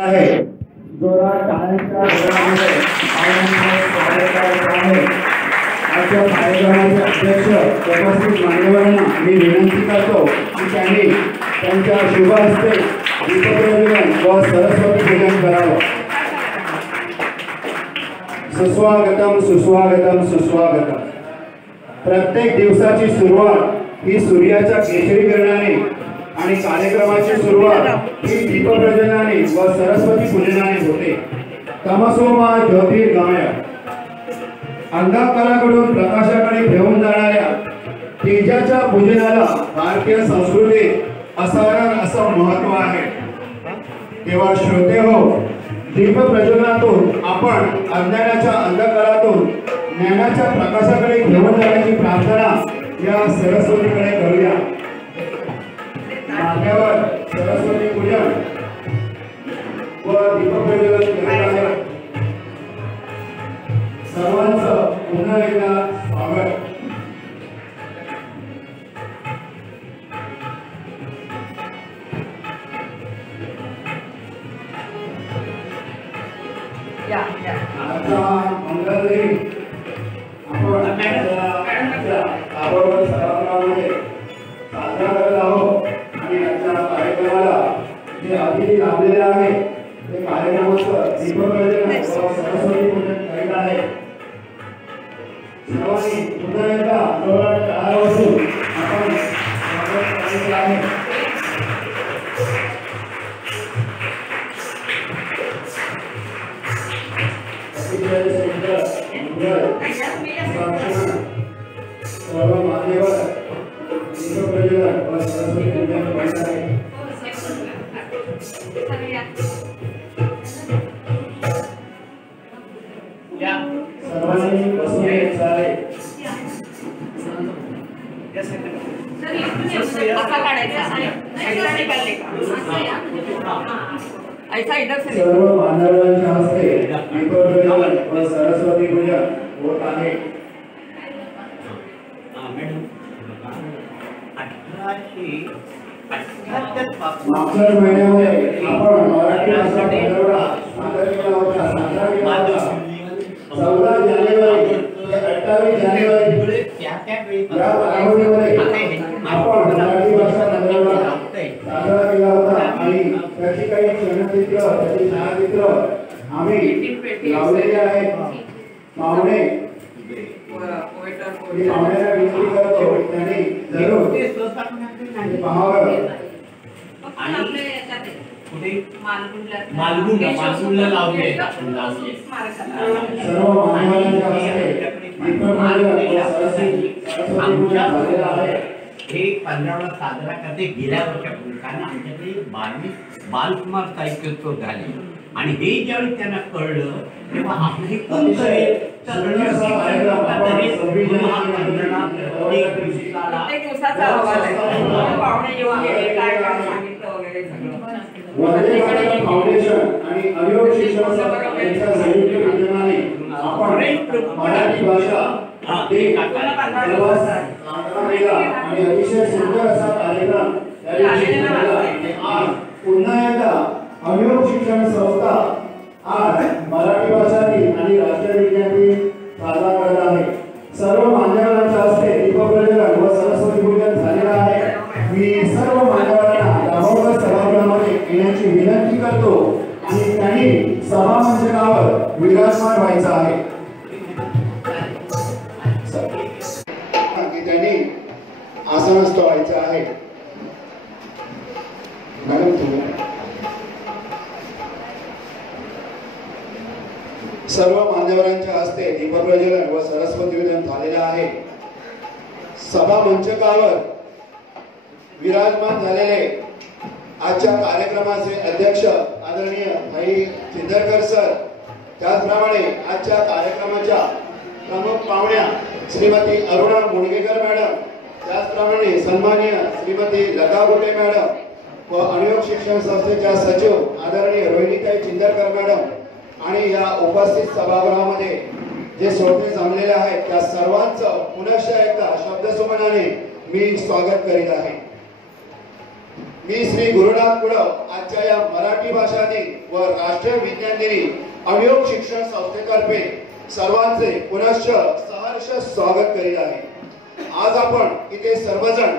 आहे जोरात टाळ्यांच्या गजरामध्ये पाहुण्यांचे स्वागत करत आहे। आजच्या कार्यक्रमाचे अध्यक्ष उपस्थित मान्यवरांना मी विनंती करतो की त्यांनी त्यांच्या शुभ हस्ते दीपप्रज्वलन व सरस्वती पूजन करावं। सुस्वागतम सुस्वागतम सुस्वागतम। प्रत्येक दिवसाची सुरुवात ही सूर्याच्या केशरी किरणाने आणि कार्यक्रमाची सुरुवात ही दीपप्रज्वलनाने व सरस्वती पूजनाने होते। तमसो मा ज्योतिर्गमय। अंधकाराकडून प्रकाशाकडे घेऊन जाणाऱ्या तेजाच्या पूजनाला भारतीय संस्कृतीत असाधारण असं महत्त्व आहे। तेव्हा श्रोते हो, दीपप्रज्वलनातून आपण अज्ञानाच्या अंधकारातून ज्ञानाच्या प्रकाशाकडे घेऊन जाण्याची प्रार्थना या सरस्वतीकडे करूया। मान्यवर सरस्वती पूजन व दीपप्रज्वलन करत आहे। सर्वांचं पुन्हा एकदा स्वागत। आजचा मंगळदिनी आपण आवर्जून सभागृहामध्ये साजरा करत आहोत आणि आजच्या कार्यक्रमाला जे अतिथी लाभलेले आहे ते कार्यक्रमाचं दीपप्रज्वलन व सरस्वती पूजन करीत आहे। सर्वांनी पुन्हा एकदा जोरात टाळ्या वाजवून आपण स्वागत करायचे आहे। सर्व मान्यवर दीपप्रज्वलन व सरस्वती पूजन करत आहे। सर्वांनी बसून घ्यायचं आहे। सर्व मान्यवरांच्या हस्ते दीपप्रज्वलन व सरस्वती पूजन होत आहे। मागच्या महिन्यामध्ये आपण मराठी भाषा पंधरवडा साजरा केला होता। 14 जानेवारी ते 28 जानेवारी या कालावधीमध्ये आपण मराठी भाषा पंधरवडा साजरा केला होता आणि त्याची काही क्षणचित्र त्याची छायाचित्र आम्ही लावलेली आहेत। पाहुणे पाहुण्याला विनंती करतो त्यांनी जरूर पाहावं। मालगुंडला लावले सर्व मान्यवरांच्या हस्ते दीपप्रज्वलन व सरस्वती पूजन झालेलं आहे। हे 15 साजरा करते। गेल्या वर्षापूर्वी कारण आमच्याकडे 22 बालकुमार साहित्योत्सव झाले आणि हे ज्यावेळी त्यांना कळलं तेव्हा आपलं हे कोण करेल फाउंडेशन आणि अयोग शिक्षण संस्थेच्या संयुक्त विद्यमाने आपण मराठी भाषा आणि अतिशय सुंदर असा कार्यक्रम आज पुन्हा एकदा अयोग शिक्षण संस्था आज मराठी भाषा दिन आणि राष्ट्रविज्ञान दिन साजरा करत आहे। सर्व मान्यवरांच्या हस्ते दीपप्रज्वलन व सरस्वती पूजन झालेलं आहे। मी सर्व मान्यवरांना दाभोळकर सभागृहामध्ये येण्याची विनंती करतो आणि त्यांनी सभामंचकावर विराजमान व्हायचं आहे। त्यांनी आसनस्थ व्हायचं आहे। मॅडम तुम्ही सर्व मान्यवरांच्या हस्ते दीपप्रज्वलन व सरस्वती पूजन झालेलं आहे। सभा मंचकावर विराजमान झालेले आजच्या कार्यक्रमाचे अध्यक्ष आदरणीय भाई चिंदरकर सर, त्याचप्रमाणे आजच्या कार्यक्रमाच्या प्रमुख पाहुण्या श्रीमती अरुणा मुणगेकर मॅडम, त्याचप्रमाणे सन्माननीय श्रीमती लता गोटे मॅडम व अयोग शिक्षण संस्थेच्या सचिव आदरणीय रोहिणीताई चिंदरकर मॅडम आणि या उपस्थित सभागृहामध्ये जे श्रोते जमलेले आहेत त्या सर्वांचं पुनश्च एकदा शब्दसुमनाने मी स्वागत करीत आहे। मी श्री गुरुनाथ कुडव आजच्या या मराठी भाषा दिन व राष्ट्रीय विज्ञान दिनी अभियोग शिक्षण संस्थेतर्फे सर्वांचे पुनश्च सहर्ष स्वागत करीत आहे. आज आपण इथे सर्वजण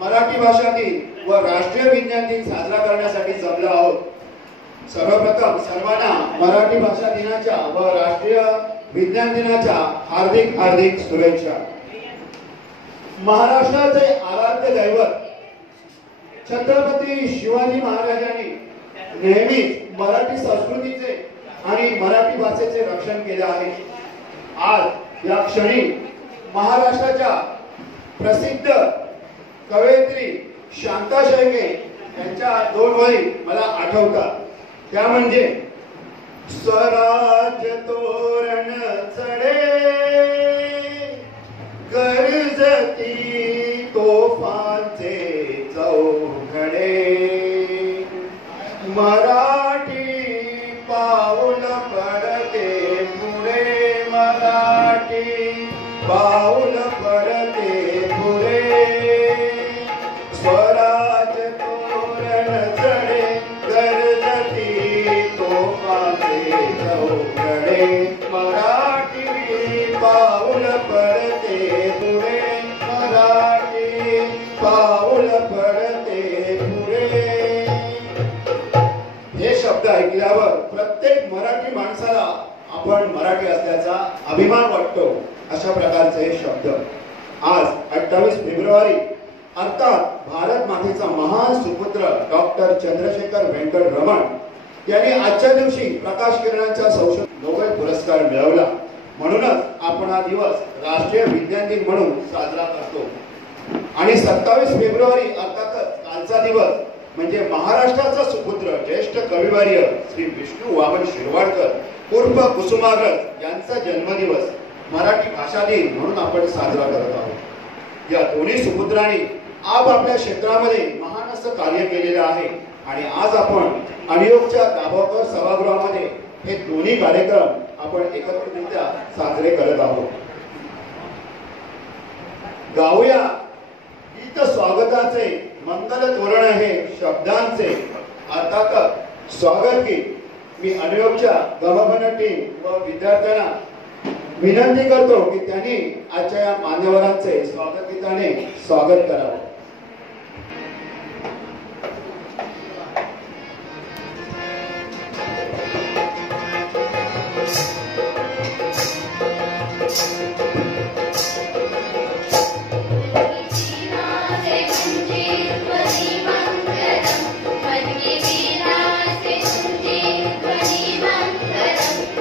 मराठी भाषा दिन व राष्ट्रीय विज्ञान दिन साजरा करण्यासाठी जमलो आहोत. सर्वप्रथम सर्वांना मराठी भाषा दिनाच्या व राष्ट्रीय विज्ञान दिनाच्या हार्दिक हार्दिक शुभेच्छा. महाराष्ट्राचे आराध्य दैवत छत्रपती शिवाजी महाराजांनी नेहमीच मराठी संस्कृतीचे आणि मराठी भाषेचे रक्षण केले आहे. आज या क्षणी महाराष्ट्राच्या प्रसिद्ध कवयित्री शांता शेळके यांच्या 2 ओळी मला आठवतात. त्या म्हणजे स्वराज तोरण चढे गरजती तोफांचे चौघडे मराठी पाऊल पडते पुढे मराठी पाऊल पडते पुढे स्वराज तोरण चढे गरजती तोफांचे चौघडे मराठी पाऊल पडते पुढे मराठी पाऊल पडते पुढे. हे शब्द ऐकल्यावर प्रत्येक मराठी माणसाला आपण मराठी असल्याचा अभिमान वाटतो. अशा प्रकारचे हे शब्द आज 28 फेब्रुवारी अर्थात भारत मातेचा महान सुपुत्र डॉक्टर चंद्रशेखर वेंकट रमण यांनी आजच्या दिवशी प्रकाश किरणांच्या संशोधन नोबेल पुरस्कार मिळवला. म्हणूनच आपण हा दिवस राष्ट्रीय विज्ञान दिन म्हणून साजरा करतो. आणि 27 फेब्रुवारी अर्थातच कालचा दिवस म्हणजे महाराष्ट्राचा सुपुत्र ज्येष्ठ कविवर्य श्री विष्णू वामन शिरवाडकर उर्फ कुसुमाग्रज यांचा जन्मदिवस मराठी भाषा दिन म्हणून आपण साजरा करत आहोत. या दोन्ही सुपुत्रांनी आपापल्या क्षेत्रामध्ये महान असं कार्य केलेलं आहे आणि आज आपण अनियोगच्या दाभोळकर सभागृहामध्ये हे दोन्ही कार्यक्रम आपण एकत्रितरित्या साजरे करत आहोत. गाऊया गीत स्वागताचे मंगल तोरण हे शब्दांचे अर्थातच स्वागत गीत. मी अनियोगच्या गमभन टीम व विद्यार्थ्यांना विनंती करतो की त्यांनी आजच्या या मान्यवरांचे स्वागत गीताने स्वागत करावे.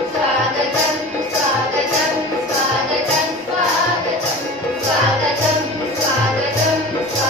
स्वागतम स्वागतम स्वागतम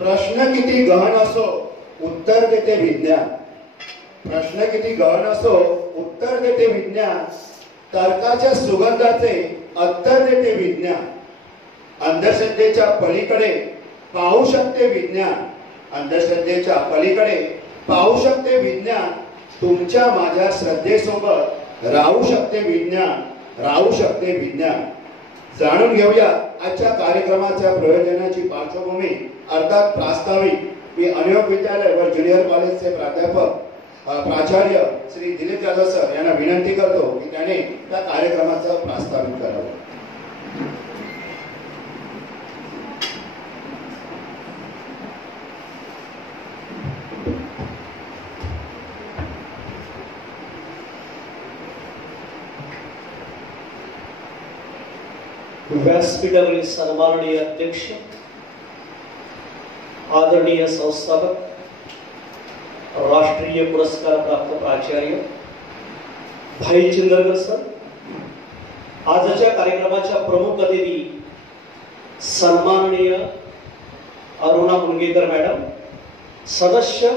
प्रश्न किती गहन असो उत्तर देते विज्ञान. प्रश्न किती गहन असो उत्तर देते विज्ञान. तर्काच्या सुगंधाचे अत्तर देते विज्ञान. अंधश्रद्धेच्या पलीकडे पाहू शकते विज्ञान. अंधश्रद्धेच्या पलीकडे पाहू शकते विज्ञान. तुमच्या माझ्या श्रद्धेसोबत राहू शकते विज्ञान. राहू शकते विज्ञान. जाणून घेऊया आजच्या कार्यक्रमाच्या प्रयोजनाची पार्श्वभूमी अर्थात प्रास्ताविक. मी अनुयोग विद्यालय व ज्युनियर कॉलेजचे प्राध्यापक प्राचार्य श्री दिलीप जाधव सर यांना विनंती करतो की त्याने त्या कार्यक्रमाचं प्रास्ताविक करावं. व्यासपीठावरील सन्माननीय अध्यक्ष, आदरणीय संस्थापक, राष्ट्रीय पुरस्कार प्राप्त प्राचार्य भाई चिंदरकर सर, आजच्या कार्यक्रमाच्या प्रमुख अतिथी सन्माननीय अरुणा मुनगेकर मॅडम, सदस्य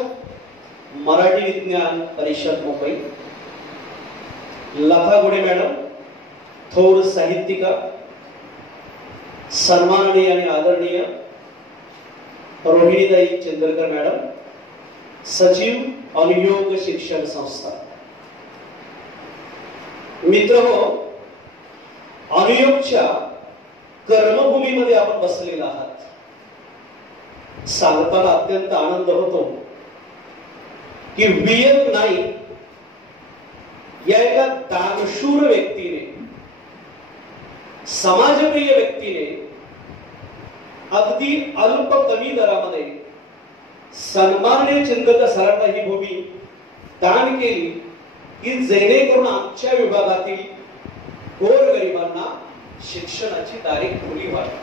मराठी विज्ञान परिषद मुंबई, लता गुडे मॅडम, थोर साहित्यिका, सन्माननीय आणि आदरणीय रोहिणीताई चंद्रकर मॅडम, सचिव अनुयोग शिक्षण संस्था. मित्रहो, अनुयोगच्या कर्मभूमीमध्ये आपण बसलेला आहात. सांगताना अत्यंत आनंद होतो की व्ही.एम. नाईक या एका दानशूर व्यक्तीने, समाजप्रिय व्यक्तीने अगदी अल्प कमी दरामध्ये सन्माननीय चिंदकर सरांना ही भूमी दान केली की जेणेकरून आमच्या विभागातील गोरगरिबांना शिक्षणाची दारे खुली व्हावी.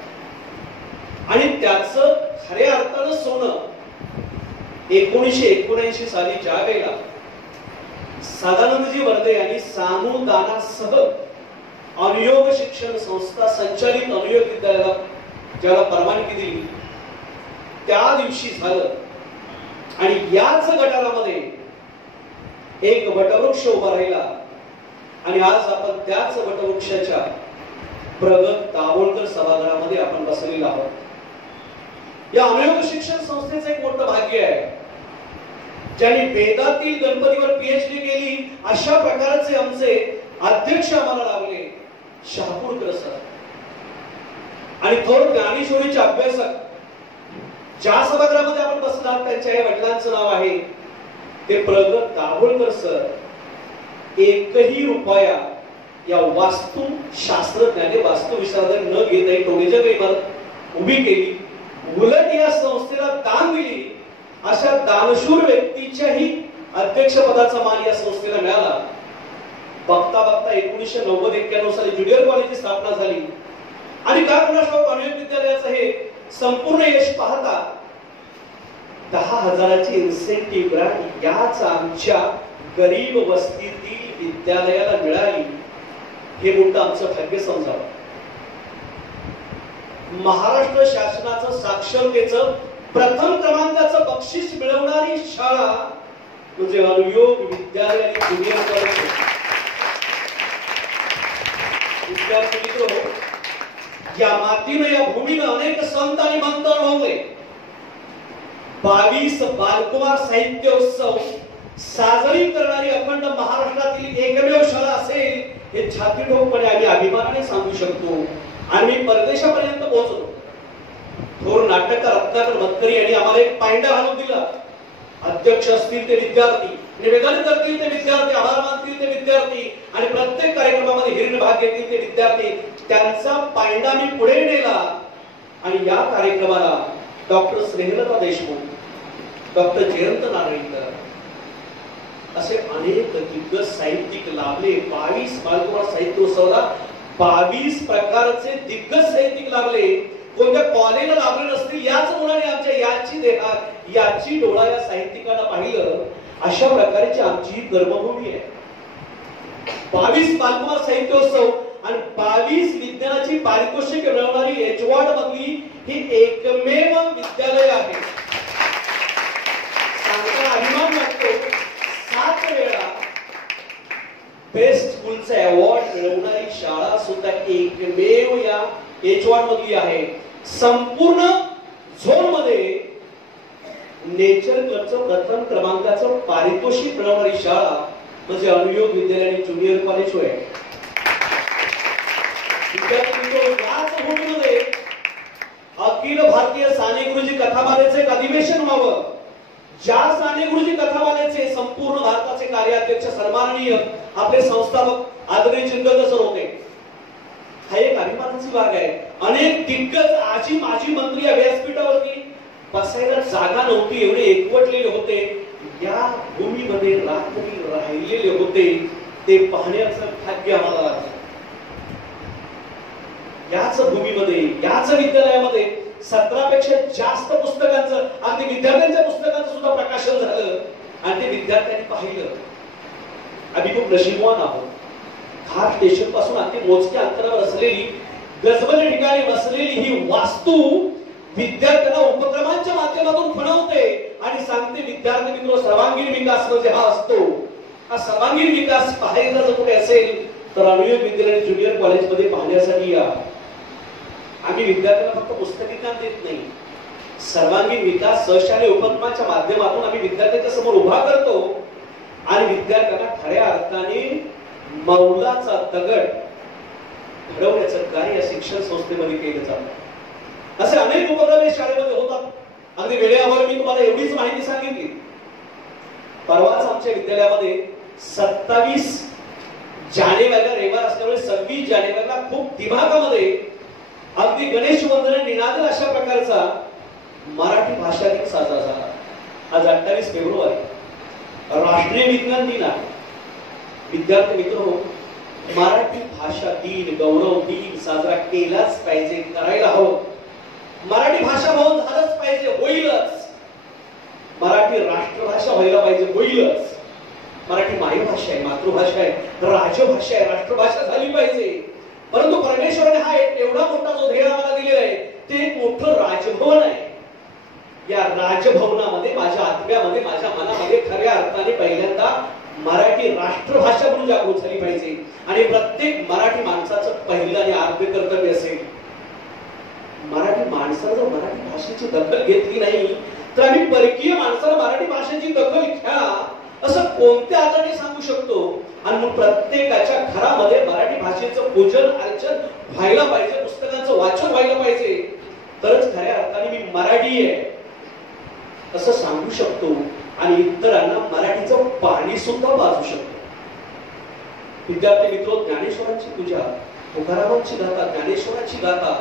आणि त्याचं खऱ्या अर्थानं सोनं 1979 साली ज्या वेळेला सदानंदजी वर्दे यांनी सामुदानासह अनुयोग शिक्षण संस्था संचालित अनुयोग विद्यालयाला ज्याला परवानगी दिली त्या दिवशी झालं. आणि याच गटारामध्ये एक वटवृक्ष उभा राहिला आणि आज आपण त्याच वटवृक्षाच्या प्रगत दाभोळकर सभागृहामध्ये आपण बसलेलो आहोत. या अनुयोग शिक्षण संस्थेचं एक मोठं भाग्य आहे. ज्यांनी वेदातील गणपतीवर पीएचडी केली अशा प्रकारचे आमचे अध्यक्ष आम्हाला लाभले, शहापूरकर सर. आणि थोर ज्ञानेश्वरीचे अभ्यासक ज्या सभागृहामध्ये आपण बसणार त्यांच्या या वडिलांचं नाव आहे ते प्रगत दाभोळकर सर. एकही रुपया या वास्तू शास्त्रज्ञाने वास्तुविशारदाने न घेता टोळीच्या इमारत उभी केली, उलट या संस्थेला दान दिली. अशा दानशूर व्यक्तीच्याही अध्यक्षपदाचा मान या संस्थेला मिळाला. बघता बघता 1990-91 साली ज्युनियर कॉलेजची स्थापना झाली. आणि काय कोणाशा अनुयोग विद्यालयाचं हे संपूर्ण यश पाहता 10,000ची इन्सेंटिव्ह ग्रांट याच आमच्या गरीब वस्तीतील विद्यालयाला मिळाली. हे मोठं आमचं भाग्य समजावं. महाराष्ट्र शासनाचं साक्षरतेचं प्रथम क्रमांकाचं बक्षीस मिळवणारी शाळा म्हणजे अनुयोग विद्यालय आणि ज्युनियर कॉलेज. विद्यार्थी मित्र, या मातीनं या भूमीनं अनेक संत आणि मंत्र होते. 22 बालकुमार साहित्योत्सव साजरी करणारी अखंड महाराष्ट्रातील एकमेव शाळा असेल हे छातीठोकपणे आम्ही अभिमानाने सांगू शकतो. आणि मी परदेशापर्यंत पोहोचलो. थोर नाटककार रत्नाकर मतकरी यांनी आम्हाला एक पायंडा घालून दिला. अध्यक्ष असतील ते विद्यार्थी, निवेदन करतील ते विद्यार्थी, आभार मानतील ते विद्यार्थी आणि प्रत्येक कार्यक्रमामध्ये हिरण भाग घेतील ते विद्यार्थी. त्यांचा पायंडा मी पुढे नेला आणि या कार्यक्रमाला डॉक्टर स्नेहलता देशमुख, डॉक्टर जयंत नारळीकर असे अनेक दिग्गज साहित्यिक लाभले. 22 बालकुमार साहित्योत्सवाला 22 प्रकारचे दिग्गज साहित्यिक लाभले. कोणत्या कॉलेजला लाभले नसतील याच मुलाने आमच्या याची डोळा या साहित्यिकांना पाहिलं. अशा प्रकारची आमची कर्मभूमी आहे. 22 बालकुमार साहित्योत्सव आणि 22 विज्ञानाची पारितोषिक मिळवणारी एचवाड मधली ही एकमेव विद्यालय आहे. एकमेव या H1 मधली आहे. संपूर्ण झोन मध्ये नेचर क्लबचं प्रथम क्रमांकाचं पारितोषिक मिळवणारी शाळा म्हणजे अनुयोग विद्यालय आणि ज्युनियर कॉलेज होय. याच भूमीमध्ये अखिल भारतीय साने गुरुजी कथामालेचे एक अधिवेशन व्हावं. ज्या साने गुरुजी कथामालेचे संपूर्ण भारताचे कार्याध्यक्ष सन्माननीय आपले संस्थापक आदरणीय चिंतक सर होते. हा एक अभिमानाची बाब आहे. अनेक दिग्गज आजी माजी मंत्री या व्यासपीठावरती बसायला जागा नव्हती, एवढे एकवटलेले होते. या भूमीमध्ये रात्री राहिलेले होते. ते पाहण्याचं भाग्य आम्हाला लागलं. याच भूमीमध्ये याच विद्यालयामध्ये 17 पेक्षा जास्त पुस्तकांचं अगदी विद्यार्थ्यांच्या पुस्तकांचं सुद्धा प्रकाशन झालं आणि ते विद्यार्थ्यांनी पाहिलं. आम्ही खूप नशीबवान आहोत. घाट स्टेशन पासून अगदी मोजक्या अंतरावर असलेली गजबज ठिकाणी बसलेली ही वास्तू विद्यार्थ्यांना उपक्रमांच्या माध्यमातून फणवते आणि सांगते विद्यार्थी मित्र सर्वांगीण विकास म्हणजे हा असतो. हा सर्वांगीण विकास पाहायचा जर कुठे असेल तर अनुयोग विद्यालय ज्युनियर कॉलेजमध्ये पाहण्यासाठी या. आम्ही विद्यार्थ्यांना फक्त पुस्तकी ज्ञान देत नाही, सर्वांगीण विकास सहशालेय उपक्रमाच्या माध्यमातून आम्ही विद्यार्थ्यांच्या समोर उभा करतो आणि विद्यार्थ्यांना खऱ्या अर्थाने मौलाचा दगड घडवण्याचं कार्य या शिक्षण संस्थेमध्ये केलं जातं. असे अनेक उपक्रम शाळेमध्ये होतात. अगदी वेळेवर मी तुम्हाला एवढीच माहिती सांगितली. परवाच आमच्या विद्यालयामध्ये 27 जानेवारीला रविवार असल्यामुळे 26 जानेवारीला खूप दिमागामध्ये अगदी गणेश वंदना निनादल अशा प्रकारचा मराठी भाषा दिन साजरा झाला. आज 28 फेब्रुवारी राष्ट्रीय विज्ञान दिन आहे. विद्यार्थी मित्र, मराठी भाषा दिन गौरव दिन साजरा केलाच पाहिजे, करायला हवं. मराठी भाषा भवन झालंच पाहिजे, होईलच. मराठी राष्ट्रभाषा व्हायला पाहिजे, होईलच. मराठी मायभाषा आहे, मातृभाषा आहे, राजभाषा आहे, राष्ट्रभाषा झाली पाहिजे. परंतु परमेश्वराने हा एवढा मोठा जो ध्येय आम्हाला दिलेला आहे ते एक मोठं राजभवन आहे. या राजभवनामध्ये माझ्या आत्म्यामध्ये माझ्या मनामध्ये खऱ्या अर्थाने पहिल्यांदा मराठी राष्ट्रभाषा म्हणून जागृत झाली पाहिजे आणि प्रत्येक मराठी माणसाचं पहिलं आणि आद्य कर्तव्य असेल. मराठी माणसानं जर मराठी भाषेची दखल घेतली नाही तर आम्ही परकीय माणसाला मराठी भाषेची दखल घ्या असं कोणत्या आधारे सांगू शकतो. आणि मग प्रत्येकाच्या घरामध्ये मराठी भाषेचं पूजन अर्चन व्हायला पाहिजे, पुस्तकांचं वाचन व्हायला पाहिजे, तरच खऱ्या अर्थाने मी मराठी आहे असं सांगू शकतो आणि इतरांना मराठीचं पाणी सुद्धा वाजू शकतो. विद्यार्थी मित्र, ज्ञानेश्वरांची पूजा, तुकारामांची गाथा, ज्ञानेश्वरांची गाथा,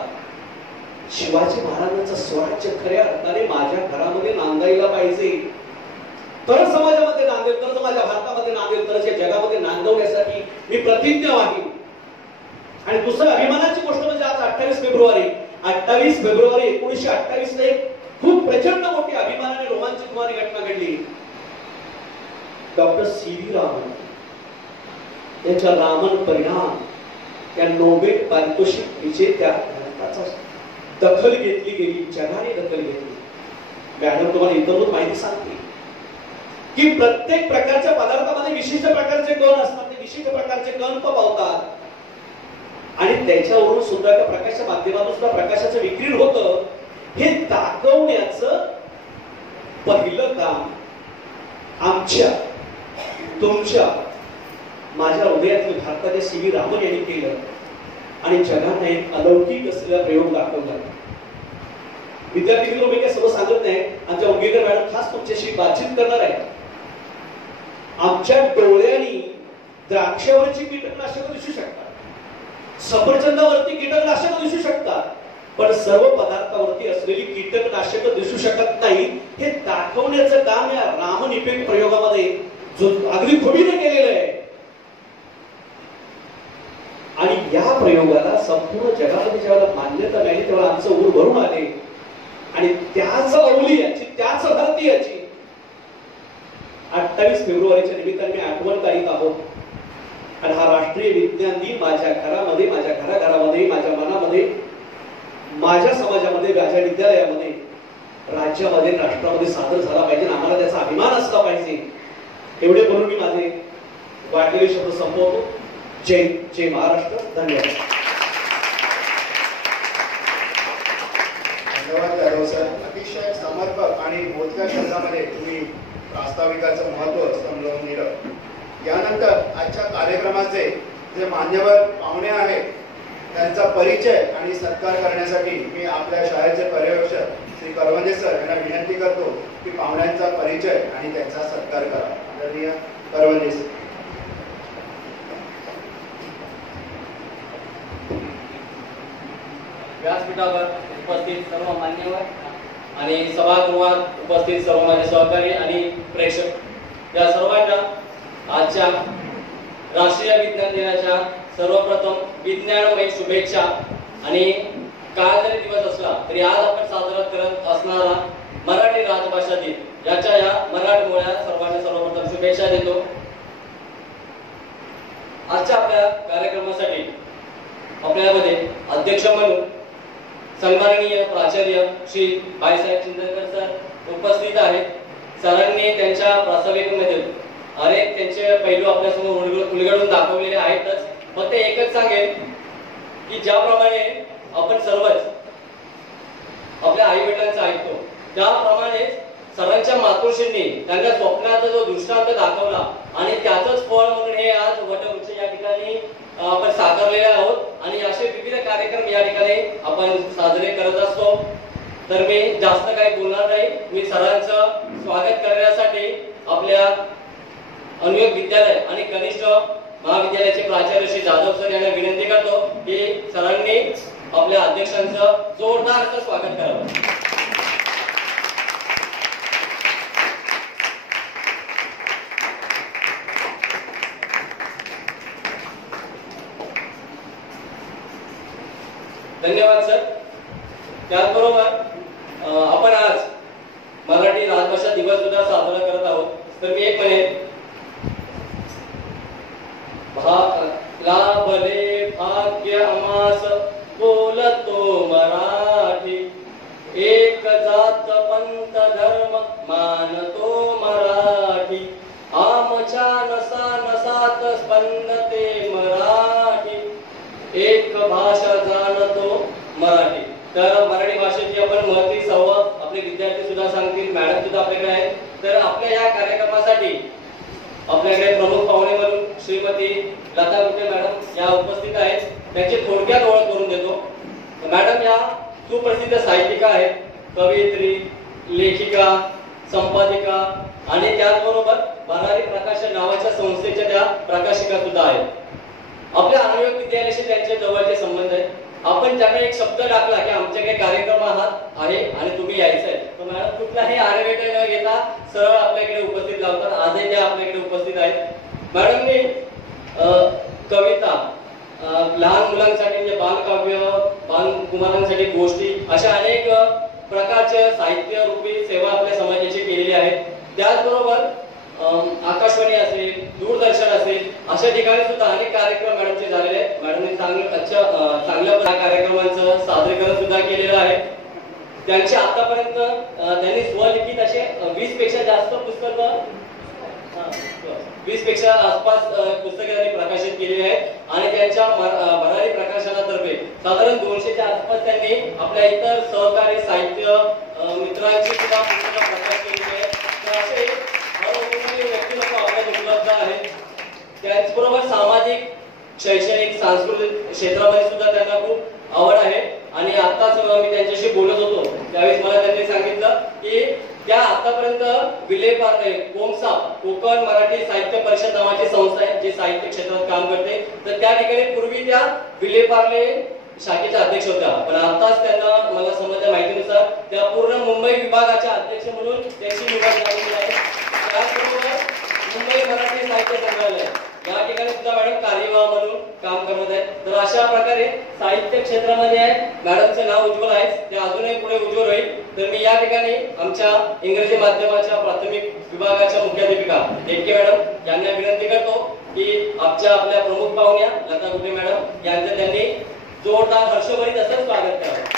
शिवाजी महाराजांचं स्वराज्य खऱ्या अर्थाने माझ्या घरामध्ये नांदायला पाहिजे. तरच समाजामध्ये नांदेल, तरच माझ्या भारतामध्ये नांदेल, तरच या जगामध्ये नांदवण्यासाठी मी प्रतिज्ञा वाहीन. आणि दुसरं अभिमानाची गोष्ट म्हणजे आज 28 फेब्रुवारी 1928 ला एक खूप प्रचंड मोठी अभिमानाने रोमांचक होणारी घटना घडली. Doctor C.V. रामन यांच्या रामन परिणाम या नोबेल पारितोषिक विजेत्या ग्रंथाचा दखल घेतली गेली, जगाने दखल घेतली. मॅडम तुम्हाला इतरही माहिती सांगते की प्रत्येक प्रकारच्या पदार्थामध्ये विशिष्ट प्रकारचे कण असतात, ते विशिष्ट प्रकारचे कण पावतात आणि त्याच्यावरून सुद्धा त्या प्रकाशाच्या माध्यमातून सुद्धा प्रकाशाचं विकिरण होतं हे दाखवण्याचं पहिलं काम आमच्या तुमच्या माझ्या हृदयातील भारताच्या C.V. रामन यांनी केलं आणि जगाने अलौकिक असलेला प्रयोग दाखवला. विद्यार्थी मित्र, मी काय सर्व सांगत नाही. आमच्या उंगेकर मॅडम खास तुमच्याशी बातचीत करणार आहे. आमच्या डोळ्यांनी द्राक्षावरची कीटकनाशक दिसू शकतात, सफरचंदावरती कीटकनाशक दिसू शकतात, पण सर्व पदार्थावरती असलेली कीटकनाशक दिसू शकत नाही. हे दाखवण्याचं काम या रामन इफेक्ट प्रयोगामध्ये जो अगदी खुबीने केलेलं आहे. आणि या प्रयोगाला संपूर्ण जगामध्ये जेव्हा मान्यता मिळाली तेव्हा आमचं ऊर भरून आले आणि त्याच अवलियाची, त्याच भारतीयाची 28 फेब्रुवारीच्या निमित्ताने मी आठवण करीत आहोत. आणि हा राष्ट्रीय विज्ञान दिन माझ्या घरामध्ये, माझ्या घराघरामध्ये, माझ्या मनामध्ये, माझ्या समाजामध्ये, माझ्या विद्यालयामध्ये, राज्यामध्ये, राष्ट्रामध्ये सादर झाला पाहिजे. आम्हाला त्याचा अभिमान असला पाहिजे. एवढे बोलून मी माझे वाटलेले शब्द संपवतो. जय जय महाराष्ट्र. धन्यवाद. धन्यवाद जाधव सर. अतिशय समर्पक आणि मोजक्या शब्दामध्ये तुम्ही प्रास्ताविकाचं महत्त्व समजावून दिलं. यानंतर आजच्या कार्यक्रमाचे जे मान्यवर पाहुणे आहेत त्यांचा परिचय आणि सत्कार करण्यासाठी मी आपल्या शाळेचे पर्यवेक्षक श्री करवंदे सर यांना विनंती करतो की पाहुण्यांचा परिचय आणि त्यांचा सत्कार करा. आदरणीय करवंदे सर. व्यासपीठावर उपस्थित सर्व मान्यवर आणि सभागृहात उपस्थित सर्व माझे सहकारी आणि प्रेक्षक या सर्वांना आजच्या राष्ट्रीय विज्ञान दिनाच्या सर्वप्रथम विज्ञानमय शुभेच्छा. आणि काय जरी दिवस असला तरी आज आपण साजरा करत असणारा मराठी राजभाषा दिन याच्या या मराठमोळ्या सर्वांना सर्वप्रथम शुभेच्छा देतो. आजच्या आपल्या कार्यक्रमासाठी आपल्यामध्ये अध्यक्ष म्हणून सन्माननीय प्राचार्य श्री बाळासाहेब चिंतनकर सर उपस्थित आहेत. सरांनी त्यांच्या प्रास्ताविकेमध्ये अनेक त्यांचे पैलू आपल्यासमोर उलगडून दाखवलेले आहेतच. फक्त एकच सांगेल की ज्याप्रमाणे आपण सर्वच आपल्या आई वडिलांचं ऐकतो त्याप्रमाणे सरांच्या मातोश्रींनी त्यांच्या स्वप्नाचा जो दृष्टांत दाखवला आणि त्याचंच फळ म्हणून हे आज वटवृक्ष या ठिकाणी आपण साकारलेले आहोत आणि असे विविध कार्यक्रम या ठिकाणी आपण साजरे करत असतो. तर मी जास्त काही बोलणार नाही. मी सरांचं स्वागत करण्यासाठी आपल्या अनुयोग विद्यालय आणि कनिष्ठ महाविद्यालयाचे प्राचार्य श्री जाधव सर यांना विनंती करतो की सरांनी आपल्या अध्यक्षांचं जोरदार असं स्वागत करावं. धन्यवाद सर. त्याचबरोबर आपण आज मराठी राजभाषा दिवस सुद्धा साजरा करत आहोत. तर मी एक म्हणेन लाभले भाग्य आमास बोलतो मराठी, एक जात पंथ धर्म मानतो मराठी, आमच्या नसा नसात स्पंदते मराठी, एक भाषा जाणतो मराठी. तर मराठी भाषेची आपण महती संवाद आपले विद्यार्थी सुद्धा सांगतील, मॅडम सुद्धा आपल्याकडे आहेत. तर आपल्या या कार्यक्रमासाठी आपल्याकडे प्रमुख पाहुणे म्हणून श्रीमती लता गुटे मॅडम या उपस्थित आहेत. त्यांची थोडक्यात ओळख करून देतो. मॅडम या सुप्रसिद्ध साहित्यिका आहेत, कवयित्री, लेखिका, संपादिका आणि त्याचबरोबर भरारी प्रकाशन नावाच्या संस्थेच्या त्या प्रकाशिका सुद्धा आहेत. आपल्या अनुयोग विद्यालयाशी त्यांचे जवळचे संबंध आहेत. आपण ज्यांना एक शब्द टाकला की आमच्याकडे कार्यक्रम आहे आणि तुम्ही यायचं आहे, तर मॅडम कुठलाही आरवेट न घेता सरळ आपल्याकडे उपस्थित लावतात. आजही त्या आपल्याकडे उपस्थित आहेत. मॅडमनी कविता, लहान मुलांसाठी जे बालकाव्य, बालकुमारांसाठी गोष्टी अशा अनेक प्रकारचे साहित्य रूपी सेवा आपल्या समाजाची केलेली आहे. त्याचबरोबर आकाशवाणी असेल, दूरदर्शन असेल अशा ठिकाणी सुद्धा अनेक कार्यक्रम मॅडमचे झालेले आहेत. मॅडमने चांगल्या कार्यक्रमांचं सादरीकरण सुद्धा केलेलं आहे. त्यांचे आतापर्यंत त्यांनी स्वलिखित असे 20 पेक्षा जास्त पुस्तकं, 20 पेक्षा आसपास पुस्तके त्यांनी प्रकाशित केलेली आहेत आणि त्यांच्या भरारी प्रकाशनातर्फे साधारण 200च्या आसपास त्यांनी आपल्या इतर सहकारी साहित्य मित्रांची सुद्धा पुस्तकं प्रकाशित केलेली आहेत. तर असे व्यक्तिमत्व आपल्याला उपलब्ध आहेत. त्याचबरोबर सामाजिक, शैक्षणिक, सांस्कृतिक क्षेत्रामध्ये सुद्धा त्यांना खूप आवड आहे. आणि आताच मी त्यांच्याशी बोलत होतो त्यावेळेस मला त्यांनी सांगितलं की त्या आतापर्यंत विलेपार्ले कोमसा कोकण मराठी साहित्य परिषद नावाची संस्था आहे जी साहित्य क्षेत्रात काम करते. तर त्या ठिकाणी पूर्वी त्या विलेपार्ले शाखेच्या अध्यक्ष होत्या, पण आताच त्यांना मला समजल्या माहितीनुसार त्या पूर्ण मुंबई विभागाच्या अध्यक्ष म्हणून त्यांची निवड झालेली आहे. त्याचबरोबर मुंबई मराठी साहित्य संग्रहालय या ठिकाणी सुद्धा मॅडम कार्यवाह म्हणून काम करत आहेत. तर अशा प्रकारे साहित्य क्षेत्रामध्ये आहे. मॅडमचं नाव उज्ज्वल आहे, ते अजूनही पुढे उज्ज्वल होईल. तर मी या ठिकाणी आमच्या इंग्रजी माध्यमाच्या प्राथमिक विभागाच्या मुख्याध्यापिका देटके मॅडम यांना विनंती करतो की आपल्या प्रमुख पाहुण्या लता गुटे मॅडम यांचं त्यांनी जोरदार हर्षभरीत असं स्वागत करावं.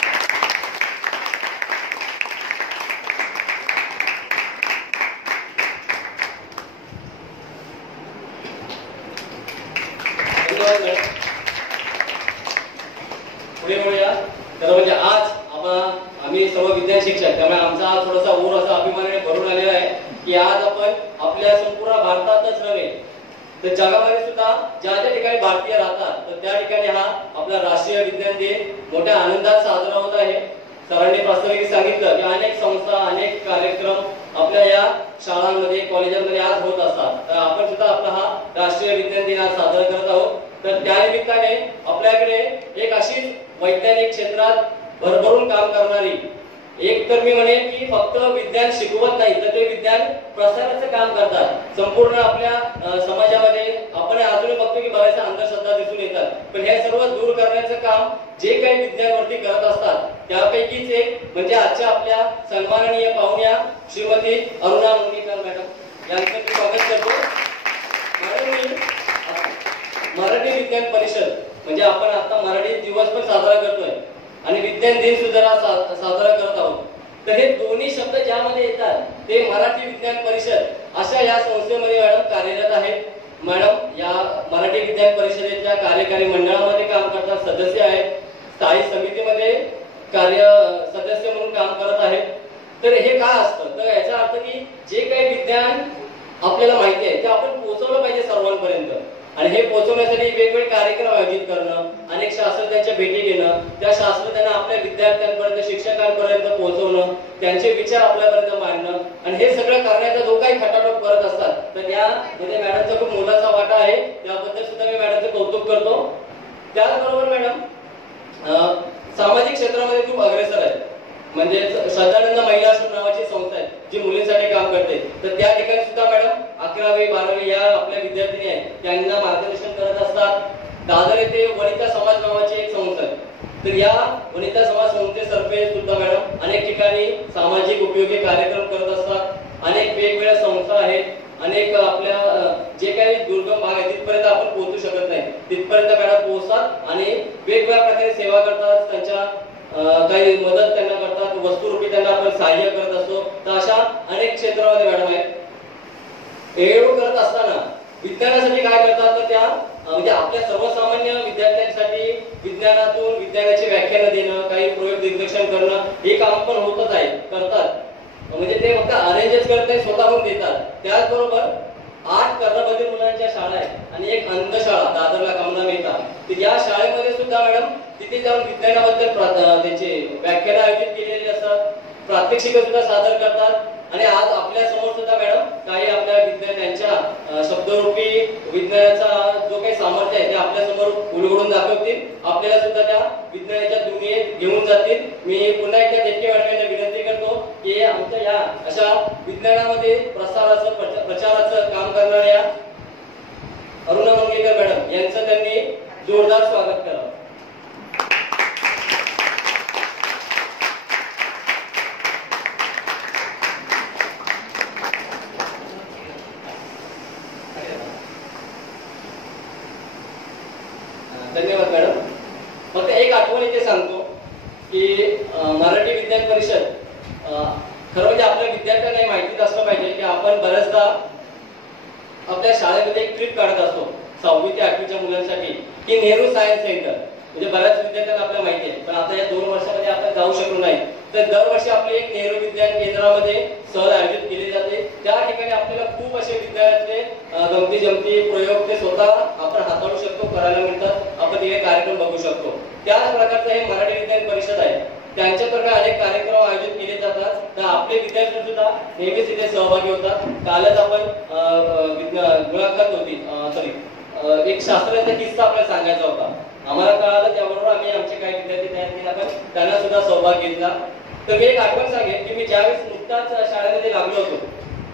पुढे वळूया. तर म्हणजे आज आम्ही सर्व की आज आपण आपल्या संपूर्ण भारतातच नव्हे तर जगामध्ये सुद्धा ज्या ज्या ठिकाणी भारतीय राहतात तर त्या ठिकाणी हा आपला राष्ट्रीय विज्ञान दिन मोठ्या आनंदात साजरा होत आहे. सरांनी प्रास्ताविक सांगितलं की अनेक संस्था अनेक कार्यक्रम आपल्या या शाळांमध्ये कॉलेजांमध्ये आज होत असतात. तर आपण सुद्धा आपला हा राष्ट्रीय विज्ञान दिन आज साजरा करत आहोत. तर त्या निमित्ताने आपल्याकडे एक अशी वैज्ञानिक क्षेत्रात भरभरून काम करणारी एक तर मी म्हणेन की फक्त विज्ञान शिकवत नाही तर ते विज्ञान प्रसाराचं काम करतात. संपूर्ण आपल्या समाजामध्ये आपण अजूनही बघतो की बऱ्याचशा अंधश्रद्धा दिसून येतात. पण हे सर्व दूर करण्याचं काम जे काही विज्ञानवरती करत असतात त्यापैकीच एक म्हणजे आजच्या आपल्या सन्माननीय पाहुण्या श्रीमती अरुणा मुंगीकर मॅडम यांचं मी स्वागत करतो. मॅडम मी मराठी विज्ञान परिषद म्हणजे आपण आता मराठी दिवस पण साजरा करतोय आणि विज्ञान दिन सुद्धा साजरा करत आहोत. तर हे दोन्ही शब्द ज्यामध्ये येतात ते मराठी विज्ञान परिषद अशा या संस्थेमध्ये मॅडम कार्यरत आहेत. मॅडम या मराठी विज्ञान परिषदेच्या कार्यकारी मंडळामध्ये काम करतात, सदस्य आहेत, स्थायी समितीमध्ये सदस्य म्हणून काम करत आहेत. तर हे का असतं तर याचा अर्थ की जे काही विज्ञान आपल्याला माहिती आहे ते आपण पोहोचवलं पाहिजे सर्वांपर्यंत आणि हे पोहोचवण्यासाठी वेगवेगळे कार्यक्रम आयोजित करणं, अनेक शास्त्रज्ञांच्या भेटी घेणं, त्या शास्त्रज्ञांना आपल्या विद्यार्थ्यांपर्यंत शिक्षकांपर्यंत पोहोचवणं, त्यांचे विचार आपल्यापर्यंत मांडणं आणि हे सगळं करण्याचा जो काही खटाटोप करत असतात तर यामध्ये मॅडमचा खूप मोलाचा वाटा आहे. त्याबद्दल सुद्धा मी मॅडमचं कौतुक करतो. त्याचबरोबर मॅडम सामाजिक क्षेत्रामध्ये खूप अग्रेसर आहे. म्हणजे सदानंद महिला आश्रम नावाची संस्था आहे जी मुलींसाठी काम करते. तर त्या ठिकाणी सुद्धा मॅडम 11वी 12वी या आपल्या विद्यार्थिनी आहेत त्यांना मार्गदर्शन करत असतात. दादर येथे वनिता समाज नावाची एक संस्था आहे. तर या वनिता समाज संस्थेतर्फे सुद्धा मॅडम अनेक ठिकाणी सामाजिक उपयोगी कार्यक्रम करत असतात. अनेक वेगवेगळ्या संस्था आहेत, अनेक आपल्या जे काही दुर्गम भाग आहे तिथपर्यंत आपण पोहोचू शकत नाही तिथपर्यंत मॅडम पोहोचतात आणि वेगवेगळ्या प्रकारे सेवा करतात. त्यांच्या काही मदत त्यांना करतात, वस्तुरूपी त्यांना आपण सहाय्य करत असतो. तर अशा अनेक क्षेत्रामध्ये मॅडम आहेत. एवढं करत असताना विज्ञानासाठी काय करतात तर त्या म्हणजे आपल्या सर्वसामान्य विद्यार्थ्यांसाठी विज्ञानातून विज्ञानाची व्याख्यानं देणं, काही प्रयोग दिग्दर्शन करणं हे काम पण होतच आहे, करतात. म्हणजे ते फक्त अरेंजच करत नाही, स्वतःहून देतात. त्याचबरोबर 8 कर्णबधिर मुलांच्या शाळा आहेत आणि एक अंधशाळा दादरला कमला मेहता. तर या शाळेमध्ये सुद्धा मॅडम तिथे जाऊन विज्ञानाबद्दल त्याचे व्याख्यान आयोजित केलेले असतात, प्रात्यक्षिक सुद्धा सादर करतात. आणि आज आपल्या समोर सुद्धा मॅडम काही आपल्या विज्ञानाच्या शब्दरूपी विज्ञानाचा जो काही सामर्थ्य आहे ते आपल्या समोर उलगडून दाखवतील, आपल्याला सुद्धा त्या विज्ञानाच्या दुनियेत घेऊन जातील. मी पुन्हा एकदा देशके मॅडमांना विनंती करतो की आमच्या या अशा विज्ञानामध्ये प्रचाराचं काम करणाऱ्या अरुणा मुंगीकर मॅडम यांचं त्यांनी जोरदार स्वागत करावं. धन्यवाद मॅडम. फक्त एक आठवण इथे सांगतो की मराठी विज्ञान परिषद खरं म्हणजे आपल्या विद्यार्थ्यांना माहितीच असलं पाहिजे की आपण बऱ्याचदा आपल्या शाळेमध्ये एक ट्रिप काढत असतो 6वी ते 8वीच्या मुलांसाठी की नेहरू सायन्स सेंटर. म्हणजे बऱ्याच विद्यार्थ्यांना आपल्याला माहिती आहे पण आता या 2 वर्षामध्ये आपण जाऊ शकलो नाही. तर दरवर्षी आपले एक नेहरू विज्ञान केंद्रामध्ये सहल आयोजित केली जाते. त्या ठिकाणी आपल्याला खूप असे विज्ञानातले गमती जमती प्रयोग ते स्वतः आपण हाताळू शकतो, करायला मिळतात. आपण तिथे कार्यक्रम बघू शकतो. त्याच प्रकारचं हे मराठी विज्ञान परिषद आहे. त्यांच्यातर्फे अनेक कार्यक्रम आयोजित केले जातात. तर आपले विद्यार्थी सुद्धा नेहमीच इथे सहभागी होतात. कालच आपण मुलाखत होती एक शास्त्राचा किस्सा आपल्याला सांगायचा होता. आम्हाला कळालं त्याबरोबर आम्ही आमचे काही विद्यार्थी तयार केले पण त्यांना सुद्धा सहभाग घेतला. तर मी एक आठवण सांगेन की मी ज्यावेळेस नुकताच शाळेमध्ये लागलो होतो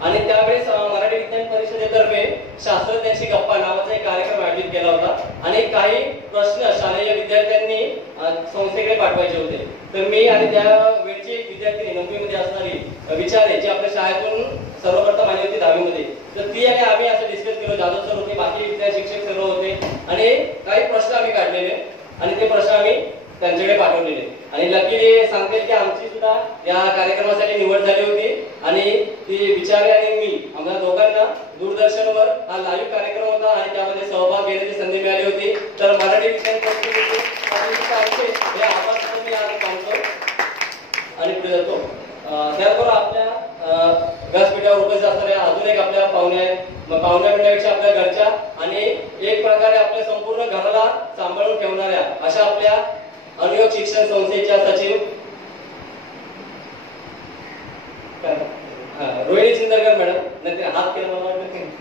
आणि त्यावेळेस मराठी विज्ञान परिषदेतर्फे शास्त्रज्ञांशी गप्पा नावाचा एक कार्यक्रम आयोजित केला होता आणि काही प्रश्न शालेय विद्यार्थ्यांनी संस्थेकडे पाठवायचे होते. तर मी आणि त्या वेळची एक विद्यार्थिनी 9वी मध्ये असणारी विचारे जी आपल्या शाळेतून सर्वप्रथम आली होती 10वी मध्ये. तर ती आणि आम्ही असं डिस्कस केलं, जाधव सर होते, बाकी विद्यार्थी शिक्षक सर्व होते आणि काही प्रश्न आम्ही काढलेले आणि ते प्रश्न आम्ही त्यांच्याकडे पाठवलेले. आणि लकीली सांगते की आमची सुद्धा या कार्यक्रमासाठी निवड झाली होती आणि ती विचारे आणि मी आम्हाला दोघांना दूरदर्शनवर हा लाईव्ह कार्यक्रम होता आणि त्यामध्ये सहभाग घेण्याची संधी मिळाली होती. तर मराठी विज्ञान परिषदेचे हे आभार मी आज मानतो आणि पुढे जातो. त्याचबरोबर आपल्या व्यासपीठावर उपस्थित असणाऱ्या अजून एक आपल्या पाहुण्या आहेत. मग पाहुण्या म्हणण्यापेक्षा आपल्या घरच्या आणि एक प्रकारे आपल्या संपूर्ण घराला सांभाळून ठेवणाऱ्या अशा आपल्या अनुयोग शिक्षण संस्थेच्या सचिव रोहिणी चिंदरकर मॅडम. नंतर हात केला मला वाटतं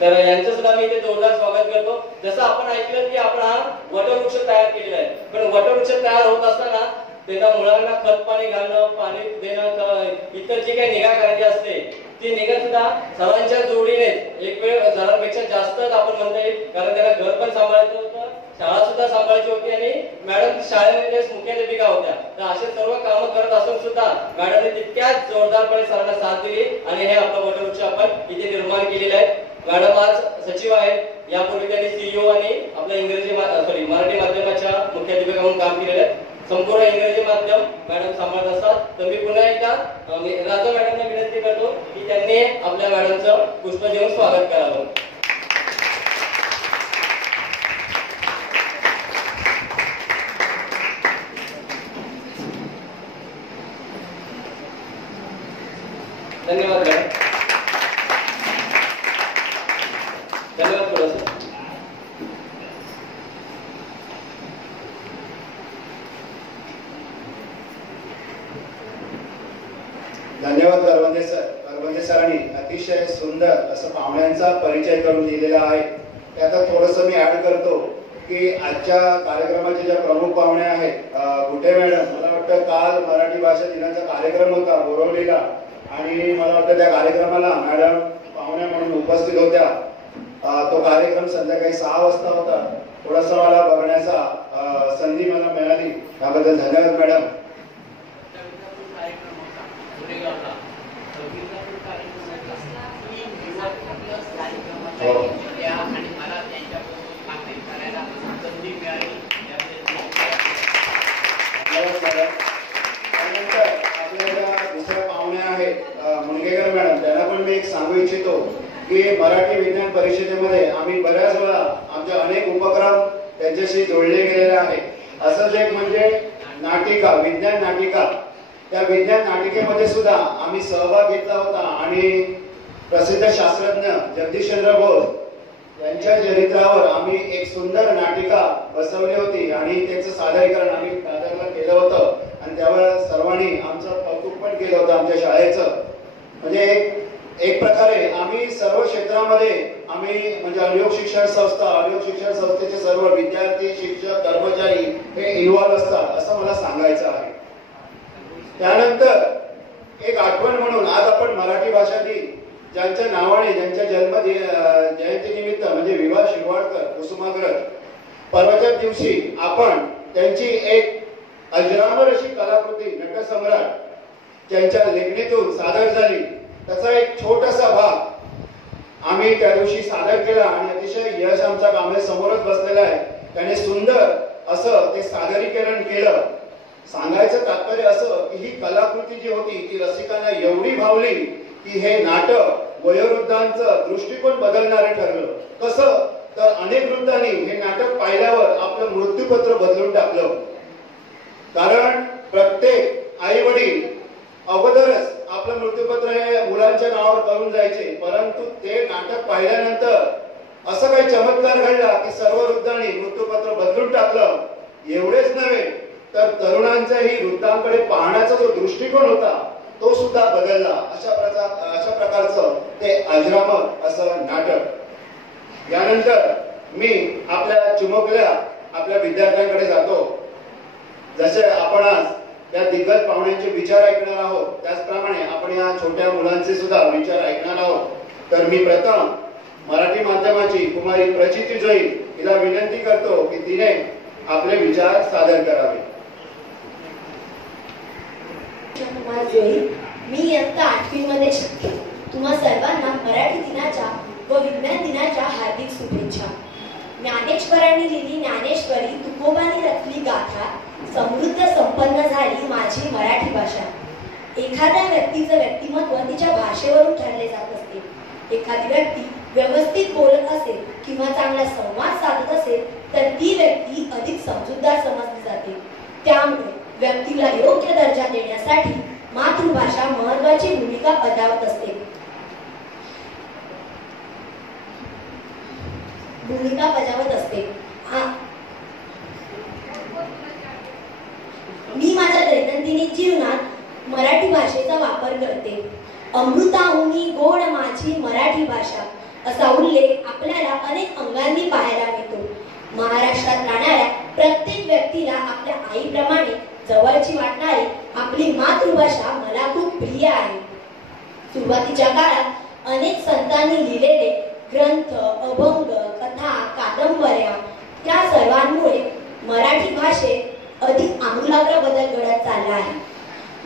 तर यांचं सुद्धा मी इथे जोरदार स्वागत करतो. जसं आपण ऐकलं की आपण हा वटवृक्ष तयार केलेला आहे, पण वटवृक्ष तयार होत असताना त्यांना मुळांना खत पाणी घालणं, पाणी देणं, इतर जी काही निगा करायची असते ती निगा सुद्धा सर्वांच्या जोडीने एक वेळ जरांपेक्षा जास्तच आपण म्हणता येईल, कारण त्यांना घर पण सांभाळायचं होतं, शाळा सुद्धा सांभाळायची होती आणि मॅडम शाळेमध्ये मुख्याध्यापिका होत्या. तर असे सर्व कामं करत असून सुद्धा मॅडमने तितक्याच जोरदारपणे सरांना साथ दिली आणि हे आपलं वटवृक्ष आपण इथे निर्माण केलेलं आहे. मॅडम आज सचिव आहेत. यापूर्वी त्यांनी सीईओ आणि आपल्या मराठी माध्यमाच्या मुख्याध्यापिका म्हणून काम केलेलं आहे. संपूर्ण इंग्रजी माध्यम मॅडम सांभाळत असतात. तर मी पुन्हा एकदा राजा मॅडमना विनंती करतो की त्यांनी आपल्या मॅडमचं पुष्प देऊन स्वागत करावं. धन्यवाद मॅडम. धन्यवाद थोडंसं. धन्यवाद करवंदे सरांनी अतिशय सुंदर असं पाहुण्यांचा परिचय करून दिलेला आहे. त्यात थोडंसं मी ऍड करतो की आजच्या कार्यक्रमाचे ज्या प्रमुख पाहुणे आहेत, गुटे मॅडम, मला वाटतं काल मराठी भाषा दिनाचा कार्यक्रम होता बोरवलीला आणि मला वाटतं त्या कार्यक्रमाला मॅडम पाहुण्या म्हणून उपस्थित होत्या. तो कार्यक्रम संध्याकाळी 6 वाजता होता. थोडासा मला बघण्याचा संधी मला मिळाली, त्याबद्दल धन्यवाद मॅडम. दुसऱ्या पाहुण्या आहेत मुनगेकर मॅडम, त्यांना पण मी एक सांगू इच्छितो की मराठी विज्ञान परिषदेमध्ये आम्ही बऱ्याच वेळा आमचे अनेक उपक्रम त्यांच्याशी जोडले गेलेले आहेत. असंच एक म्हणजे नाटिका, विज्ञान नाटिका, त्या विज्ञान नाटिकेमध्ये सुद्धा आम्ही सहभाग घेतला होता आणि प्रसिद्ध शास्त्रज्ञ जगदीशचंद्र बोस यांच्या चरित्रावर आम्ही एक सुंदर नाटिका बसवली होती आणि त्याचं सादरीकरण आम्ही दादरला केलं होतं आणि त्यावर सर्वांनी आमचं कौतुक पण केलं होतं आमच्या शाळेचं. म्हणजे एक प्रकारे आम्ही सर्व क्षेत्रामध्ये आम्ही म्हणजे अनुयोग शिक्षण संस्थेचे सर्व विद्यार्थी, शिक्षक, कर्मचारी हे इन्व्हॉल्व असतात असं मला सांगायचं आहे. त्यानंतर एक आठवण म्हणून आज आपण मराठी भाषा दिन ज्यांच्या नावाने, ज्यांच्या जयंती निमित्त म्हणजे विभा शिरवाडकर कुसुमाग्रज, परवाच्या दिवशी आपण त्यांची एक अजरामर अशी कलाकृती नटसम्राट ज्यांच्या लेखणीतून सादर झाली त्याचा एक छोटासा भाग आम्ही त्या दिवशी सादर केला आणि अतिशय यश आमच्या कामे समोरच बसलेला आहे. त्याने सुंदर असं ते सादरीकरण केलं. सांगायचं तात्पर्य असं की ही कलाकृती जी होती ती रसिकांना एवढी भावली की हे नाटक वयोवृद्धांचं दृष्टिकोन बदलणारे ठरलं. कसं तर अनेक वृद्धांनी हे नाटक पाहिल्यावर आपलं मृत्यूपत्र बदलून टाकलं. कारण प्रत्येक आई वडील अगोदरच आपलं मृत्यूपत्र हे मुलांच्या नावावर करून जायचे, परंतु ते नाटक पाहिल्यानंतर असं काही चमत्कार घडला की सर्व वृद्धांनी मृत्यूपत्र बदलून टाकलं. एवढेच नव्हे तर तरुणांचाही वृद्धांकडे पाहण्याचा जो दृष्टिकोन होता तो सुद्धा बदलला. अशा प्रकारचं ते अजरामर असं नाटक. यानंतर मी आपल्या चिमुकल्या आपल्या विद्यार्थ्यांकडे जातो. जसे आपण आज त्या दिग्गज पाहुण्यांचे विचार ऐकणार आहोत त्याचप्रमाणे आपण या छोट्या मुलांचे सुद्धा विचार ऐकणार आहोत. तर मी प्रथम मराठी माध्यमाची कुमारी प्रचिती जैन हिला विनंती करतो की तिने आपले विचार सादर करावे. मी इयत्ता 8वी मध्ये शिकते. तुम्हा सर्वांना मराठी दिनाच्या व विज्ञान दिनाच्या हार्दिक शुभेच्छा. ज्ञानेश्वरांनी लिहिली ज्ञानेश्वरी, तुकोबांनी रचली गाथा, समृद्ध संपन्न झाली माझी मराठी भाषा. एखाद्या व्यक्तीचं व्यक्तिमत्व तिच्या भाषेवरून ठरले जात असते. एखादी व्यक्ती व्यवस्थित बोलत असेल किंवा चांगला संवाद साधत असेल तर ती व्यक्ती अधिक समजूतदार समजली जाते. त्यामुळे व्यक्तीला योग्य दर्जा देण्यासाठी मातृभाषा महत्त्वाची भूमिका बजावत असते. मी माझ्या दैनंदिन जीवनात मराठी भाषेचा वापर करते. अमृताहुनी गोड माझी मराठी भाषा असा उल्लेख आपल्याला अनेक अंगांनी पाहायला मिळतो. महाराष्ट्रात राहणाऱ्या प्रत्येक व्यक्तीला आपल्या आईप्रमाणे जवळची वाटणारी आपली मातृभाषा मला खूप प्रिय आहे. सुरुवातीच्या काळात अनेक संतांनी लिहिलेले ग्रंथ, अभंग, कथा, कादंबऱ्या या सर्वांमुळे मराठी भाषेत अधिक आमूलाग्र बदल घडत चालला आहे.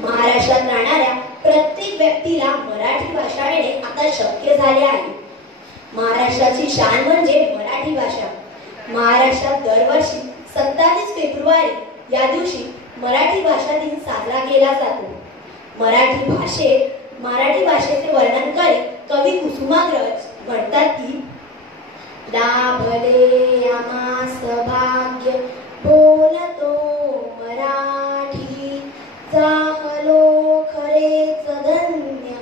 महाराष्ट्रात राहणाऱ्या प्रत्येक व्यक्तीला मराठी भाषा येणे आता शक्य झाले आहे. महाराष्ट्राची शान म्हणजे मराठी भाषा. महाराष्ट्रात दरवर्षी 27 फेब्रुवारी या दिवशी मराठी भाषा दिन साजरा केला जातो. मराठी भाषेचे वर्णन करीत कवी कुसुमाग्रज म्हणतात की लाभले आम्हास भाग्य बोलतो मराठी, जाहलो खरेच धन्य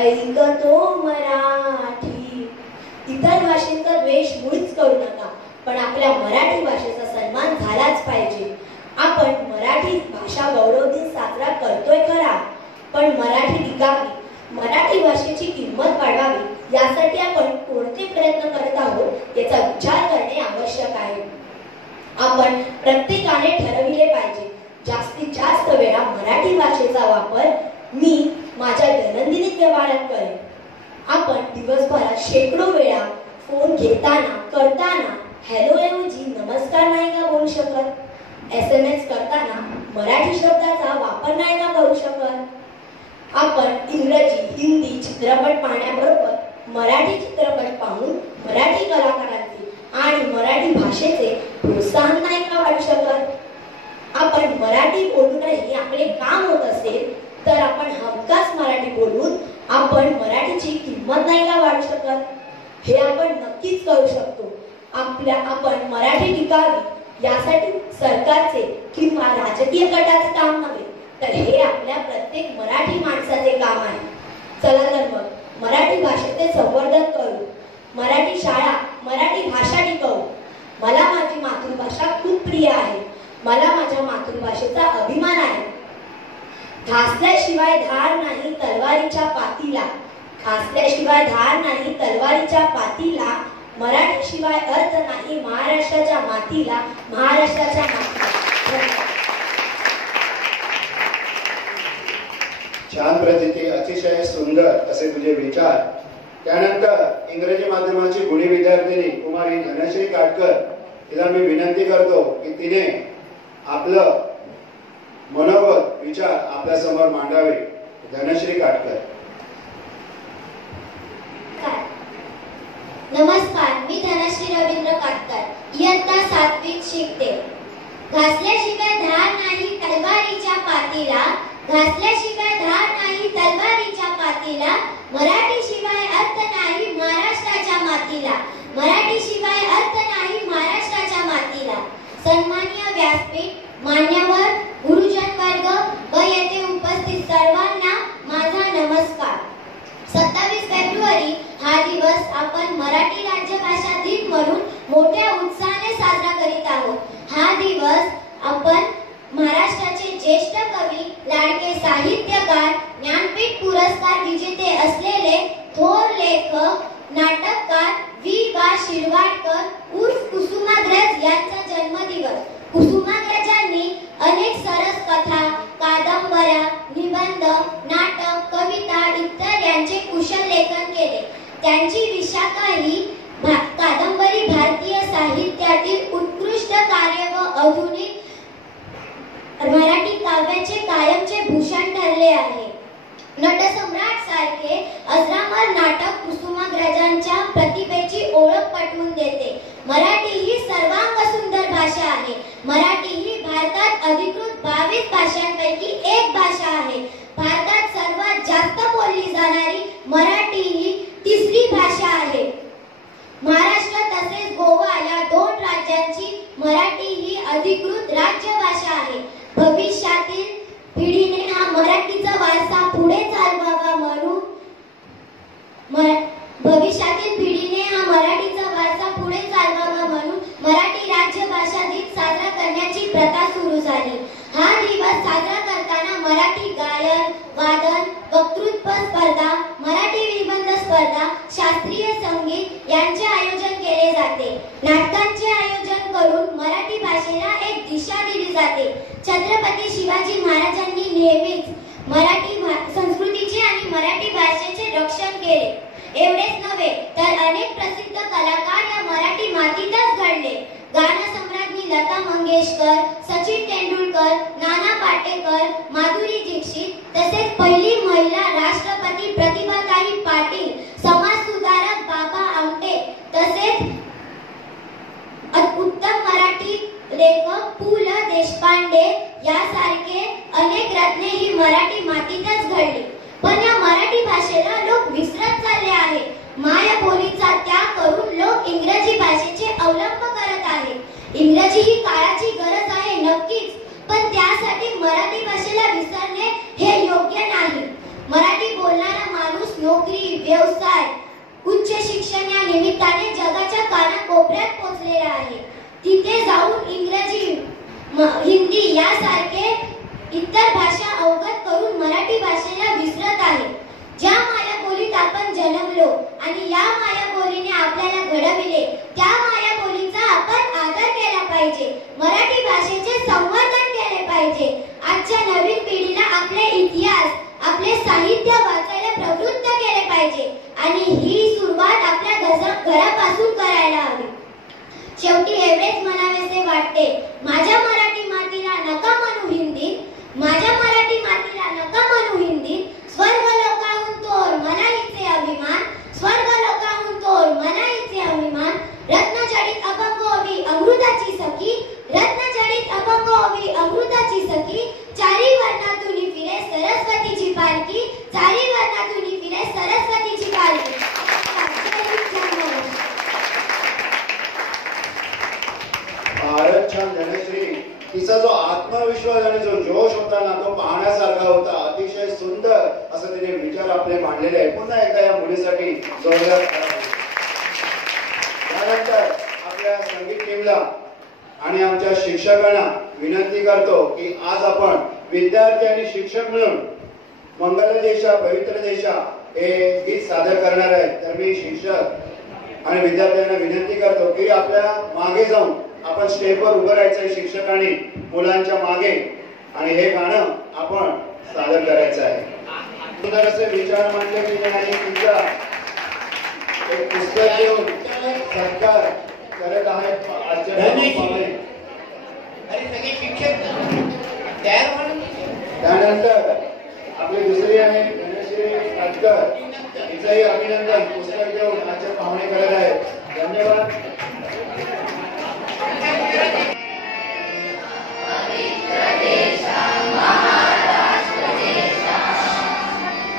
ऐकतो मराठी. इतर भाषेचा द्वेष मुळीच करू नका, पण आपल्या मराठी भाषेचा सन्मान झालाच पाहिजे. आपण मराठी भाषा गौरव दिन साजरा करतोय खरा, पण मराठी टिकावी, मराठी भाषेची किंमत वाढवावी यासाठी आपण कोणते प्रयत्न करत आहोत याचा विचार करणे आवश्यक आहे. आपण प्रत्येकाने ठरविले पाहिजे जास्तीत जास्त वेळा मराठी भाषेचा वापर मी माझ्या दैनंदिन व्यवहारात करेन. आपण दिवसभरात शेकडो वेळा फोन घेताना करताना हॅलो ऐवजी नमस्कार नाही का बोलू शकत? SMS करताना मराठी शब्दाचा वापर नाही का करू शकत? आपण इंग्रजी, हिंदी चित्रपट पाहण्याबरोबर मराठी चित्रपट पाहून मराठी कलाकारांचे आणि मराठी भाषेचे प्रोत्साहन नाही का वाढू शकत? आपण मराठी बोलूनही आपले काम होत असेल तर आपण हमखास मराठी बोलून आपण मराठीची किंमत नाही का वाढू शकत? हे आपण नक्कीच करू शकतो. आपण मराठी टिकावी यासाठी सरकारचे किंवा राजकीय गटाचे काम नव्हे, तर हे आपल्या प्रत्येक मराठी माणसाचे काम आहे. चला तर मग मराठी भाषेचे संवर्धन करू, मराठी शाळा, मराठी भाषा टिकवू. मला माझी मातृभाषा खूप प्रिय आहे. मला माझ्या मातृभाषेचा अभिमान आहे. घासल्याशिवाय धार नाही तलवारीच्या पातीला, घासल्याशिवाय धार नाही तलवारीच्या पातीला, मराठी शिवाय अर्थ नाही महाराष्ट्राच्या मातीला, महाराष्ट्राच्या मातीला. छान प्रतीचे, अतिशय सुंदर असे तुझे विचार. त्यानंतर इंग्रजी माध्यमाची गुणी विद्यार्थिनी कुमारी धनश्री काटकर, तिला मी विनंती करतो की तिने आपलं मनोगत विचार आपल्या समोर मांडावे. धनश्री काटकर. नमस्कार, मी धनश्री रवींद्र काटकर, इयत्ता 7वीत शिकते. घासल्याशिवाय धार नाही तलवारीच्या पातीला, घासल्याशिवाय धार नाही तलवारीच्या पातीला, मराठी शिवाय अर्थ नाही महाराष्ट्राच्या मातीला, मराठी शिवाय अर्थ नाही महाराष्ट्राच्या मातीला. सन्माननीय व्यासपीठ, मान्यवर गुरुजन वर्ग व येथे उपस्थित सर्वांना माझा नमस्कार. 27 फेब्रुवारी हा दिवस आपण मराठी राज्यभाषा दिन म्हणून मोठ्या उत्साहाने साजरा करीत आहोत. हा दिवस आपण महाराष्ट्राचे ज्येष्ठ कवी, लाडके साहित्यकार, ज्ञानपीठ पुरस्कार विजेते असलेले थोर लेखक, नाटककार वी.वा. शिरवाडकर उर्फ कुसुमाग्रज यांचा जन्मदिवस. कुसुमाग्रजांनी अनेक सरस कथा, कादंबऱ्या, निबंध, नाटक, कविता इत्यादी यांचे कुशल लेखन केले. त्यांची विशाखा ही कादंबरी भारतीय साहित्यातील उत्कृष्ट कार्य व आधुनिक मराठी काव्याचे कायमचे भूषण ठरले आहे. नटसम्राट सारखे अजरामर नाटक कुसुमाग्रजांच्या प्रतिभेची ओळख पटवून देते. मराठी ही सर्वांग सुंदर भाषा आहे. मराठी ही भारतात अधिकृत 22 भाषांपैकी एक भाषा आहे. भारतात सर्वात जास्त बोलली जाणारी मराठी ही 3री भाषा आहे. महाराष्ट्र तसेच गोवा या 2 राज्यांची मराठी ही अधिकृत राज्यभाषा आहे. भविष्यातील पिढीने हा मराठीचा वारसा भविष्यातील पिढीने हा मराठीचा वारसा पुढे चालवावा म्हणून मराठी राज्य भाषा दिन साजरा करण्याची प्रथा सुरू झाली. हा दिवस साजरा करताना मराठी गायन, वादन, वक्तृत्व स्पर्धा, मराठी निबंध स्पर्धा, शास्त्रीय संगीत यांचे आयोजन केले जाते. नाटकांचे आयोजन करून मराठी भाषेला एक दिशा दिली जाते. छत्रपती शिवाजी महाराजांनी नेहमीच मराठी संस्कृतीचे आणि मराठी भाषेचे रक्षण केले. एवढेच नव्हे तर अनेक प्रसिद्ध कलाकार या मराठी मातीतच घडले. गानसम्राज्ञी लता मंगेशकर, सचिन तेंडुलकर, नाना पाटेकर, माधुरी दीक्षित तसेच पहिली महिला राष्ट्रपती प्रतिभाताई पाटील, समाजसुधारक बाबा आमटे तसेच उत्तम मराठी लेखक पु ल देशपांडे यासारखे अनेक रत्ने ही मराठी मातीतच घडली. पण या मराठी भाषेला लोक विसरत चालले आहेत. मायबोलीचा त्याग करून लोक इंग्रजी भाषेचे अवलंब करत आहेत. इंग्रजी ही काळाची गरज आहे नक्कीच, पण त्यासाठी मराठी भाषेला विसरणे हे योग्य नाही. मराठी बोलणारा माणूस नोकरी, व्यवसाय, उच्च शिक्षण या निमित्ताने जगाच्या कानाकोपऱ्यात पोहोचलेला आहे. तिथे जाऊन इंग्रजी, हिंदी यासारखे इतर भाषा अवगत करून मराठी भाषेला विसरत आहे. ज्या मायाबोलीत आपण जन्मलो आणि या मायाबोलीने आपल्याला घडविले त्या मायाबोलीचा आपण आदर केला पाहिजे. मराठी भाषेचे संवर्धन केले पाहिजे. आजच्या नवीन पिढीला आपले इतिहास, आपले साहित्य वाचायला प्रवृत्त केले पाहिजे आणि ही सुरुवात आपल्या घरापासून करायला हवी. शेवटी एवढेच म्हणावेसे वाटते, माझ्या मराठी मातीला नका म्हणू हिंदीत, माझ्या मराठी मातीला नका म्हणू हिंदीत. स्वर्ग लोकाहून तोर मनाईचे अभिमान, स्वर्ग लोकाहून तोर मनाईचे अभिमान. रत्नजडित अभंग ओवी अमृताची सखी, रत्नजडित अभंग ओवी अमृताची सखी. चारी वर्णातून फिरे सरस्वतीची पालखी, चारी वर्णातून फिरे सरस्वतीची पालखी. भारत छान धनश्री, तिचा जो आत्मविश्वास आणि जो जोश होता ना तो पाहण्यासारखा होता. अतिशय सुंदर असं तिने विचार आपले मांडलेले आहे. पुन्हा एकदा या मुलीसाठी जोरदार. त्यानंतर आपल्या संगीत टीमला आणि आमच्या शिक्षकांना विनंती करतो की आज आपण विद्यार्थी आणि शिक्षक मिळून मंगल देशा पवित्र देशा हे गीत सादर करणार आहे. तर मी शिक्षक आणि विद्यार्थ्यांना विनंती करतो की आपल्या मागे जाऊन आपण स्टेजवर उभं राहायचंय शिक्षकांनी मुलांच्या मागे आणि हे गाणं आपण सादर करायचं आहे. सुंदर असे विचार मांडले की आणि तुमचा एक पुस्तक घेऊन सत्कार करत आहेत आजच्या. त्यानंतर आपली दुसरी आहे धनश्री काटकर, तिचंही अभिनंदन. पुस्तक घेऊन आजच्या पाहुणे करत आहेत. धन्यवाद. महाराष्ट्र देशा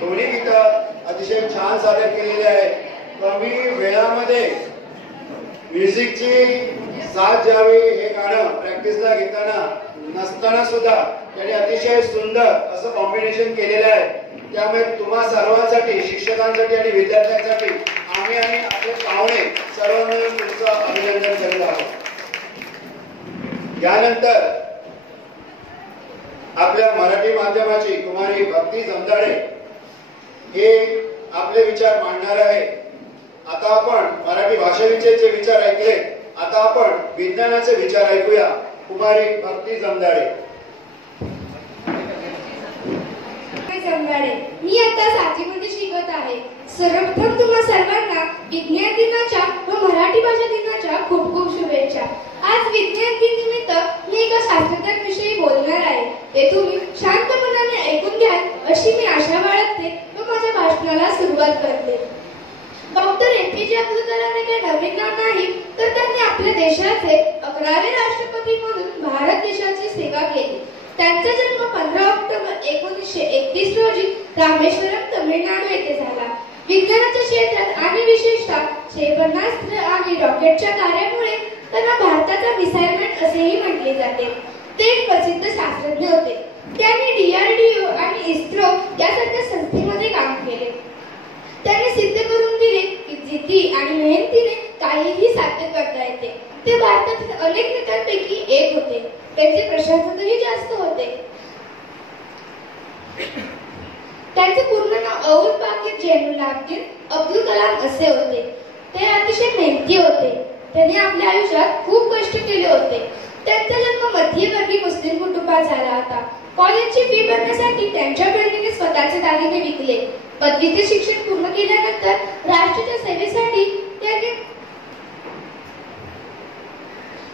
दोन्ही गीतं अतिशय छान सादर केलेली आहे. कमी वेळामध्ये म्युझिकची साथ द्यावी हे गाणं प्रॅक्टिसला घेताना नसताना सुद्धा त्यांनी अतिशय सुंदर असं कॉम्बिनेशन केलेलं आहे. त्यामुळे तुम्हा सर्वांसाठी, शिक्षकांसाठी आणि विद्यार्थ्यांसाठी आम्ही आणि आपले पाहुणे सर्व मिळून तुमचं अभिनंदन करीत आहोत. यानंतर आपल्या मराठी माध्यमाची कुमारी भक्ती जमदाडे हे आपले विचार मांडणार आहे. आता आपण मराठी भाषेविषयीचे विचार ऐकले, आता आपण विज्ञानाचे विचार ऐकूया. कुमारी भक्ती जमदाडे. मी आता 7वी मध्ये शिकत आहे. सर्वप्रथम तुम्हा सर्वांना विज्ञान दिनाच्या व मराठी भाषा दिनाच्या खूप खूप शुभेच्छा. आज विज्ञान दिन निमित्त मी एका शास्त्रज्ञाविषयी बोलणार आहे. ते तुम्ही शांत मनाने ऐकून घ्याल अशी मी आशा बाळगते व माझ्या भाषणाला सुरुवात करते. डॉक्टर एपीजे अब्दुल कलाम हे काही नवीन नाव नाही, तर त्यांनी आपल्या देशाचे 11वे राष्ट्रपती म्हणून भारत देशाची सेवा केली. त्यांचा जन्म 15 ऑक्टोबर 1931 रोजी रामेश्वरम, तमिळनाडू येथे झाला. विज्ञानाच्या क्षेत्रात आणि विशेषतः क्षेपणास्त्र आणि रॉकेटच्या कार्यामुळे त्यांना भारताचा मिसाइलमॅन असेही म्हटले जाते. ते एक प्रसिद्ध शास्त्रज्ञ होते. त्यांनी DRDO आणि इस्रो यासारख्या संस्थेमध्ये काम केले. त्यांनी सिद्ध करून दिले की जिद्दी आणि मेहनतीने काहीही साध्य करता येते. ते भारतातील अनेक नेत्यांपैकी एक होते. त्यांचे प्रशंसकही जास्त होते. त्यांचे पूर्ण नाव अबुल पाकीर जैनुलाब्दीन अब्दुल कलाम असे होते. ते अतिशय मेहनती होते. त्यांनी आपल्या आयुष्यात खूप कष्ट केले होते. त्यांचा जन्म मध्यमवर्गीय मुस्लिम कुटुंबात झाला होता. कॉलेजची फी भरण्यासाठी त्यांच्या बहिणीने स्वतःचे दागिने विकले. पदवीचे शिक्षण पूर्ण केल्यानंतर राष्ट्राच्या सेवेसाठी त्यांनी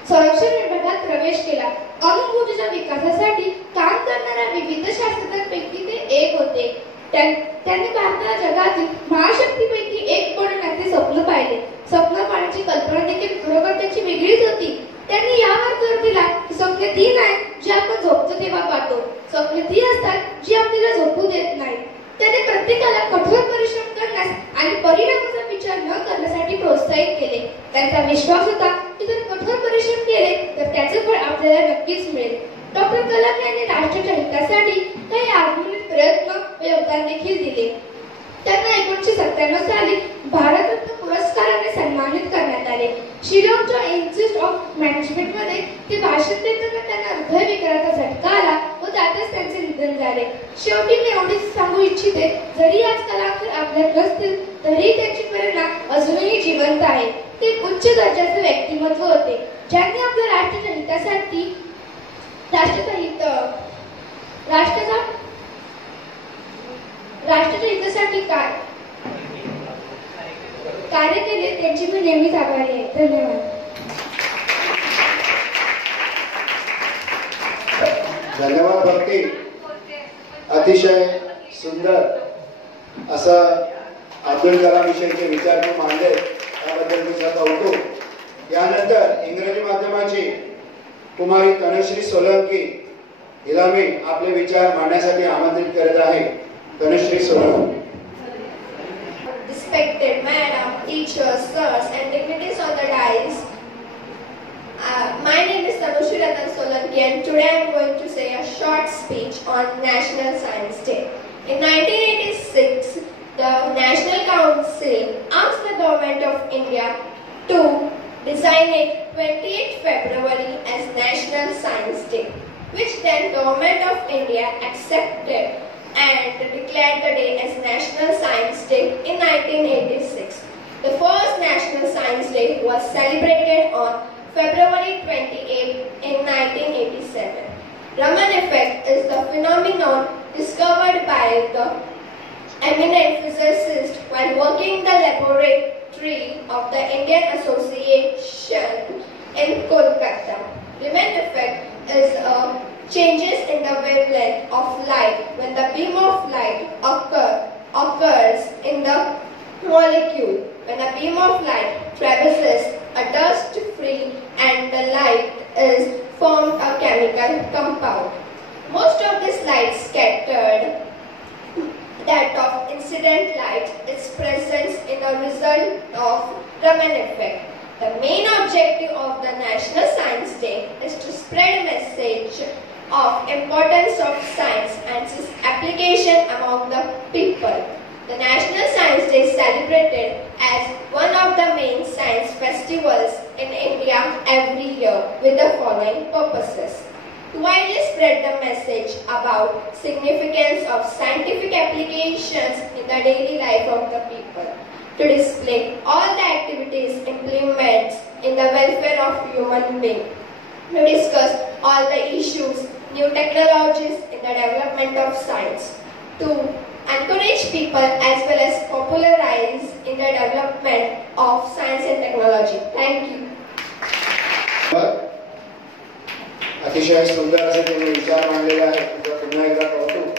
संरक्षण विभागात प्रवेश केला. अणुऊर्जेच्या विकासासाठी काम करणाऱ्या विविध शास्त्रज्ञांपैकी ते एक होते. त्यांनी भारताला जगातील महाशक्तीपैकी एक बनवण्याचे स्वप्न पाहिले. स्वप्न पाहण्याची कल्पना देखील खरोखर त्याची वेगळीच होती. त्यांनी यावर भर दिला की स्वप्ने ती नाहीत जी आपण झोपतो तेव्हा पाहतो. स्वप्ने ती असतात जी आपल्याला झोपू देत नाहीत. त्याने प्रत्येकाला कठोर परिश्रम करण्यास आणि परिणामाचा विचार न करण्यासाठी प्रोत्साहित केले. त्यांचा विश्वास होता की जर कठोर परिश्रम केले तर त्याचे फळ आपल्याला नक्कीच मिळेल. डॉक्टर कलाम यांनी राष्ट्राच्या हितासाठी काही आत्मनिर्भर प्रयत्न व योगदान देखील दिले. त्यांना 1997 साली भारतरत्न पुरस्काराने सन्मानित करण्यात आले. शिलाँगच्या इन्स्टिट्यूट ऑफ मॅनेजमेंट मध्ये ते भाषण देताना त्यांना हृदयविकाराचा झटका आला व त्यातच त्यांचे निधन झाले. शेवटी मी एवढेच सांगू इच्छिते, जरी आज कलाकार आपल्यात नसतील तरी त्यांची प्रेरणा अजूनही जिवंत आहे. ते उच्च दर्जाचे व्यक्तिमत्व होते ज्यांनी आपल्या राष्ट्राच्या हितासाठी राष्ट्राच्या हितासाठी कार्य केले. त्यांची मी नेहमीच आभारी आहे. धन्यवाद. धन्यवाद भक्ती. अतिशय सुंदर असं अब्दुल कलाम विषयीचे विचार तू मांडले, त्याबद्दल तुझं कौतुक. यानंतर इंग्रजी माध्यमाची कुमारी तनुश्री सोलंकी हिला मी आपले विचार मांडण्यासाठी आमंत्रित करत आहे. Tanushree Solanki. Respected madam, teachers, sirs, and dignitaries on the dais. My name is Tanushri Ratan Solanki, and today I am going to say a short speech on National Science Day. In 1986, the National Council asked the Government of India to designate 28th February as National Science Day, which then Government of India accepted and declared the day as National Science Day in 1986. The first National Science Day was celebrated on February 28 in 1987. Raman effect is the phenomenon discovered by the eminent physicist while working in the laboratory of the Indian Association in Kolkata. Raman effect is changes in the wavelength of light when the beam of light in the molecule. When a beam of light traverses a dust-free and the light is formed a chemical compound. Most of this light scattered. That of incident light is present in the result of Raman effect. The main objective of the National Science Day is to spread a message of importance of science and its application among the people. The National Science Day is celebrated as one of the main science festivals in India every year with the following purposes: to widely spread the message about significance of scientific applications in the daily life of the people, to display all the activities implements in the welfare of human being, to discuss all the issues, new technologies in the development of science, to encourage people as well as popularize in the development of science and technology. Thank you. अतिशय सुंदर असे तुम्ही विचार मांडलेले आहेत, तुझं पुन्हा एकदा कौतुक.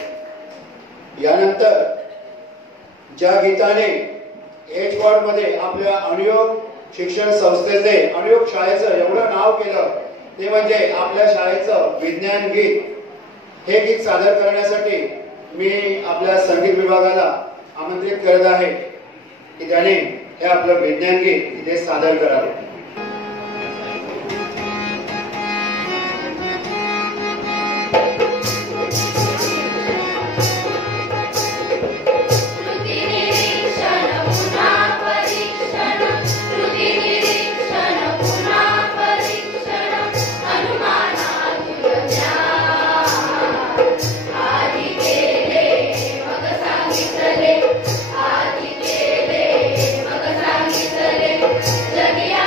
यानंतर ज्या गीताने एच मध्ये आपल्या अणुयोग शिक्षण संस्थेचे अणुयोग शाळेचं एवढं नाव केलं ते म्हणजे आपल्या शाळेचं विज्ञान गीत. हे गीत सादर करण्यासाठी मी आपल्या संगीत विभागाला आमंत्रित करत आहे की त्याने हे आपलं विज्ञान गीत इथे सादर करावे. जगिया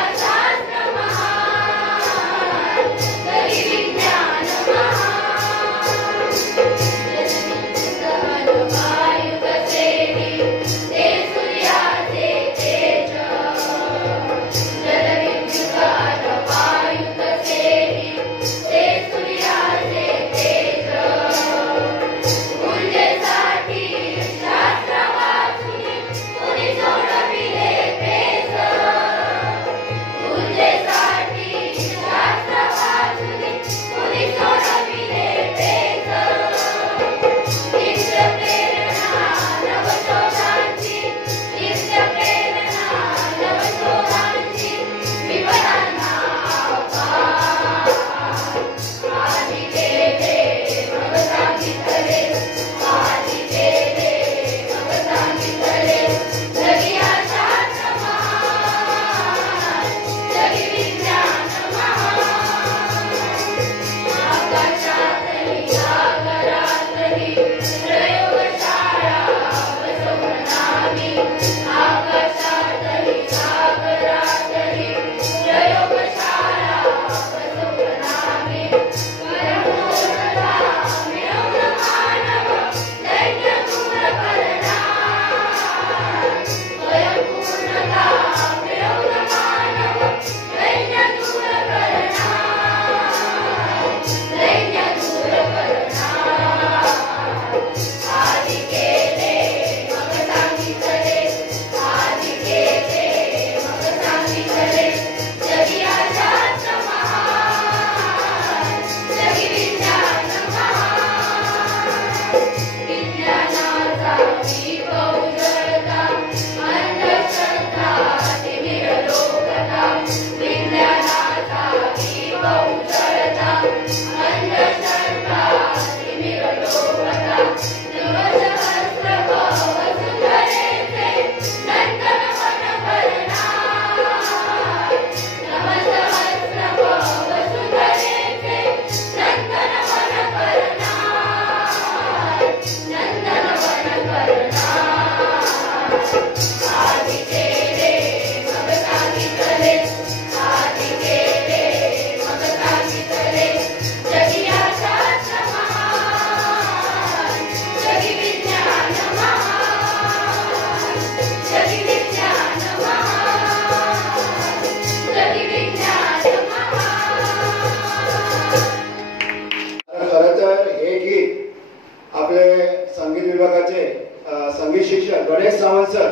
शिक्षक गणेश सावंत सर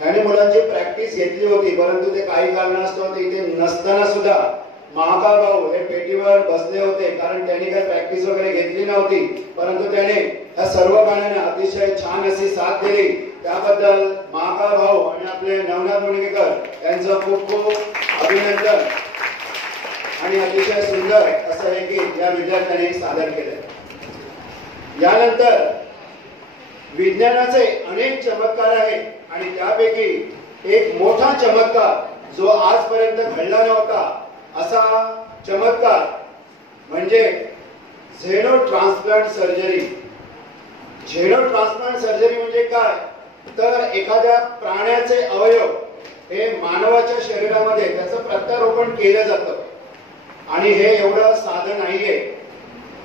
ह्याने मुलांची प्रॅक्टिस घेतली होती, परंतु ते काही कारणास्तव ते इथे नसताना सुद्धा महाकाळ भाऊ हे पेटीवर बसले होते, कारण त्यांनी काही प्रॅक्टिस वगैरे घेतली नव्हती, परंतु त्याने या सर्व गाण्यांना अतिशय छान अशी साथ दिली. त्याबद्दल महाकाळ भाऊ आणि आपले नवनाथ मुणगेकर यांचं खूप खूप अभिनंदन. आणि अतिशय सुंदर असं हे गीत या विद्यार्थ्यांनी सादर केलं. यानंतर विज्ञानाचे अनेक चमत्कार आहेत आणि त्यापैकी एक मोठा चमत्कार जो आजपर्यंत घडला नव्हता असा चमत्कार म्हणजे झेनो ट्रान्सप्लांट सर्जरी. झेनो ट्रान्सप्लांट सर्जरी म्हणजे काय, तर एखाद्या प्राण्याचे अवयव हे मानवाच्या शरीरामध्ये त्याचं प्रत्यारोपण केलं जातं. आणि हे एवढं साधं नाहीये,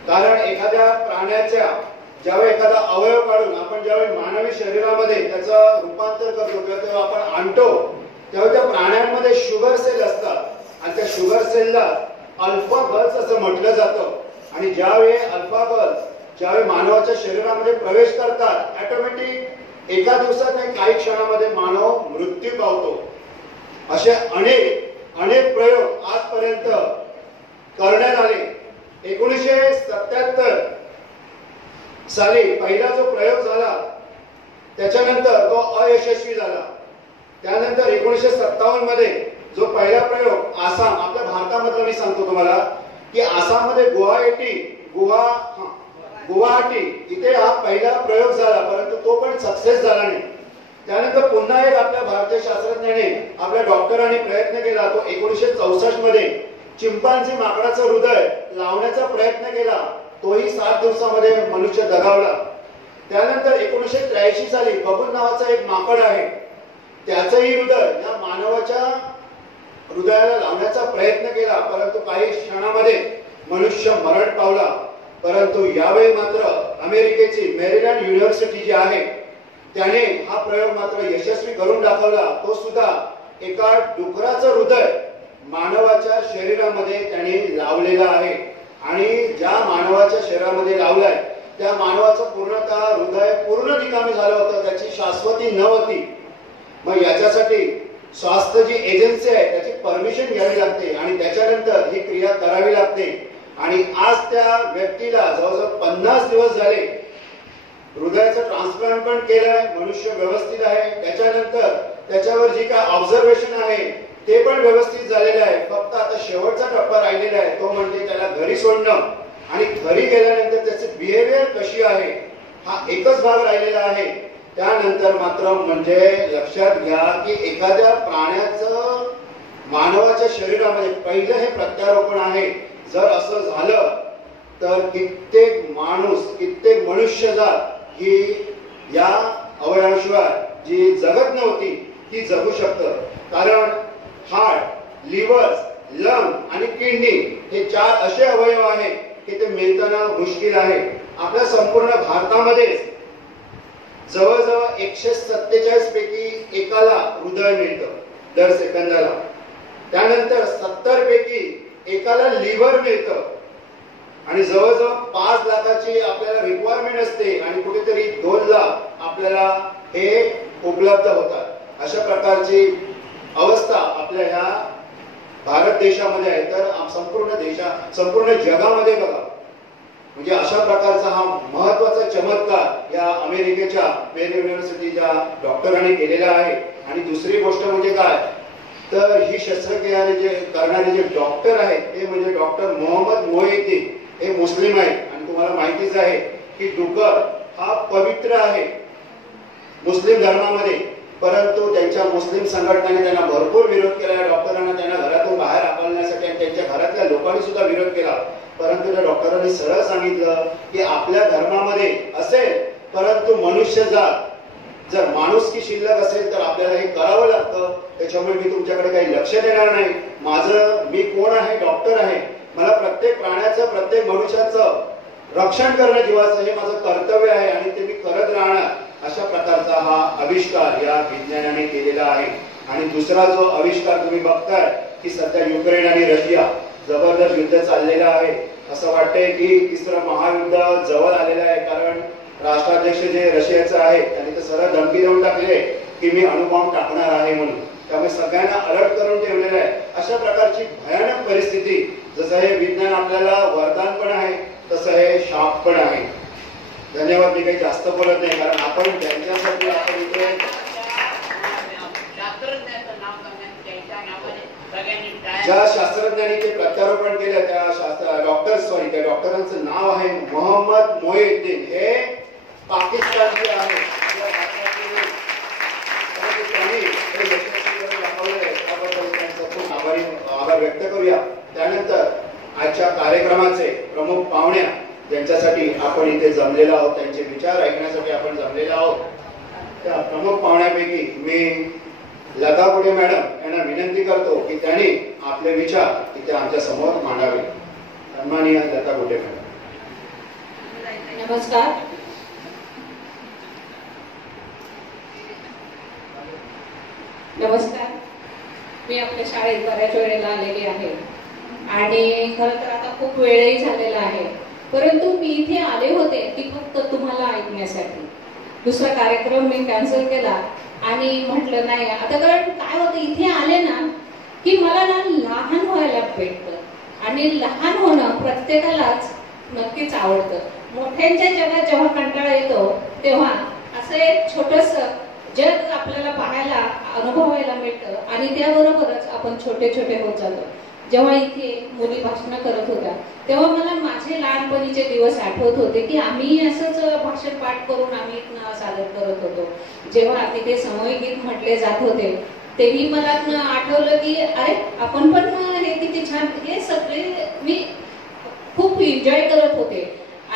कारण एखाद्या प्राण्याच्या ज्यावेळी एखादा अवयव काढून आपण ज्यावेळी मानवी शरीरामध्ये त्याचं रूपांतर करतो किंवा तेव्हा आपण आणतो, तेव्हा त्या प्राण्यांमध्ये शुगर सेल असतात आणि त्या शुगर सेलला अल्फा गर्ल्स असं म्हटलं जातं. आणि ज्यावेळी अल्फा गर्ल्स ज्यावेळी मानवाच्या शरीरामध्ये प्रवेश करतात, ऑटोमॅटिक एका दिवसात नाही काही क्षणामध्ये मानव मृत्यू पावतो. असे अनेक प्रयोग आजपर्यंत करण्यात आले. 1977 साली पहिला जो प्रयोग झाला त्याच्यानंतर तो अयशस्वी झाला. त्यानंतर 1957 मध्ये जो पहिला प्रयोग आसाम, आपल्या भारतामधला मी सांगतो तुम्हाला की आसाममध्ये गुवाहाटी इथे हा पहिला प्रयोग झाला, परंतु तो पण सक्सेस झाला नाही. त्यानंतर पुन्हा एक आपल्या भारतीय शास्त्रज्ञाने आपल्या डॉक्टरांनी प्रयत्न केला. तो 1964 मध्ये चिंपांझी माकडाचं हृदय लावण्याचा प्रयत्न केला, तोही 7 दिवसामध्ये मनुष्य दगावला. त्यानंतर 1983 साली बबूल नावाचा एक माकड आहे, त्याचंही हृदय या मानवाच्या हृदयाला लावण्याचा प्रयत्न केला, परंतु काही क्षणामध्ये मनुष्य मरण पावला. परंतु यावेळी मात्र अमेरिकेची मेरीलँड युनिव्हर्सिटी जी आहे त्याने हा प्रयोग मात्र यशस्वी करून दाखवला. तो सुद्धा एका डुकराचं हृदय मानवाच्या शरीरामध्ये त्याने लावलेला आहे. आणि ज्या मानवाच्या शरीरामध्ये लावलाय त्या मानवाचं पूर्णतः हृदय पूर्ण निकामी झालं होतं, त्याची शाश्वती नव्हती. मग याच्यासाठी स्वास्थ्य जी एजन्सी आहे त्याची परमिशन घ्यावी लागते आणि त्याच्यानंतर ही क्रिया करावी लागते. आणि आज त्या व्यक्तीला जवळजवळ 50 दिवस झाले. हृदयाचं ट्रान्सप्लांट पण केलंय, मनुष्य व्यवस्थित आहे. त्याच्यानंतर त्याच्यावर जी काय ऑब्झर्वेशन आहे ते पण व्यवस्थित झालेलं आहे. फक्त आता शेवटचा टप्पा राहिलेला आहे, तो म्हणजे त्याला घरी सोडणं आणि घरी गेल्यानंतर त्याची बिहेवियर कशी आहे हा एकच भाग राहिलेला आहे. त्यानंतर मात्र म्हणजे लक्षात घ्या की एखाद्या प्राण्याचं मानवाच्या शरीरामध्ये पहिलं हे प्रत्यारोपण आहे. जर असं झालं तर कित्येक मनुष्यजात ही या अवयवाशिवाय जी जगत नव्हती ती जगू शकतं. कारण हार्ट, लिव्हर, लंग आणि किडनी हे 4 असे अवयव आहेत की ते मिळताना मुश्किल आहे. आपल्या संपूर्ण भारतामध्ये जवळजवळ 147 पैकी एकाला हृदय मिळतं दर सेकंदाला. त्यानंतर 70 पैकी एकाला लिव्हर मिळतं आणि जवळजवळ 5 लाखाची आपल्याला रिक्वायरमेंट असते आणि कुठेतरी 2 लाख आपल्याला हे उपलब्ध होतात. अशा प्रकारची अवस्था आपल्या ह्या भारत देशामध्ये आहे. तर संपूर्ण जगामध्ये बघा, म्हणजे अशा प्रकारचा हा महत्वाचा चमत्कार या अमेरिकेच्या मेरी युनिव्हर्सिटीच्या डॉक्टरांनी केलेला आहे. आणि दुसरी गोष्ट म्हणजे काय, तर ही शस्त्रक्रिया जे करणारे जे डॉक्टर आहेत ते म्हणजे डॉक्टर मोहम्मद मोहिउद्दीन, हे मुस्लिम आहेत. आणि तुम्हाला माहितीच आहे की डुकर हा पवित्र आहे मुस्लिम धर्मामध्ये, परंतु त्यांच्या मुस्लिम संघटनाने त्यांना भरपूर विरोध केला. डॉक्टरांना त्यांना घरातून बाहेर हाकलण्यासाठी आणि त्यांच्या घरातल्या लोकांनी सुद्धा विरोध केला. परंतु त्या डॉक्टरांनी सरळ सांगितलं की आपल्या धर्मामध्ये असेल, परंतु मनुष्यजात जर माणुसकी शिल्लक असेल तर आपल्याला हे करावं लागतं. त्याच्यामुळे मी तुमच्याकडे काही लक्ष देणार नाही. मी कोण आहे, डॉक्टर आहे. मला प्रत्येक प्राण्याचं, प्रत्येक मनुष्याचं रक्षण करणं जीवाचं हे माझं कर्तव्य आहे आणि ते मी करत राहणार. अशा प्रकारचा हा आविष्कार या विज्ञानाने केलेला आहे. आणि दुसरा जो आविष्कार तुम्ही बघताय की सध्या युक्रेन आणि रशिया जबरदस्त युद्ध चाललेलं आहे. असं वाटतंय की 3रं महायुद्ध जवळ आलेलं आहे. कारण राष्ट्राध्यक्ष जे रशियाचे आहेत त्यांनी तर सरळ धमकी देऊन टाकली आहे की मी अणुबॉम्ब टाकणार आहे म्हणून. त्यामुळे सगळ्यांना अलर्ट करून ठेवलेलं आहे. अशा प्रकारची भयानक परिस्थिती, जसं हे विज्ञान आपल्याला वरदान पण आहे तसं हे शाप पण आहे. धन्यवाद. मी काही जास्त बोलत नाही, कारण आपण ज्यांच्यासाठी आपण इथे ज्या शास्त्रज्ञांनी ते प्रत्यारोपण केलं त्या डॉक्टरांचं नाव आहे मोहम्मद मोहिउद्दीन. हे पाकिस्तानचे आहे. त्यांनी हे यशस्वी दाखवलंय, त्याबद्दल त्यांचं खूप आभार व्यक्त करूया. त्यानंतर आजच्या कार्यक्रमाचे प्रमुख पाहुण्या ज्यांच्यासाठी आपण इथे जमलेलो आहोत, त्यांचे विचार ऐकण्यासाठी आपण जमलेलो आहोत, त्या प्रमुख पाहुण्यापैकी मी लता गुडे मॅडम यांना विनंती करतो की त्यांनी आपले विचार इथे आमच्या समोर मांडावे. सन्माननीय लता गुडे मॅडम. नमस्कार. नमस्कार. मी आपल्या शाळेत बऱ्याच वेळेला आलेली आहे आणि खरं तर आता खूप वेळही झालेला आहे, परंतु मी इथे आले होते की फक्त तुम्हाला ऐकण्यासाठी. दुसरा कार्यक्रम मी कॅन्सल केला आणि म्हटलं नाही आता, कारण काय होतं इथे आले ना की मला ना लहान व्हायला भेटतं आणि लहान होणं प्रत्येकालाच नक्कीच आवडतं. मोठ्यांच्या जगात जेव्हा कंटाळा येतो तेव्हा असं एक छोटस जग आपल्याला पाहायला अनुभवायला मिळतं आणि त्याबरोबरच आपण छोटे छोटे होत जातो. जेव्हा इथे मुली भाषण करत होत्या तेव्हा मला माझे लहानपणीचे दिवस आठवत होते की आम्ही असंच भाषण पाठ करून आम्ही सादर करत होतो. जेव्हा तिथे सामूहिक गीत म्हटले जात होते तेही मला आठवलं की अरे आपण पण हे किती छान, हे सगळे मी खूप एन्जॉय करत होते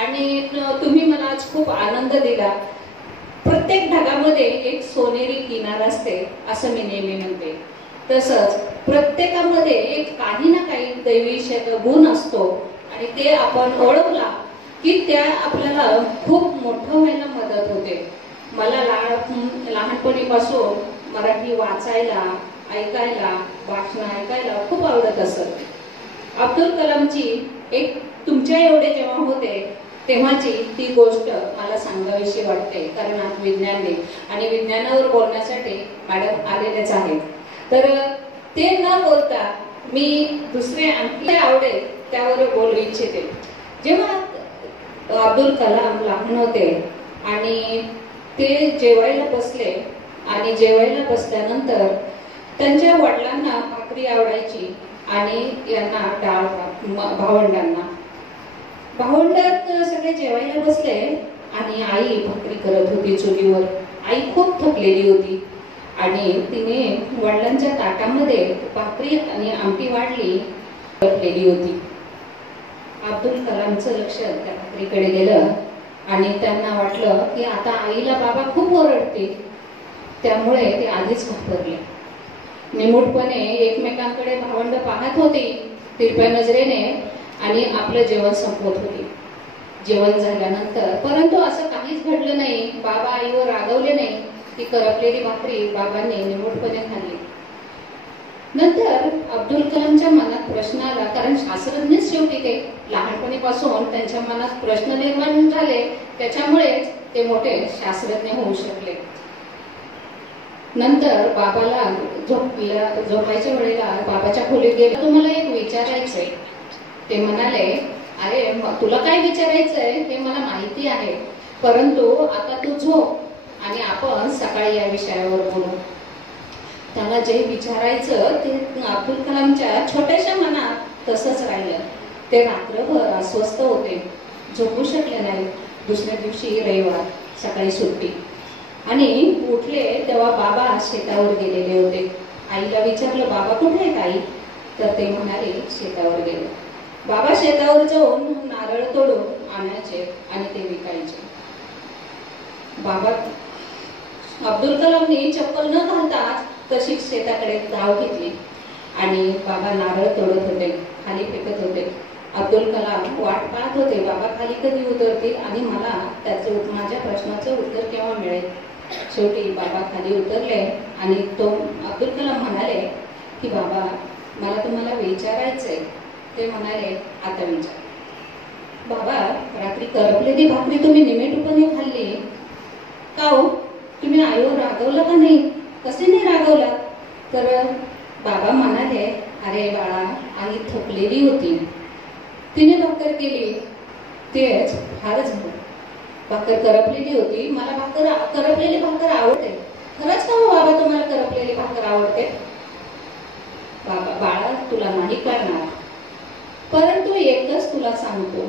आणि तुम्ही मला आज खूप आनंद दिला. प्रत्येक ढगामध्ये एक सोनेरी किनार असते असं मी नेहमी म्हणते. तसंच प्रत्येकामध्ये एक काही ना काही दैवी गुण असतो आणि ते आपण ओळखला की त्या आपल्याला खूप मोठं व्हायला मदत होते. मला लहानपणीपासून मराठी वाचायला, ऐकायला, भाषण ऐकायला खूप आवडत असत. अब्दुल कलामची एक तुमच्या एवढे जेव्हा होते तेव्हाची ती गोष्ट मला सांगावीशी वाटते, कारण आज विज्ञान दिन आणि विज्ञानावर बोलण्यासाठी मॅडम आलेलेच आहेत. तर ते न बोलता मी दुसरे आणखी आवडेल त्यावर बोलू इच्छिते. जेव्हा अब्दुल कलाम लहान होते आणि ते जेवायला बसले आणि जेवायला बसल्यानंतर त्यांच्या वडिलांना भाकरी आवडायची आणि यांना डाळ, भावंडात सगळे जेवायला बसले आणि आई भाकरी करत होती चुलीवर. आई खूप थकलेली होती आणि तिने वडिलांच्या ताटामध्ये भाकरी आणि आमटी वाढली होती. अब्दुल कलामचं लक्ष त्या भाकरीकडे गेलं आणि त्यांना वाटलं की आता आईला बाबा खूप ओरडतील, त्यामुळे ते आधीच घाबरले. निमूटपणे एकमेकांकडे भावंड पाहत होती तिरप्या नजरेने आणि आपलं जेवण संपवत होती. जेवण झाल्यानंतर परंतु असं काहीच घडलं नाही. बाबा आईवर रागवले नाही. ती करपलेली भाकरी बाबांनी निमूटपणे खाल्ली. नंतर अब्दुल कलामच्या मनात प्रश्न आला, कारण शास्त्रज्ञच शेवटी ते लहानपणीपासून त्यांच्या मनात प्रश्न निर्माण झाले, त्याच्यामुळेच ते मोठे शास्त्रज्ञ होऊ शकले. नंतर बाबाला झोपायच्या वेळेला बाबाच्या खोलीत गेले. तुम्हाला एक विचारायचंय. ते म्हणाले, अरे तुला काय विचारायचंय हे मला माहिती आहे, परंतु आता तू झोप आणि आपण सकाळी या विषयावर बोलू. त्याला जे विचारायचं ते अब्दुल कलामच्या छोट्याशा मनात तसंच राहिलं. ते रात्रभर अस्वस्थ होते, झोपू शकले नाही. दुसऱ्या दिवशी रविवार, सकाळी सुट्टी आणि उठले तेव्हा बाबा शेतावर गेलेले होते. आईला विचारलं, बाबा कुठे आहेत आई? तर ते म्हणाले शेतावर गेले. बाबा शेतावर जाऊन नारळ तोडून आणायचे आणि ते विकायचे. बाबा अब्दुल कलामनी चप्पल न घालताच तशीच शेताकडे धाव घेतली आणि बाबा नारळ तोडत होते, खाली फेकत होते. अब्दुल कलाम वाट पाहत होते, बाबा खाली कधी उतरतील आणि मला माझ्या प्रश्नाचं उत्तर केव्हा मिळेल. शेवटी बाबा खाली उतरले आणि तो अब्दुल कलाम म्हणाले की बाबा मला तुम्हाला विचारायचंय. ते म्हणाले, आता विचार. बाबा, रात्री करपलेली भाकरी तुम्ही निमिटपणे खाल्ली का हो? तुम्ही आईवर रागवलं का नाही? कसे नाही रागवला? तर बाबा म्हणाले, अरे बाळा, आई थकलेली होती, तिने भाकर केली, तेच फार झालं. भाकर करपलेली होती, मला करपलेली भाकर आवडते. खरंच का हो बाबा, तुम्हाला करपलेली भाकर आवडते? बाबा, बाळा, तुला नाही करणार, परंतु एकच तुला सांगतो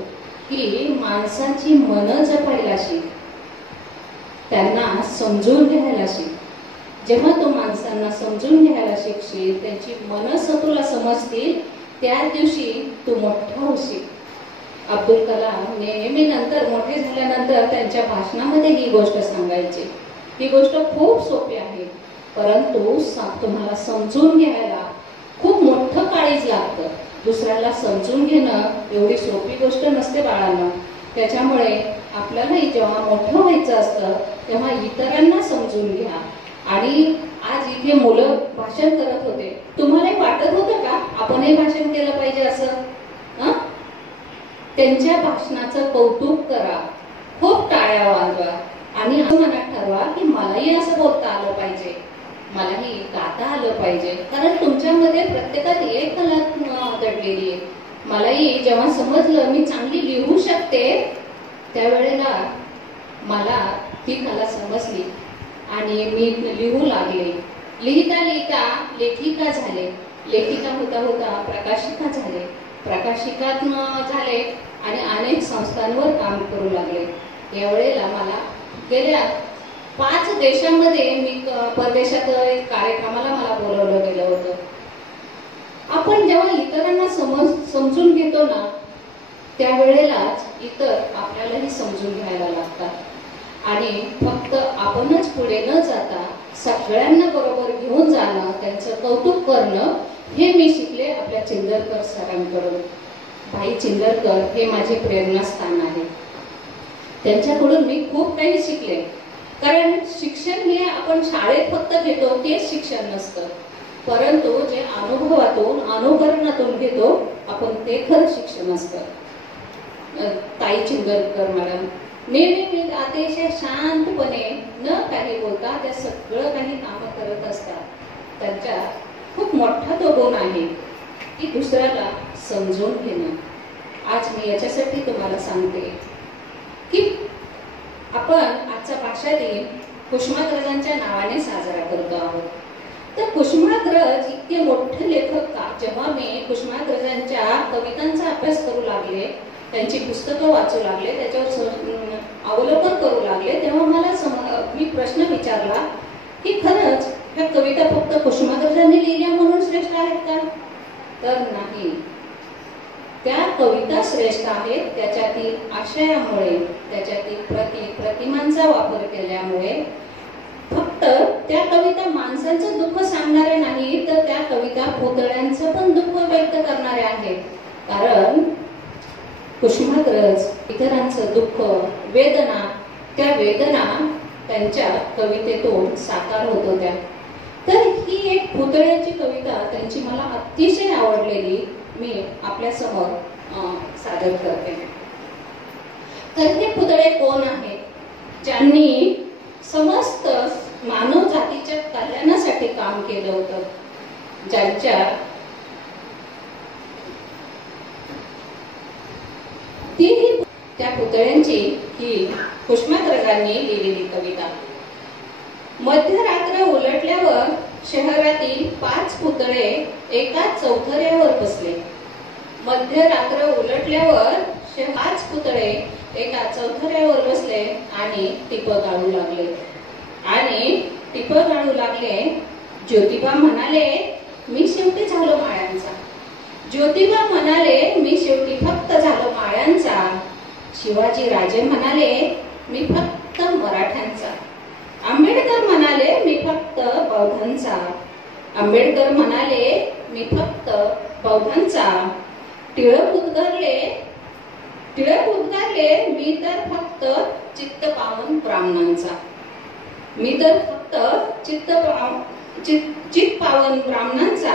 की माणसाची मन जपायला शिक, त्यांना समजून घ्यायला शिक. जेव्हा तू माणसांना समजून घ्यायला शिकशील, त्यांची मनस तुला समजतील, त्या दिवशी तू मोठा होशील. अब्दुल कलाम नेहमी नंतर मोठे झाल्यानंतर त्यांच्या भाषणामध्ये ही गोष्ट सांगायची. ही गोष्ट खूप सोपी आहे, परंतु तुम्हाला समजून घ्यायला खूप मोठं काळीज लागतं. दुसऱ्याला समजून घेणं एवढी सोपी गोष्ट नसते बाळांना. त्याच्यामुळे आपल्यालाही जेव्हा मोठं व्हायचं असतं तेव्हा इतरांना समजून घ्या. आणि आज इथे मुलं भाषण करत होते, तुम्हालाही वाटत होतं का आपणही भाषण केलं पाहिजे असं? त्यांच्या भाषणाचं कौतुक करा, खूप टाळ्या वाजवा आणि असं मनात ठरवा की मलाही असं बोलता आलं पाहिजे, मलाही गाता आलं पाहिजे. कारण तुमच्यामध्ये प्रत्येकात एक कला दडलेली आहे. मलाही जेव्हा समजलं मी चांगली लिहू शकते, त्यावेळेला मला ती कला समजली आणि मी लिहू लागले. लिहिता लिहिता लेखिका झाले, लेखिका होता होता प्रकाशिका झाले, प्रकाशिकात झाले आणि अनेक संस्थांवर काम करू लागले. यावेळेला मला गेल्या 5 देशांमध्ये मी परदेशात कार्यक्रमाला मला बोलवलं गेलं होतं. आपण जेव्हा इतरांना समजून घेतो ना, त्यावेळेलाच इतर आपल्यालाही समजून घ्यायला लागतात. आणि फक्त आपणच पुढे न जाता सगळ्यांना बरोबर घेऊन जाणं, त्यांचं कौतुक करणं, हे मी शिकले आपल्या चिंदरकर सरांकडून. भाई चिंदरकर हे माझे प्रेरणास्थान आहे. त्यांच्याकडून मी खूप काही शिकले. कारण शिक्षण हे आपण शाळेत फक्त घेतो तेच शिक्षण नसतं, परंतु जे अनुभवातून अनुकरणातून घेतो आपण ते खरं शिक्षण असतं. ताई चिंदरकर मॅडम नेहमी अतिशय शांतपणे न काही बोलता त्या सगळं काही कामं करत असतात. त्यांच्या खूप मोठा तो गुण आहे की दुसऱ्याला समजून घेणं. आज मी याच्यासाठी तुम्हाला सांगते की आपण आजचा भाषा दिन कुसुमाग्रजांच्या नावाने साजरा करतो आहोत. तर कुसुमाग्रज इतके मोठे लेखक का? जेव्हा मी कुसुमाग्रजांच्या कवितांचा अभ्यास करू लागले, त्यांची पुस्तकं वाचू लागले, त्याच्यावर अवलोकन करू लागले, तेव्हा मला मी प्रश्न विचारला की खरंच ह्या कविता फक्त कुसुमाग्रजांनी लिहिल्या म्हणून श्रेष्ठ आहेत का? तर नाही. त्या कविता श्रेष्ठ आहेत त्याच्यातील आशयामुळे, त्याच्यातील प्रतिमांचा वापर केल्यामुळे. फक्त त्या कविता माणसांचं दुःख सांगणारे नाही, तर त्या कविता पुतळ्यांचं पण दुःख व्यक्त करणारे आहेत. कारण कुसुमाग्रज इतरांचं दुःख, वेदना, त्या वेदना त्यांच्या कवितेतून साकार होत होत्या. तर ही एक पुतळ्याची कविता त्यांची मला अतिशय आवडलेली मी आपल्या समोर सादर करते. तर हे पुतळे कोण आहेत? ज्यांनी समस्त मानव जातीच्या कल्याणासाठी काम केलं होतं, ज्यांच्या त्या पुतळ्यांची ही कुसुमाग्रजांनी लिहिलेली कविता. मध्यरात्र उलटल्यावर शहरातील 5 पुतळे एका चौथऱ्यावर बसले. मध्यरात्र उलटल्यावर 5 पुतळे एका चौथऱ्यावर बसले आणि टिपं गाळू लागले. ज्योतिबा म्हणाले, मी शेवटी झालो माळ्यांचा. ज्योतिबा म्हणाले, मी शेवटी फक्त झालो माळ्यांचा. शिवाजी राजे म्हणाले, मी फक्त मराठ्यांचा. आंबेडकर म्हणाले, मी फक्त बौद्धांचा. आंबेडकर म्हणाले, मी फक्त बौद्धांचा. टिळक उद्गारले, मी तर फक्त चित्तपावन ब्राह्मणांचा. मी तर फक्त चित्तपावन ब्राह्मणांचा.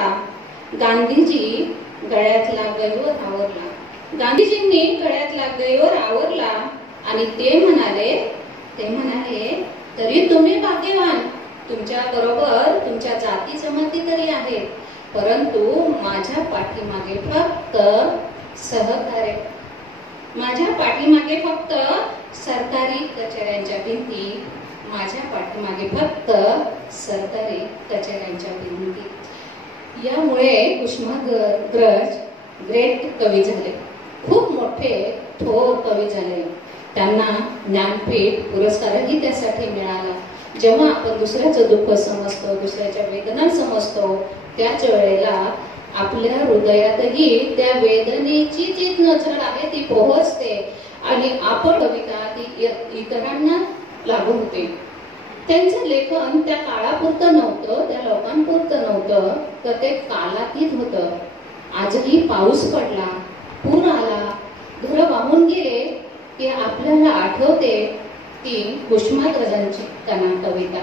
गांधीजी गळ्यातला गैवत आवरला. गांधीजींनी गळ्यातला गैवर आवरला आणि ते म्हणाले तरी तुम्ही भाग्यवान, तुमच्या बरोबर तुमच्या जाती जमाती तरी आहेत, परंतु माझ्या पाठीमागे फक्त सहकार्य, माझ्या पाठीमागे फक्त सरकारी कचेऱ्यांच्या भिंती, माझ्या पाठीमागे फक्त सरकारी कचेऱ्यांच्या भिंती। यामुळे कुसुमाग्रज ग्रेट कवी झाले, खूप मोठे थोर कवी झाले। त्यांना ज्ञानपीठ पुरस्कारही त्यासाठी मिळाला। जेव्हा आपण दुसऱ्याचं दुःख समजतो, दुसऱ्याच्या वेदना समजतो, त्याच वेळेला आपल्या हृदयातही त्या वेदनेची जी नजर आहे ती पोहोचते आणि आपण कविता ती इतरांना लागू होते। त्यांचं लेखन त्या काळापुरतं नव्हतं, त्या लोकांपुरतं नव्हतं, तर ते कालातीत होतं। आजही पाऊस पडला, पूर आला, घरं वाहून गेले की आपल्याला आठवते ती कुसुमाग्रजांची कविता,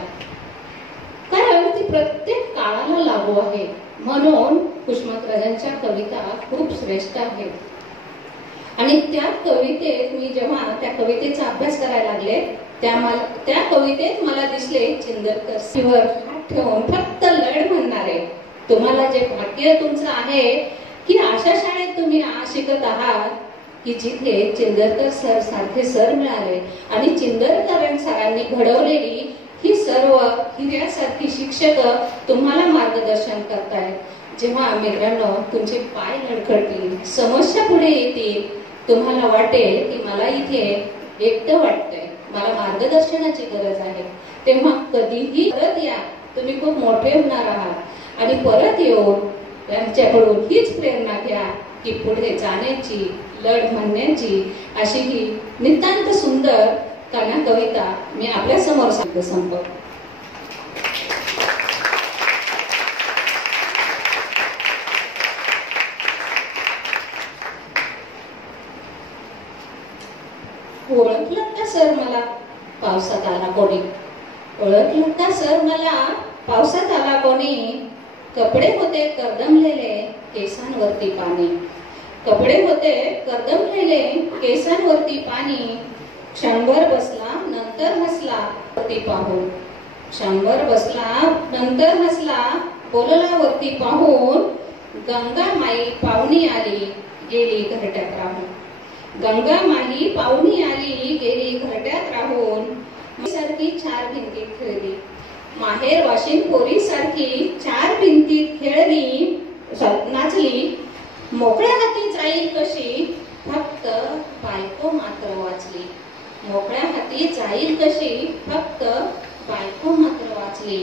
कारण ती प्रत्येक काळाला लागू आहे। म्हणून कुसुमाग्रजांच्या कविता खूप श्रेष्ठ आहेत। आणि त्या कवितेत मी जेव्हा त्या कवितेचा अभ्यास करायला लागले त्या कवितेत मला दिसले चिंदरकर सीवर हात ठेवून फक्त लढ म्हणणारे। तुम्हाला जे भाग्य तुमचं आहे की अशा शाळेत तुम्ही शिकत आहात की जिथे चिंदरकर सर सारखे सर मिळाले आणि चिंदरकर सरांनी घडवलेली ही सर्व हिऱ्यासारखी शिक्षक तुम्हाला मार्गदर्शन करतायत। जेव्हा मित्रांनो तुमचे पाय लडखडतील, समस्या पुढे येतील, तुम्हाला वाटेल की मला इथे एकटं वाटतंय, मला मार्गदर्शनाची गरज आहे, तेव्हा कधीही परत या, तुम्ही खूप मोठे होणार आहात। आणि परत येऊन यांच्याकडून हीच प्रेरणा घ्या की पुढे जाण्याची, लढ म्हणण्याची। अशी ही नितांत सुंदर कविता मी आपल्या समोर संपवतो। ओळखलं का सर मला पावसात आला कोणी, ओळखलं का सर मला पावसात आला कोणी, कपडे होते करदमलेले केसांवरती पाणी, कपडे होते करदमलेले केसांवरती पाणी, क्षणभर बसला नंतर हसला वरती पाहून, क्षणभर बसला नंतर हसला बोलला वरती पाहून, गंगा माई पाहुणी आली गेली घरट्यात राहून, गंगा माई पाहुणी आली गेली घरट्यात राहून, सारखी चार भिंतीत खेळली, माहेर वाशिन पोरी सारखी चार भिंतीत खेळली नाचली, मोकळ्या हाती जाईल कशी फक्त बायको मात्र वाचली, मोकळ्या हाती जाईल कशी फक्त बायको मात्र वाचली,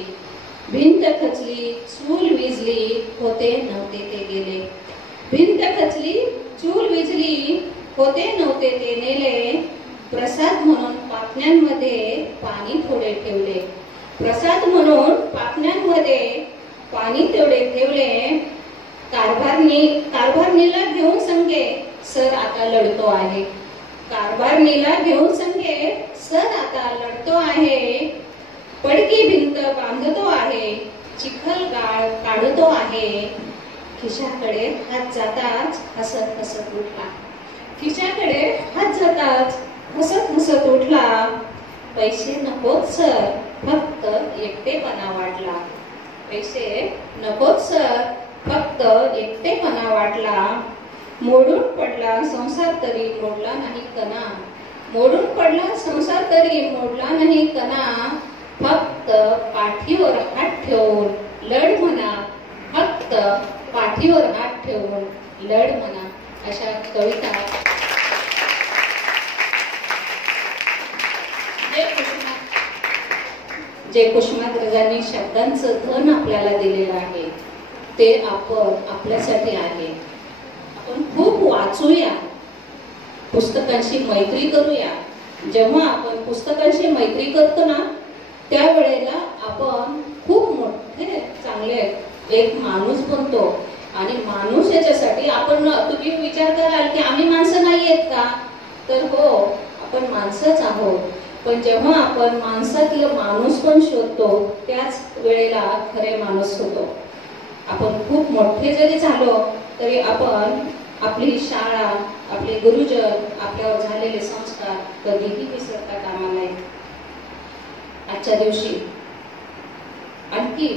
भिंत खचली चूल विजली होते नव्हते ते गेले, भिंत खचली चूल विजली होते नव्हते ते नेले, प्रसाद म्हणून पापण्यांमध्ये पाणी थोडे ठेवले, प्रसाद म्हणून पापण्यांमध्ये पाणी तेवढे ठेवले, कारभारणीला घेऊन संगे सर आता लढतो आहे, कारभारणीला घेऊन संगे सर आता लढतो आहे, पडकी भिंत बांधतो आहे, चिखल गाळ काढतो आहे, खिशाकडे हात जाताच हसत हसत उठला, खिशाकडे हात जाताच हसत हसत उठला, पैसे नकोत सर फक्त एकटेपणा वाटला, पैसे नकोत सर फक्त एकटेपणा वाटला, मोडून पडला संसार तरी मोडला नाही कणा, मोडून पडला संसार तरी मोडला नाही कणा, फक्त पाठीवर हात ठेवून लढ म्हणा, फक्त पाठीवर हात ठेवून लढ म्हणा। अशा कविता जे कुसुमाग्रजांनी शब्दांचं धन आपल्याला दिलेलं आहे ते आपण आपल्यासाठी आहे। आपण खूप वाचूया, पुस्तकांशी मैत्री करूया। जेव्हा आपण पुस्तकांशी मैत्री करतो ना त्यावेळेला आपण खूप मोठे चांगले एक माणूस बनतो। आणि माणूस याच्यासाठी आपण तुम्ही विचार कराल की आम्ही माणसं नाही आहेत का, तर हो आपण माणसंच आहोत, पण जेव्हा आपण माणसातलं माणूस पण शोधतो त्याच वेळेला खरे माणूस होतो। आपण खूप मोठे जरी झालो तरी आपण आपली शाळा, आपले गुरुजन, आपल्यावर झालेले संस्कार कधीही विसरता कामा नये. आजच्या दिवशी आणखी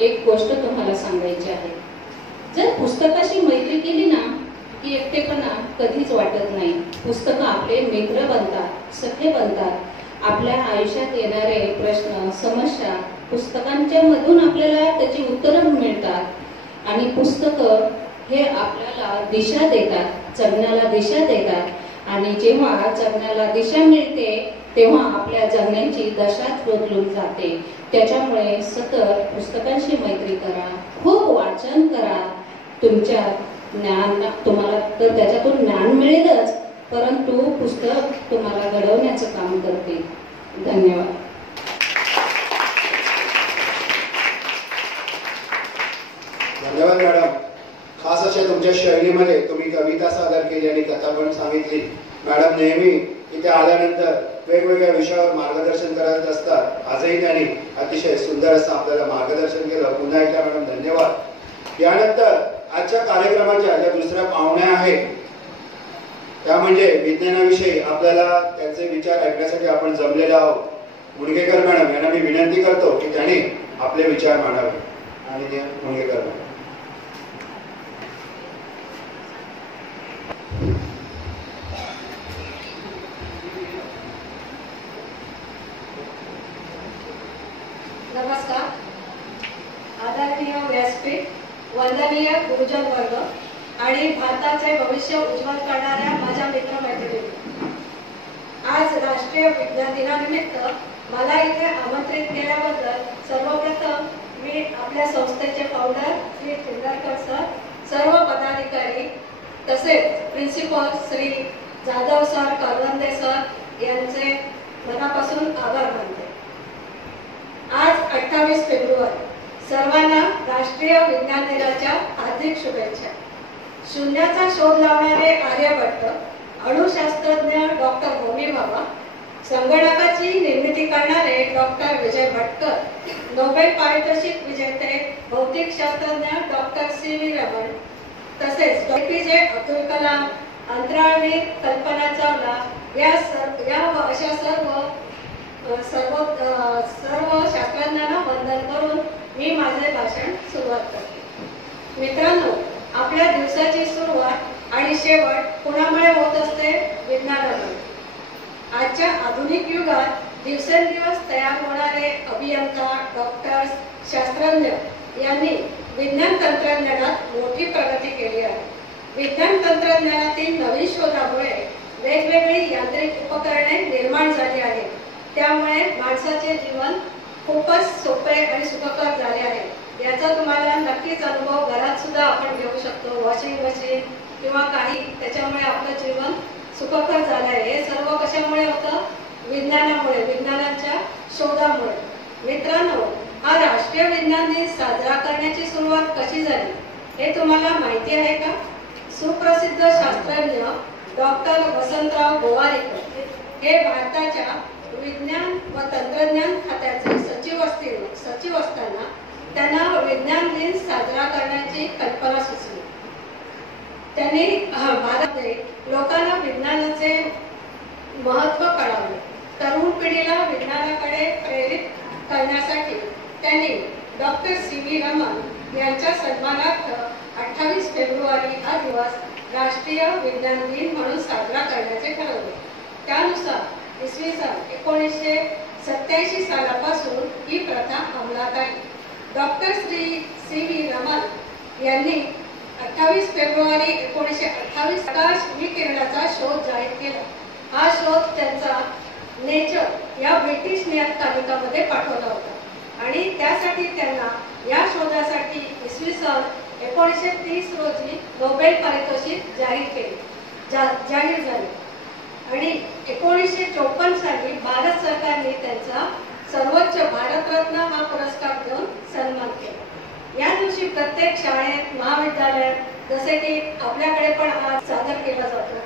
एक गोष्ट तुम्हाला सांगायची आहे. जर पुस्तकाशी मैत्री केली ना की एकटेपणा कधीच वाटत नाही. पुस्तकं आपले मित्र बनतात, सखे बनतात. आपल्या आयुष्यात येणारे प्रश्न, समस्या पुस्तकांच्या मधून आपल्याला त्याची उत्तरं मिळतात आणि पुस्तकं हे आपल्याला दिशा देतात, जगण्याला दिशा देतात आणि जेव्हा जगण्याला दिशा मिळते तेव्हा आपल्या जगण्याची दशाच बदलून जाते. त्याच्यामुळे सतत पुस्तकांशी मैत्री करा, खूप वाचन करा. तुमच्या ज्ञान तुम्हाला तर त्याच्यातून ज्ञान मिळेलच, परंतु पुस्तक तुम्हाला घडवण्याचं काम करते. धन्यवाद. धन्यवाद मॅडम. खास अशा तुमच्या शैलीमध्ये तुम्ही कविता सादर केली आणि कथा पण सांगितली. मॅडम नेहमी इथे आल्यानंतर वेगवेगळ्या विषयावर मार्गदर्शन करत असतात. आजही त्यांनी अतिशय सुंदर असं आपल्याला मार्गदर्शन केलं. पुन्हा एकदा मॅडम धन्यवाद. यानंतर आजच्या कार्यक्रमाच्या ज्या दुसऱ्या पाहुण्या आहेत त्या म्हणजे विज्ञानाविषयी आपल्याला त्यांचे विचार ऐकण्यासाठी आपण जमलेलो आहोत. मुणगेकर मॅडम यांना मी विनंती करतो की त्यांनी आपले विचार मांडावे. आणि मुणगेकर मॅडम. नमस्कार. आदरणीय व्यासपीठ, वंदनीय गुरुजन वर्ग आणि भारताचे भविष्य उज्ज्वल करणाऱ्या माझ्या मित्रमैत्रिणी, आज राष्ट्रीय विज्ञान दिनानिमित्त मला इथे आमंत्रित केल्याबद्दल सर्वप्रथम मी आपल्या संस्थेचे फाउंडर श्री चिंदरकर सर, सर्व पदाधिकारी तसेच principal Shri Jadhav sir, Karwande sir यांचे मनापासून आभार मानते. आज 28 फेब्रुवारी, सर्वांना राष्ट्रीय विज्ञान दिनाच्या हार्दिक शुभेच्छा. शून्याचा शोध लावणारे आर्यभट्ट, अणुशास्त्रज्ञ डॉक्टर होमी भाभा, संगणकाची निर्मिती करणारे डॉक्टर विजय भटकर, नोबेल पारितोषिक विजेते भौतिक शास्त्रज्ञ डॉक्टर सी.व्ही. रमण, तसेच ए.पी.जे. अब्दुल कलाम, अंतराळवीर कल्पना चावला अशा सर्व शास्त्रज्ञांना वंदन करून मी माझे भाषण सुरुवात करते. मित्रांनो, आपल्या दिवसाची सुरुवात आणि शेवट कोणामुळे होत असते? विज्ञानामुळे. आजच्या आधुनिक युगात दिवसेंदिवस तयार होणारे अभियंता, डॉक्टर्स, शास्त्रज्ञ यांनी विज्ञान तंत्रज्ञानात मोठी प्रगती केली आहे. विज्ञान तंत्रज्ञानातील नवीन शोधामुळे वेगवेगळी यांत्रिक उपकरणे निर्माण झाली आहेत. त्यामुळे माणसाचे जीवन खूपच सोपे आणि सुखकर झाले आहे. याचा तुम्हाला नक्कीच अनुभव घरात सुद्धा आपण घेऊ शकतो. वॉशिंग मशीन किंवा काही, त्याच्यामुळे आपलं जीवन सुखकर झालं आहे. हे सर्व कशामुळे होतं? विज्ञानामुळे, विज्ञानाच्या शोधामुळे. मित्रांनो, हा राष्ट्रीय विज्ञान दिन साजरा करण्याची सुरुवात कशी झाली हे तुम्हाला माहिती आहे का? सुप्रसिद्ध शास्त्रज्ञ डॉक्टर वसंतराव गोवारीकर हे भारताच्या विज्ञान व तंत्रज्ञान खात्याचे सचिव असताना त्यांना विज्ञान दिन साजरा करण्याची कल्पना सुचली. त्यांनी भारतामध्ये लोकांना विज्ञानाचे महत्त्व कळवले. तरुण पिढीला विज्ञानाकडे प्रेरित करण्यासाठी त्यांनी डॉक्टर सी.व्ही. रमण यांच्या सन्मानार्थ 28 फेब्रुवारी हा दिवस राष्ट्रीय विज्ञान दिन म्हणून साजरा करण्याचे ठरवले. त्यानुसार इसवी सन 1987 सालापासून ही प्रथा अंमलात आहे. डॉक्टर सी.व्ही. रमण यांनी 28 फेब्रुवारी 1928 प्रकाश विकिरणाचा शोध जाहीर केला. हा शोध त्यांचा नेचर या ब्रिटिश नियतकालिकामध्ये पाठवला होता आणि त्यासाठी त्यांना या शोधासाठी इसवी सन 1930 रोजी नोबेल पारितोषिक जाहीर झाले आणि 1954 साली भारत सरकारने त्यांचा सर्वोच्च भारतरत्न हा पुरस्कार देऊन सन्मान केला. या दिवशी प्रत्येक शाळेत, महाविद्यालयात जसे की आपल्याकडे पण आज सादर केला जातो,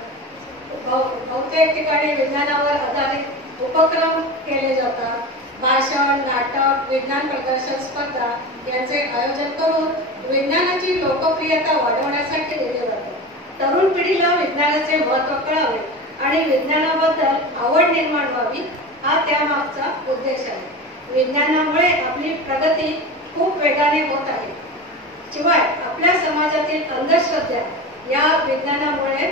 बहुतेक ठिकाणी विज्ञानावर आधारित उपक्रम केले जातात. भाषण, नाटक, विज्ञान प्रदर्शन स्पर्धा यांचे आयोजन करून विज्ञानाची लोकप्रियता वाढवण्यासाठी दिले जाते. तरुण पिढीला विज्ञानाचे महत्त्व कळावे आणि विज्ञानाबद्दल आवड निर्माण व्हावी हा त्यामागचा उद्देश आहे. विज्ञानामुळे आपली प्रगती खूप वेगाने होत आहे. शिवाय आपल्या समाजातील अंधश्रद्धा या विज्ञानामुळे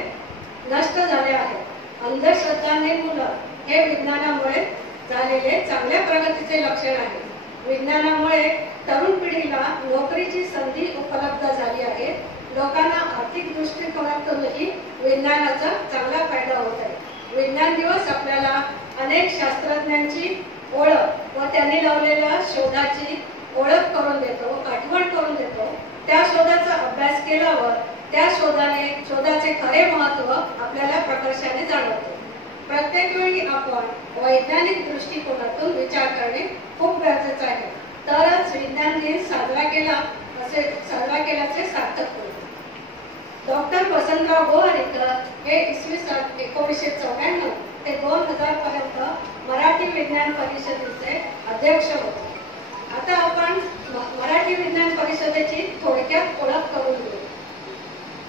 नष्ट झाल्या आहेत. अंधश्रद्धा निर्मूलन हे विज्ञानामुळे झालेले चांगल्या प्रगतीचे लक्षण आहे. विज्ञानामुळे तरुण पिढीला नोकरीची संधी उपलब्ध झाली आहे. लोकांना आर्थिक दृष्टिकोनातूनही विज्ञानाचा चांगला फायदा होत आहे. विज्ञान दिवस आपल्याला अनेक शास्त्रज्ञांची ओळख व त्यांनी लावलेल्या शोधाची ओळख करून देतो, आठवण करून देतो. त्या शोधाचा अभ्यास केल्यावर त्या शोधाचे खरे महत्त्व आपल्याला प्रकर्षाने जाणवते. प्रत्येक वेळी आपण वैज्ञानिक दृष्टिकोनातून विचार करणे खूप गरजेचे आहे. तरच विज्ञान दिन साजरा केल्याचे सार्थक होईल. डॉक्टर वसंतराव गोवारीकर हे इसवी सन 1994 ते 2000 पर्यंत मराठी विज्ञान परिषदेचे अध्यक्ष होते. आता आपण मराठी विज्ञान परिषदेची थोडक्यात ओळख करून घेऊ.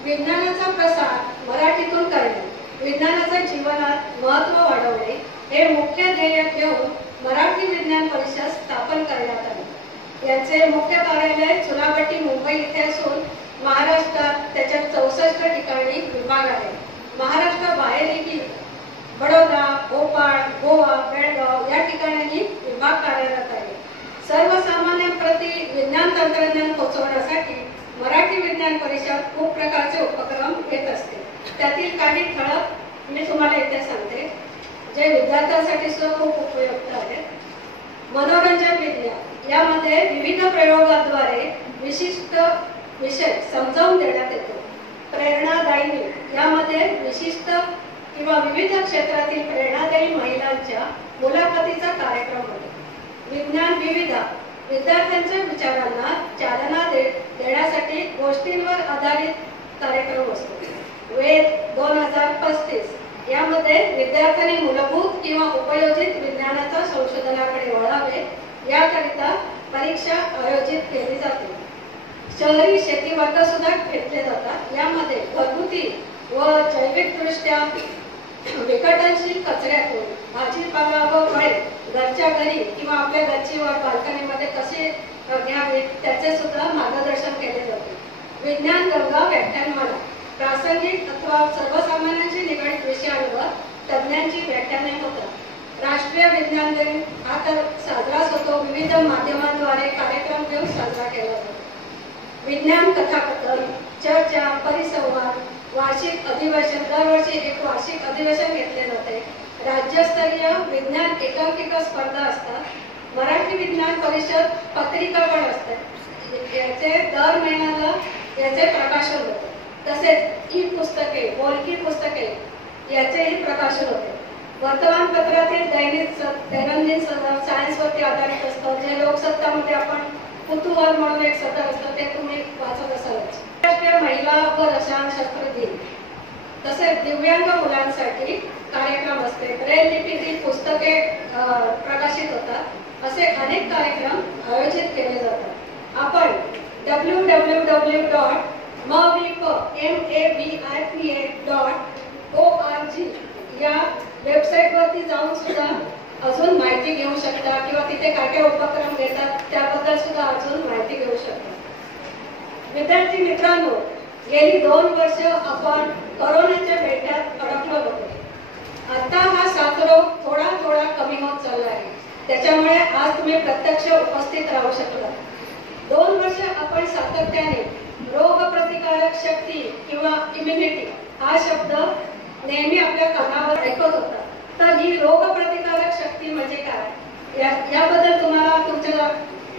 विज्ञानाचा प्रसार मराठीतून करणे, विज्ञानाच्या जीवनात महत्त्व वाढवणे हे मुख्य ध्येय घेऊन मराठी विज्ञान परिषद स्थापन करण्यात आली. याचे मुख्य कार्यालय चुनाभट्टी मुंबई येथे असून महाराष्ट्रात त्याच्या 64 ठिकाणी विभाग आहे. महाराष्ट्राबाहेरही बडोदा, भोपाळ, गोवा, बेळगाव या ठिकाणी विभाग कार्यरत आहे. सर्वसामान्यांप्रती विज्ञान तंत्रज्ञान पोहोचवण्यासाठी मराठी विज्ञान परिषद खूप प्रकारचे उपक्रम घेत असते. त्यातील काही ठळक मी तुम्हाला इथे सांगते, जे विद्यार्थ्यांसाठी सुद्धा खूप उपयुक्त आहेत. मनोरंजन विज्ञान यामध्ये विविध प्रयोगाद्वारे विशिष्ट विषय समजावून देण्यात येतो. प्रेरणादायी यामध्ये विशिष्ट किंवा विविध क्षेत्रातील प्रेरणादायी महिलांच्या मुलाखतीचा कार्यक्रम होतो. विज्ञान विविधा विद्यार्थ्यांच्या विचारांना चालना देण्यासाठी गोष्टींवर आधारित कार्यक्रम असतो. वेद 2035 यामध्ये विद्यार्थ्यांनी मूलभूत किंवा उपयोजित विज्ञानाच्या संशोधनाकडे वळावे याकरिता परीक्षा आयोजित केली जाते. शहरी शेती वर्ग सुद्धा घेतले जातात. यामध्ये घरगुती व जैविकदृष्ट्या विघटनशील कचऱ्यातून भाजीपाला व फळे घरच्या घरी किंवा आपल्या गच्चीवर बाल्कनीमध्ये कसे घ्यावे त्याचे सुद्धा मार्गदर्शन केले जाते. विज्ञान गंगा व्याख्यानमाला प्रासंगिक अथवा सर्वसामान्यांशी निगडित विषयांवर तज्ज्ञांची व्याख्याने होतात. राष्ट्रीय विज्ञान दिन हा तर साजराच होतो. विविध माध्यमांद्वारे कार्यक्रम घेऊन साजरा केला जातो. विज्ञान कथाकथन, चर्चा, परिसंवाद, वार्षिक अधिवेशन दरवर्षी एक वार्षिक अधिवेशन घेतले जाते. राज्यस्तरीय विज्ञान एकांकिका स्पर्धा असतात. मराठी विज्ञान परिषद पत्रिका पण असते. याचे दर महिन्याला याचे प्रकाशन होते. तसेच ई पुस्तके, बोलकी पुस्तके याचेही प्रकाशन होते. वर्तमानपत्रातील दैनंदिन सायन्सवरती आधारित असतं. जे लोकसत्तामध्ये आपण कुतूहल म्हणून एक सदर असतं ते तुम्ही वाचत असालच. राष्ट्रीय महिला व रसायनशास्त्र दिन, तसेच दिव्यांग मुलांसाठी कार्यक्रम असते. ब्रेल लिपीतील पुस्तके प्रकाशित होतात. असे अनेक कार्यक्रम आयोजित केले जातात. आपण www.mavipa.org या वेबसाईटवरती जाऊन सुद्धा अजून माहिती घेऊ शकता किंवा तिथे काय काय उपक्रम घेतात त्याबद्दल सुद्धा अजून माहिती घेऊ शकता. विद्यार्थी मित्रांनो, गेली 2 वर्ष आपण कोरोनाच्या बेड्यात अडकलो होतो. आता हा साथरोग थोडा थोडा कमी होत चालला आहे. त्याच्यामुळे आज तुम्ही प्रत्यक्ष उपस्थित राहू शकता. 2 वर्ष आपण सातत्याने रोग प्रतिकारक शक्ती किंवा इम्युनिटी हा शब्द नेहमी आपल्या कानावर ऐकत होता. तर ही रोग प्रतिकारक शक्ती म्हणजे काय याबद्दल तुम्हाला तुमच्या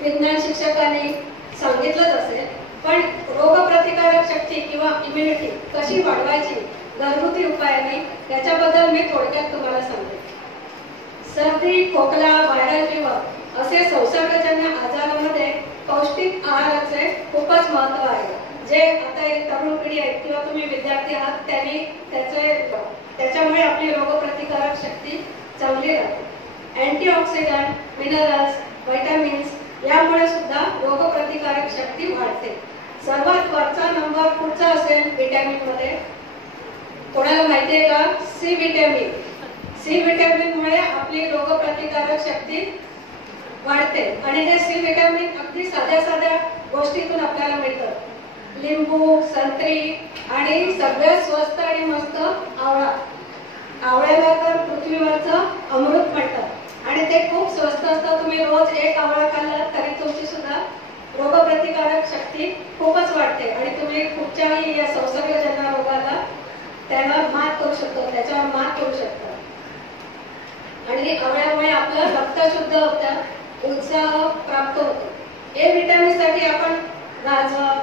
विज्ञान शिक्षकांनी सांगितलंच असेल. पण रोग प्रतिकारक शक्ती किंवा इम्युनिटी कशी वाढवायची घरगुती उपायाने याच्याबद्दल मी थोडक्यात तुम्हाला सांगते. सर्दी, खोकला, व्हायरल फिवर असे संसर्गजन्य आजारांमध्ये पौष्टिक आहाराचे खूपच महत्त्व आहे. जे आता एक तरुण पिढी आहे किंवा तुम्ही विद्यार्थी आहात त्यांनी त्याच्यामुळे आपली रोगप्रतिकारक शक्ती चांगली राहते. अँटीऑक्सिडंट, मिनरल्स, व्हिटॅमिन्स यामुळे सुद्धा रोगप्रतिकारक शक्ती वाढते. सर्वात वरचा नंबर पुढचा असेल व्हिटॅमिन मध्ये कोणाला माहिती आहे का? C vitamin. सी विटॅमिनमुळे आपली रोगप्रतिकारक शक्ती वाढते आणि हे सी विटॅमिन अगदी साध्या साध्या गोष्टीतून आपल्याला मिळतं. लिंबू, संत्री आणि सगळ्यात स्वस्त आणि मस्त आवळा. आवळ्याला तर पृथ्वीवरचं अमृत म्हणतात आणि ते खूप स्वस्त असतं. तुम्ही रोज एक आवळा खाल्ला तरी तुमची सुद्धा रोगप्रतिकारक शक्ती खूपच वाढते आणि तुम्ही कुठच्याही या संसर्गजन्य रोगाला त्याला मात करू शकतो, त्याच्यावर मात करू शकता. आणि आवळ्यामुळे आपलं रक्त शुद्ध होतं, उत्साह प्राप्त होतो. ए विटॅमिन साठी आपण गाजर,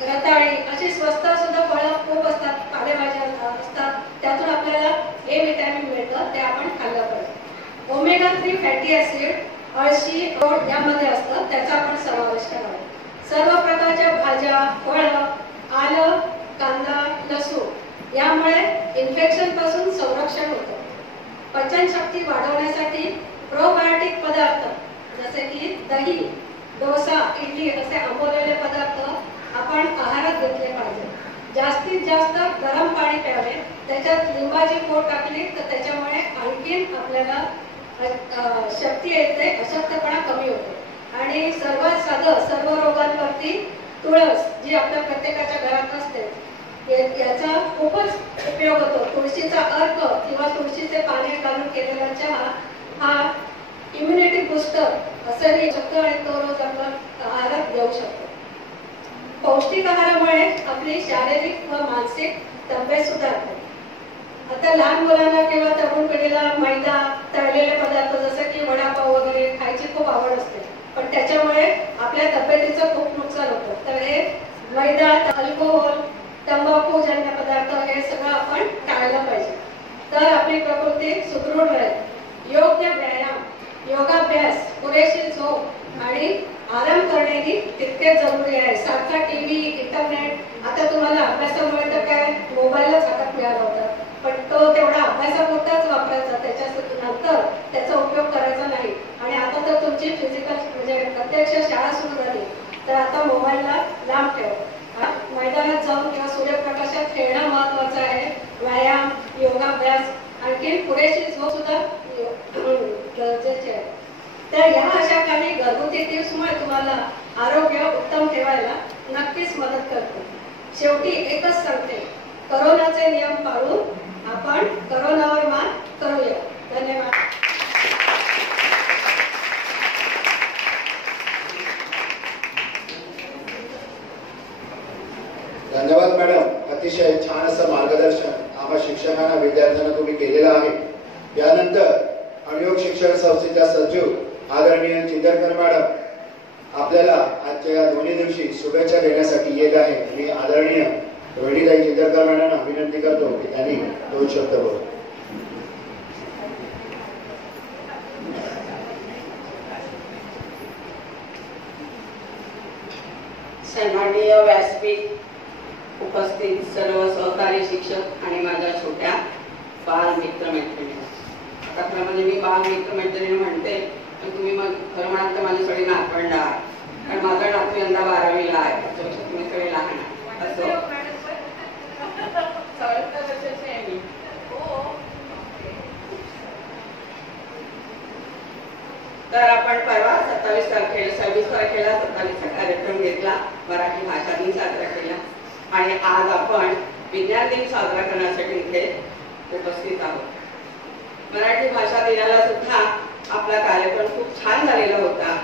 रताळी अशी स्वस्त सुद्धा फळं खूप असतात, पालेभाज्या असतात, त्यातून आपल्याला ए विटॅमिन मिळतं, ते आपण खाल्लं पाहिजे. ओमेगा 3 फॅटी ऍसिड अळशी यामध्ये असतं, त्याचा आपण समावेश करावा. सर्व प्रकारच्या भाज्या, फळं, आलं, कांदा, लसूण यामुळे इन्फेक्शन पासून संरक्षण होतं. पचनशक्ती वाढवण्यासाठी प्रोबायोटिक पदार्थ जसे की दही, डोसा, इडली असे आंबवलेले पदार्थ आपण आहारात घेतले पाहिजे. जास्तीत जास्त गरम पाणी प्यावे, त्याच्यात लिंबाची फोड टाकली तर त्याच्यामुळे आणखीन आपल्याला शक्ती येते, अशक्तपणा कमी होतो. आणि सर्वात साधं सर्व रोगांवरती तुळस जी आपल्या प्रत्येकाच्या घरात असते याचा खूपच उपयोग होतो. तुळशीचा अर्क किंवा तुळशीचे पाने घालून केलेला चहा हा इम्युनिटी बुस्टर असंही शकतो आणि तो रोज आपण आहारात घेऊ शकतो. पौष्टिक आहारामुळे आपली शारीरिक व मानसिक तब्येत सुधारते. आता लहान मुलांना किंवा तरुण पिढीला मैदा, तळलेले पदार्थ जसे की वडापाव वगैरे खायची खूप आवड असते, पण त्याच्यामुळे आपल्या तब्येतीचं खूप नुकसान होतं. तर हे मैदा, अल्कोहोल, तंबाखू जन्य पदार्थ हे सगळं आपण टाळलं पाहिजे, तर आपली प्रकृती सुदृढ राहील. योग्य व्यायाम, योगाभ्यास, पुरेशी झोप आणि आराम करणे तितकेच जरुरी आहे. सारखा टीव्ही, इंटरनेट, आता तुम्हाला अभ्यासामुळे तर काय मोबाईलच हातात मिळाला होता, पण तो तेवढा अभ्यासापुरताच वापरायचा, त्याच्या नंतर त्याचा उपयोग करायचा नाही. आणि आता तर तुमची फिजिकल म्हणजे प्रत्यक्ष शाळा सुरू झाली तर आता मोबाईलला लांब ठेवा. मैदानात जाऊन किंवा सूर्यप्रकाशात खेळणं महत्वाचं आहे. व्यायाम, योगाभ्यास, आणखी पुरेशी झोप सुद्धा गरजेचे आहे. तर ह्या अशा काही घरगुती टिप्समुळे तुम्हाला आरोग्य उत्तम ठेवायला नक्कीच मदत करते. शेवटी एकच सांगते, करोनाचे नियम पाळून आपण करोनावर मात करूया. धन्यवाद. धन्यवाद मॅडम. अतिशय छान असं मार्गदर्शन आम्हा शिक्षकांना, विद्यार्थ्यांना तुम्ही केलेलं आहे. यानंतर अणुयोग शिक्षण संस्थेच्या सचिव आदरणीय चिंतरकर मॅडम आपल्याला आजच्या या दोन्ही दिवशी शुभेच्छा देण्यासाठी येत आहे. मी आदरणीय रोहिणीताई चिंतरकर मॅडमना विनंती करतो की त्यांनी 2 शब्द बोलू. सन्माननीय व्यासपीठ, उपस्थित सर्व सहकारी शिक्षक आणि माझ्या छोट्या बाल मित्रमैत्रिणी. आता खरं म्हणजे मी बाल मित्रमैत्रिणी म्हणते, पण तुम्ही मग खरं म्हणाल तर माझी सगळी नातवंड आहे, कारण माझा नातू यंदा 12वीला आहे, त्याच्यापेक्षा तुम्ही सगळे लहान आहे. असं तर आपण परवा 26 तारखेला 26 तारखेला 27चा कार्यक्रम घेतला, मराठी भाषा दिन साजरा केला आणि आज आपण विज्ञान दिन साजरा करण्यासाठी इथे उपस्थित आहोत. मराठी भाषा दिनाला सुद्धा आपला कार्यक्रम खूप छान झालेला होता.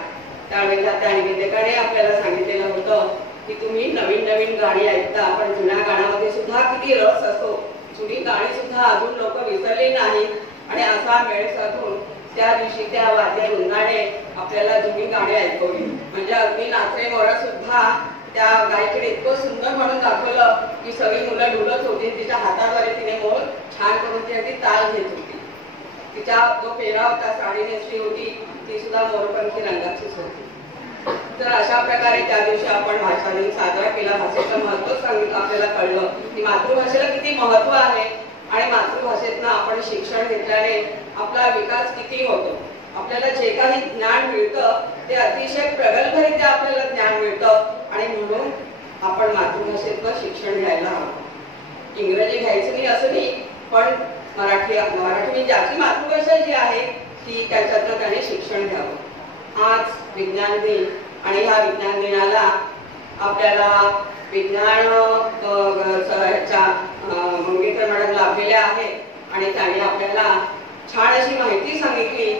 त्यावेळेला त्या निवेदकाने आपल्याला सांगितलेलं होतं की तुम्ही नवीन नवीन गाणी ऐकता, पण जुन्या गाण्यामध्ये सुद्धा किती रस असतो. जुनी गाणी सुद्धा अजून लोक विसरली नाही आणि असा मेळ साधून त्या दिवशी त्या वाद्य वृंदाने आपल्याला जुनी गाणी ऐकवली. म्हणजे अगदी नाचरे मोरा सुद्धा त्या गायकीने इतकं सुंदर म्हणून दाखवलं की सगळी मुलं डुलत होती. तिच्या हाताद्वारे तिने मोर छान करून ती अगदी ताल घेत होती. तिचा जो पेहराव होता, साडी नेसली होती, ती सुद्धा मोरपंखी रंगाचीच होती. तर अशा प्रकारे त्या दिवशी आपण भाषा दिन साजरा केला. भाषेचं महत्व सांगितलं, आपल्याला कळलं की मातृभाषेला किती महत्व आहे आणि मातृभाषेतनं आपण शिक्षण घेतल्याने आपला विकास किती होतो. आपल्याला जे काही ज्ञान मिळतं ते अतिशय प्रगल्भरित्या आपल्याला ज्ञान मिळतं आणि म्हणून आपण मातृभाषेतनं शिक्षण घ्यायला हवं. इंग्रजी घ्यायचं नाही असं नाही, पण मराठी म्हणजे ज्याची मातृभाषा जी आहे ती त्याच्यातनं त्याने शिक्षण घ्यावं. आज विज्ञान दिन आणि ह्या विज्ञान दिनाला आपल्याला विज्ञान ह्याच्या मंगेकर मॅडम लाभलेल्या आहेत आणि त्याने आपल्याला छान अशी माहिती सांगितली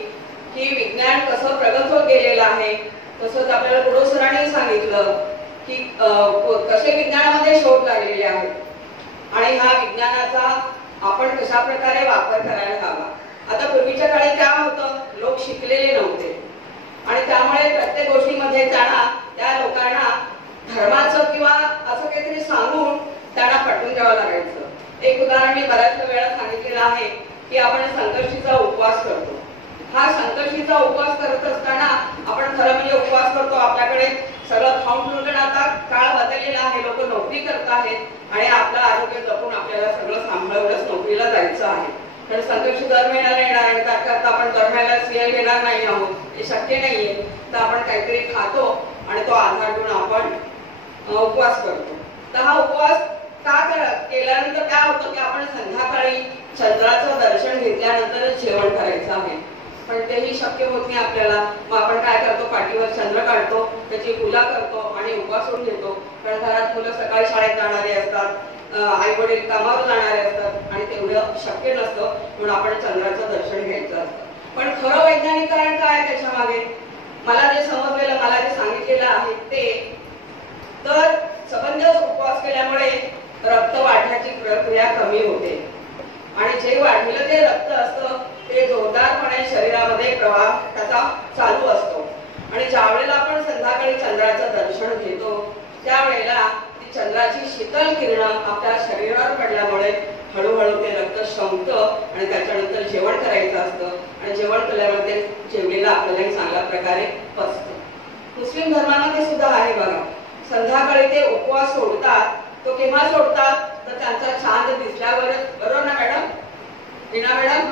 की विज्ञान कसं प्रगत होत गेलेलं आहे. तसंच आपल्याला गुरु सरांनी सांगितलं की कसे विज्ञानामध्ये शोध लागलेले आहेत आणि ह्या विज्ञानाचा आपण कशा प्रकारे वापर करायला हवा. आता पूर्वीच्या काळी काय होतं, लोक शिकलेले नव्हते आणि त्यामुळे प्रत्येक गोष्टीमध्ये त्या लोकांना धर्माचं किंवा असं काहीतरी सांगून त्यांना पटवून द्यावं लागायचं. एक उदाहरण मी बऱ्याच वेळा सांगितलेलं आहे की आपण संकष्टीचा उपवास करतो. हा संकष्टीचा उपवास करत असताना आपण खरं म्हणजे उपवास करतो, आपल्याकडे सगळं खाऊन पिऊन, कारण आता काळ बदललेला आहे, लोक नोकरी करत आहेत आणि आपलं आरोग्य जपून आपल्याला सगळं सांभाळूनच नोकरीला जायचं आहे. कारण संकष्टी दर महिन्याला येणार आणि त्याकरता आपण दर महिन्याला सिरियल घेणार नाही आहोत, हे शक्य नाहीये. तर आपण काहीतरी खातो आणि तो आधार घेऊन आपण उपवास करतो. तर हा उपवास का केल्यानंतर काय होतं की आपण संध्याकाळी चंद्राचं दर्शन घेतल्यानंतरच जेवण करायचं आहे, पण तेही शक्य होत नाही आपल्याला. मग आपण काय करतो, पाठीवर चंद्र काढतो, त्याची पूजा करतो आणि उपवास सोडून घेतो. कारण घरात मुलं सकाळी शाळेत जाणारे असतात, आई वडील कामावर जाणारे असतात आणि तेवढं शक्य नसतं, म्हणून आपण चंद्राचं दर्शन घ्यायचं असतं. पण खरं वैज्ञानिक कारण काय त्याच्या मागे, मला जे समजलेलं, मला जे सांगितलेलं आहे ते, तर सबंध उपवास केल्यामुळे रक्त वाढण्याची प्रक्रिया कमी होते आणि जे वाढलेलं ते रक्त असतं ते जोरदारपणे शरीरामध्ये प्रवाह त्याचा चालू असतो. आणि ज्या वेळेला आपण संध्याकाळी चंद्राचं दर्शन घेतो त्यावेळेला ती चंद्राची शीतल किरणं आपल्या शरीरावर पडल्यामुळे हळूहळू ते रक्त शमतं आणि त्याच्यानंतर जेवण करायचं असतं आणि जेवण केल्यावर ते जेवलेलं आपल्याला चांगल्या प्रकारे पचतं. मुस्लिम धर्मामध्ये सुद्धा आहे बघा, संध्याकाळी ते उपवास सोडतात. तो केव्हा सोडतात, तर त्यांचा चांद दिसल्यावरच, बरोबर ना मॅडम, रीना मॅडम,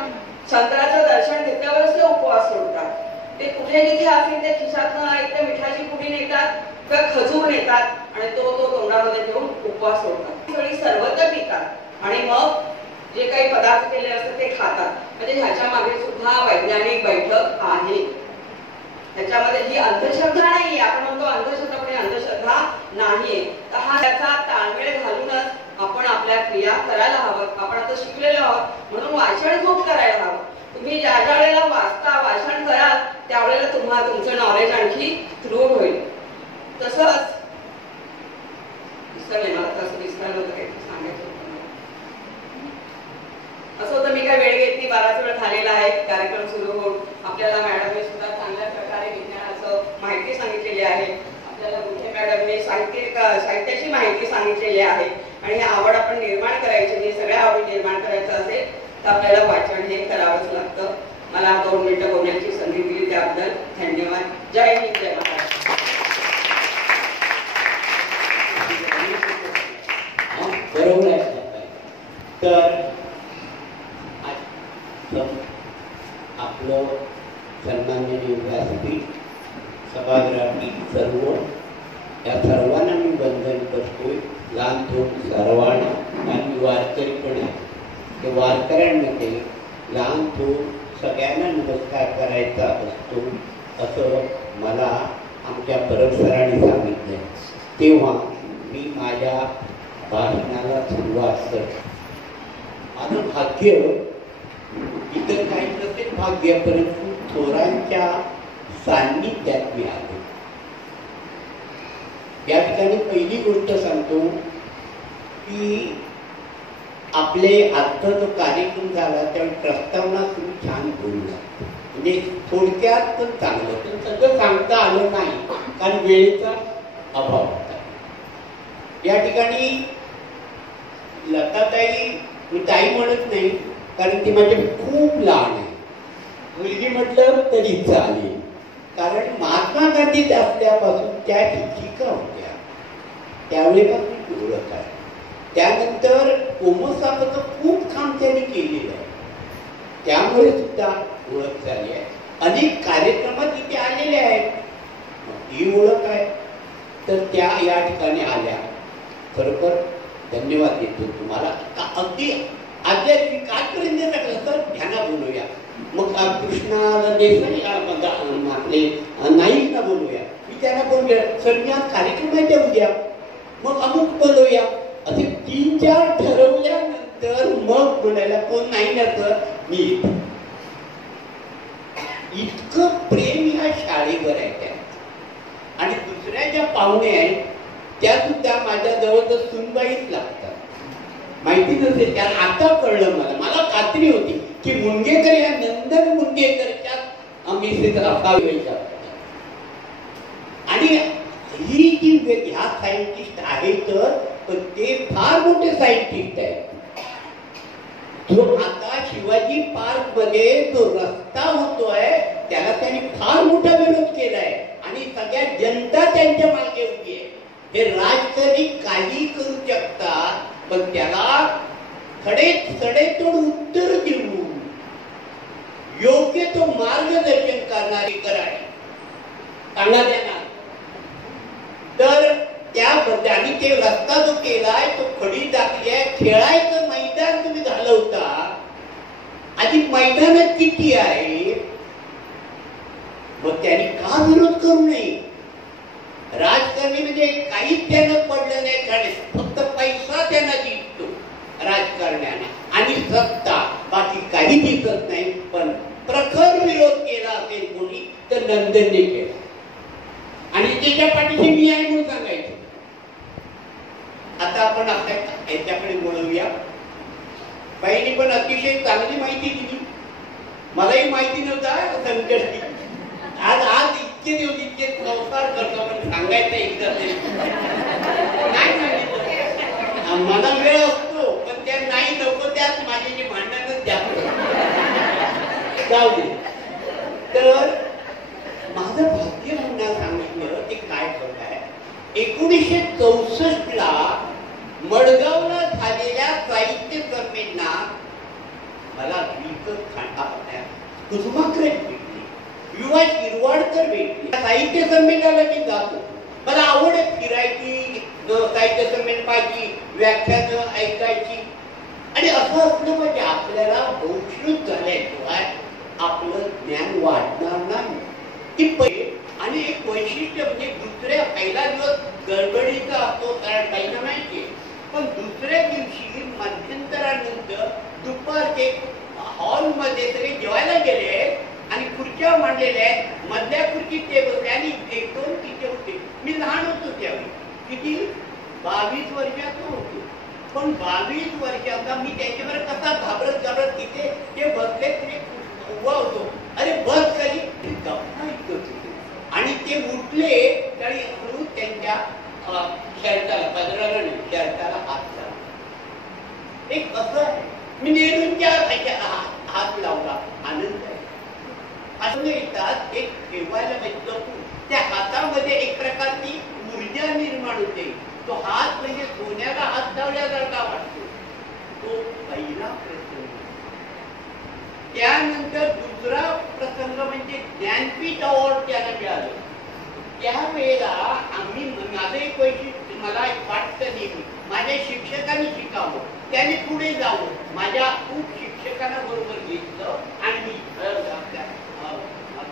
चंद्राचं दर्शन घेतल्यावरच ते उपवास सोडतात. ते कुठे जिथे असतील ते खिशातनं एक तर मिठाची पुडी नेतात किंवा खजूर नेतात आणि तो तोंडामध्ये ठेवून उपवास सोडतात. सगळी सर्वत्र पितात आणि मग जे काही पदार्थ केले असतात ते खातात. म्हणजे ह्याच्या मागे सुद्धा वैज्ञानिक बैठक आहे. त्याच्यामध्ये ही अंधश्रद्धा नाहीये, आपण म्हणतो अंधश्रद्धा, पण अंधश्रद्धा नाहीये. तर हा त्याचा ताळमेळ घालूनच आपण आपल्या क्रिया करायला हवं. आपण आता शिकलेलो आहोत म्हणून वाचन खूप करायला हवं. तुम्ही ज्या ज्या वेळेला वाचता, वाचन कराल त्यावेळेला तुमचं नॉलेज आणखी दृढ होईल. तसंच मला तसं विसरलं होतं, काही सांगायचं असं होतं. मी काय वेळ घेतली, बराच वेळ झालेला आहे कार्यक्रम सुरू होऊन. आपल्याला मॅडमने सुद्धा चांगल्या प्रकारे विज्ञानाचं माहिती सांगितलेली आहे. आपल्याला मुख्य मॅडमने साहित्याची माहिती सांगितलेली आहे आणि ही आवड आपण निर्माण करायची, ही सगळ्या आवडी निर्माण करायचं असेल तर आपल्याला वाचन हे करावंच लागतं. मला 2 मिनिटं बोलण्याची संधी दिली त्याबद्दल धन्यवाद. जय हिंद, जय महाराष्ट्र. बरोबर आहे. तर आपलं सन्माननीय व्यासपीठ, सभागृहातील सर्व, या सर्वांना मी वंदन करतोय. लहान थोर सर्वांना आणि वारकरीपणे, ते वारकऱ्यांमध्ये लहान थोर सगळ्यांना नमस्कार करायचा असतो असं मला आमच्या परमसरांनी सांगितलं. तेव्हा मी माझ्या भाषणाला सुरुवात करतो. माझं भाग्य इतर काही नसेल भाग्य, परंतु थोरांच्या सान्निध्यात मी आलो. या ठिकाणी पहिली गोष्ट सांगतो की आपले आजचा जो कार्यक्रम झाला त्यावेळी प्रस्तावना तुम्ही छान बोलला, म्हणजे थोडक्यात पण चांगलं, पण सगळं सांगता आलं नाही कारण वेळेचा अभाव होता. या ठिकाणी लताताई, मी ताई म्हणत नाही कारण ती माझ्या खूप लहान आहे, मुलगी म्हटलं तरी चालेल, कारण महात्मा गांधी असल्यापासून त्या शिक्षिका होत्या, त्यावेळेपासून ओळख आहे. त्यानंतर कोमसाचं खूप काम त्यांनी केलेलं आहे, त्यामुळे सुद्धा ओळख झाली आहे. अनेक कार्यक्रमात तिथे आलेले आहेत, ही ओळख आहे. तर त्या या ठिकाणी आल्या. खरोखर धन्यवाद देतो तुम्हाला. अगदी आजच्या कालपर्यंत टाकलं तर ध्याना बोलूया, मग कृष्णा देसाई आपले नाईकला बोलूया, मी त्यांना बोलूया सर मी आज कार्यक्रम आहे त्या उद्या, मग अमुक बोलूया, असे 3-4 ठरवल्यानंतर मग बोलायला कोण नाही ना तर मी इतकं प्रेम ह्या शाळेवर आहे त्या. आणि दुसऱ्या ज्या पाहुणे आहेत त्या सुद्धा माझ्या जवळ सुनबाईच लागतात. माहिती नसेल त्याला आता कळलं, मला खात्री होती की मुंगेकर या नंदन मुंगेकरच्या मिसेसला फावेच्या. आणि ही जी ह्या सायंटिस्ट आहे तर ते फार मोठे सायंटिस्ट आहेत. जो आता शिवाजी पार्क मध्ये जो रस्ता होतोय त्याला त्यांनी फार मोठा विरोध केलाय आणि सगळ्या जनता त्यांच्या मागे उभी आहे. हे राजकारणी काही करू शकतात पण त्याला सडेतोड उत्तर देऊ योग्य तो मार्गदर्शन करणारी कराय सांगा त्यांना. तर त्याबद्दल आणि ते रस्ता जो केलाय तो खडी टाकली आहे, खेळायचं मैदान तुम्ही घालवता, आधी मैदानात किती आहे, मग त्यांनी का विरोध करू नये. राजकारणी म्हणजे काहीच त्यांना पडलं नाही, कारण फक्त पैसा त्यांना दिसतो राजकारण्याने आणि सत्ता, बाकी काही दिसत नाही. पण प्रखर विरोध केला असेल कोणी तर नंदनने केला आणि त्याच्या पाठीशी मी आहे म्हणून सांगायचं. आता आपण आपल्या याच्याकडे बोलवूया. बाईंनी पण अतिशय चांगली माहिती दिली, मलाही माहिती नव्हता संकष्टी. आज इतके दिवस इतके संस्कार करतो पण सांगायचं एकदा नाही सांगितलं. मला वेळ असतो पण त्या नाही नको त्यात माझे जे भांडणच जास्त जाऊ दे. तर माझं भाग्य म्हणणं सांगितलं ते काय होत आहे. 1964 ला मडगावला झालेल्या साहित्य संमेलनात मला कुसुमाग्रज भेटली, युवा शिरवाडकर भेटली. साहित्य संमेलनाला मी जातो, मला आवड आहे फिरायची, साहित्य संमेलन पाहायची, व्याख्यान ऐकायची. आणि असं असलं म्हणजे आपल्याला बहुश्रुत झाल्याशिवाय आपलं ज्ञान वाढणार नाही. आणि एक वैशिष्ट्य म्हणजे दुसऱ्या पहिला दिवस गडबडीचा असतो कारण पहिला माहितीये, पण दुसऱ्या दिवशी मध्यंतरानंतर दुपारचे हॉलमध्ये सगळे जेवायला गेले आणि खुर्च्या मांडलेल्या आहेत, मधल्या खुर्चीत ते बसले आणि 1-2 तिथे होते. मी लहान होतो त्यावेळी, किती 22 वर्षाचा होतो. पण 22 वर्षाचा मी त्यांच्यावर कसा घाबरत तिथे ते बसले, तरी उभा होतो. अरे बस कधी आणि ते उठले तरी त्यांच्या शर्टाला पदराला नाही शर्टाला हात लावला. एक असं आहे मी नेहरूंच्या हात लावला. आनंद आहे असं येतात. एक ठेवायला भेटलं त्या हातामध्ये एक प्रकारची ऊर्जा निर्माण होते. तो हात म्हणजे सोन्याला हात लावल्यासारखा वाटतो. तो पहिला प्रसंग. त्यानंतर दुसरा प्रसंग म्हणजे ज्ञानपीठ अवॉर्ड त्याला मिळालं. त्यावेळेला आम्ही माझं एक वैशिष्ट्य मला वाटतं नेहमी माझ्या शिक्षकांनी शिकावं, त्याने पुढे जावं. माझ्या खूप शिक्षकांना बरोबर घेतलं आणि मी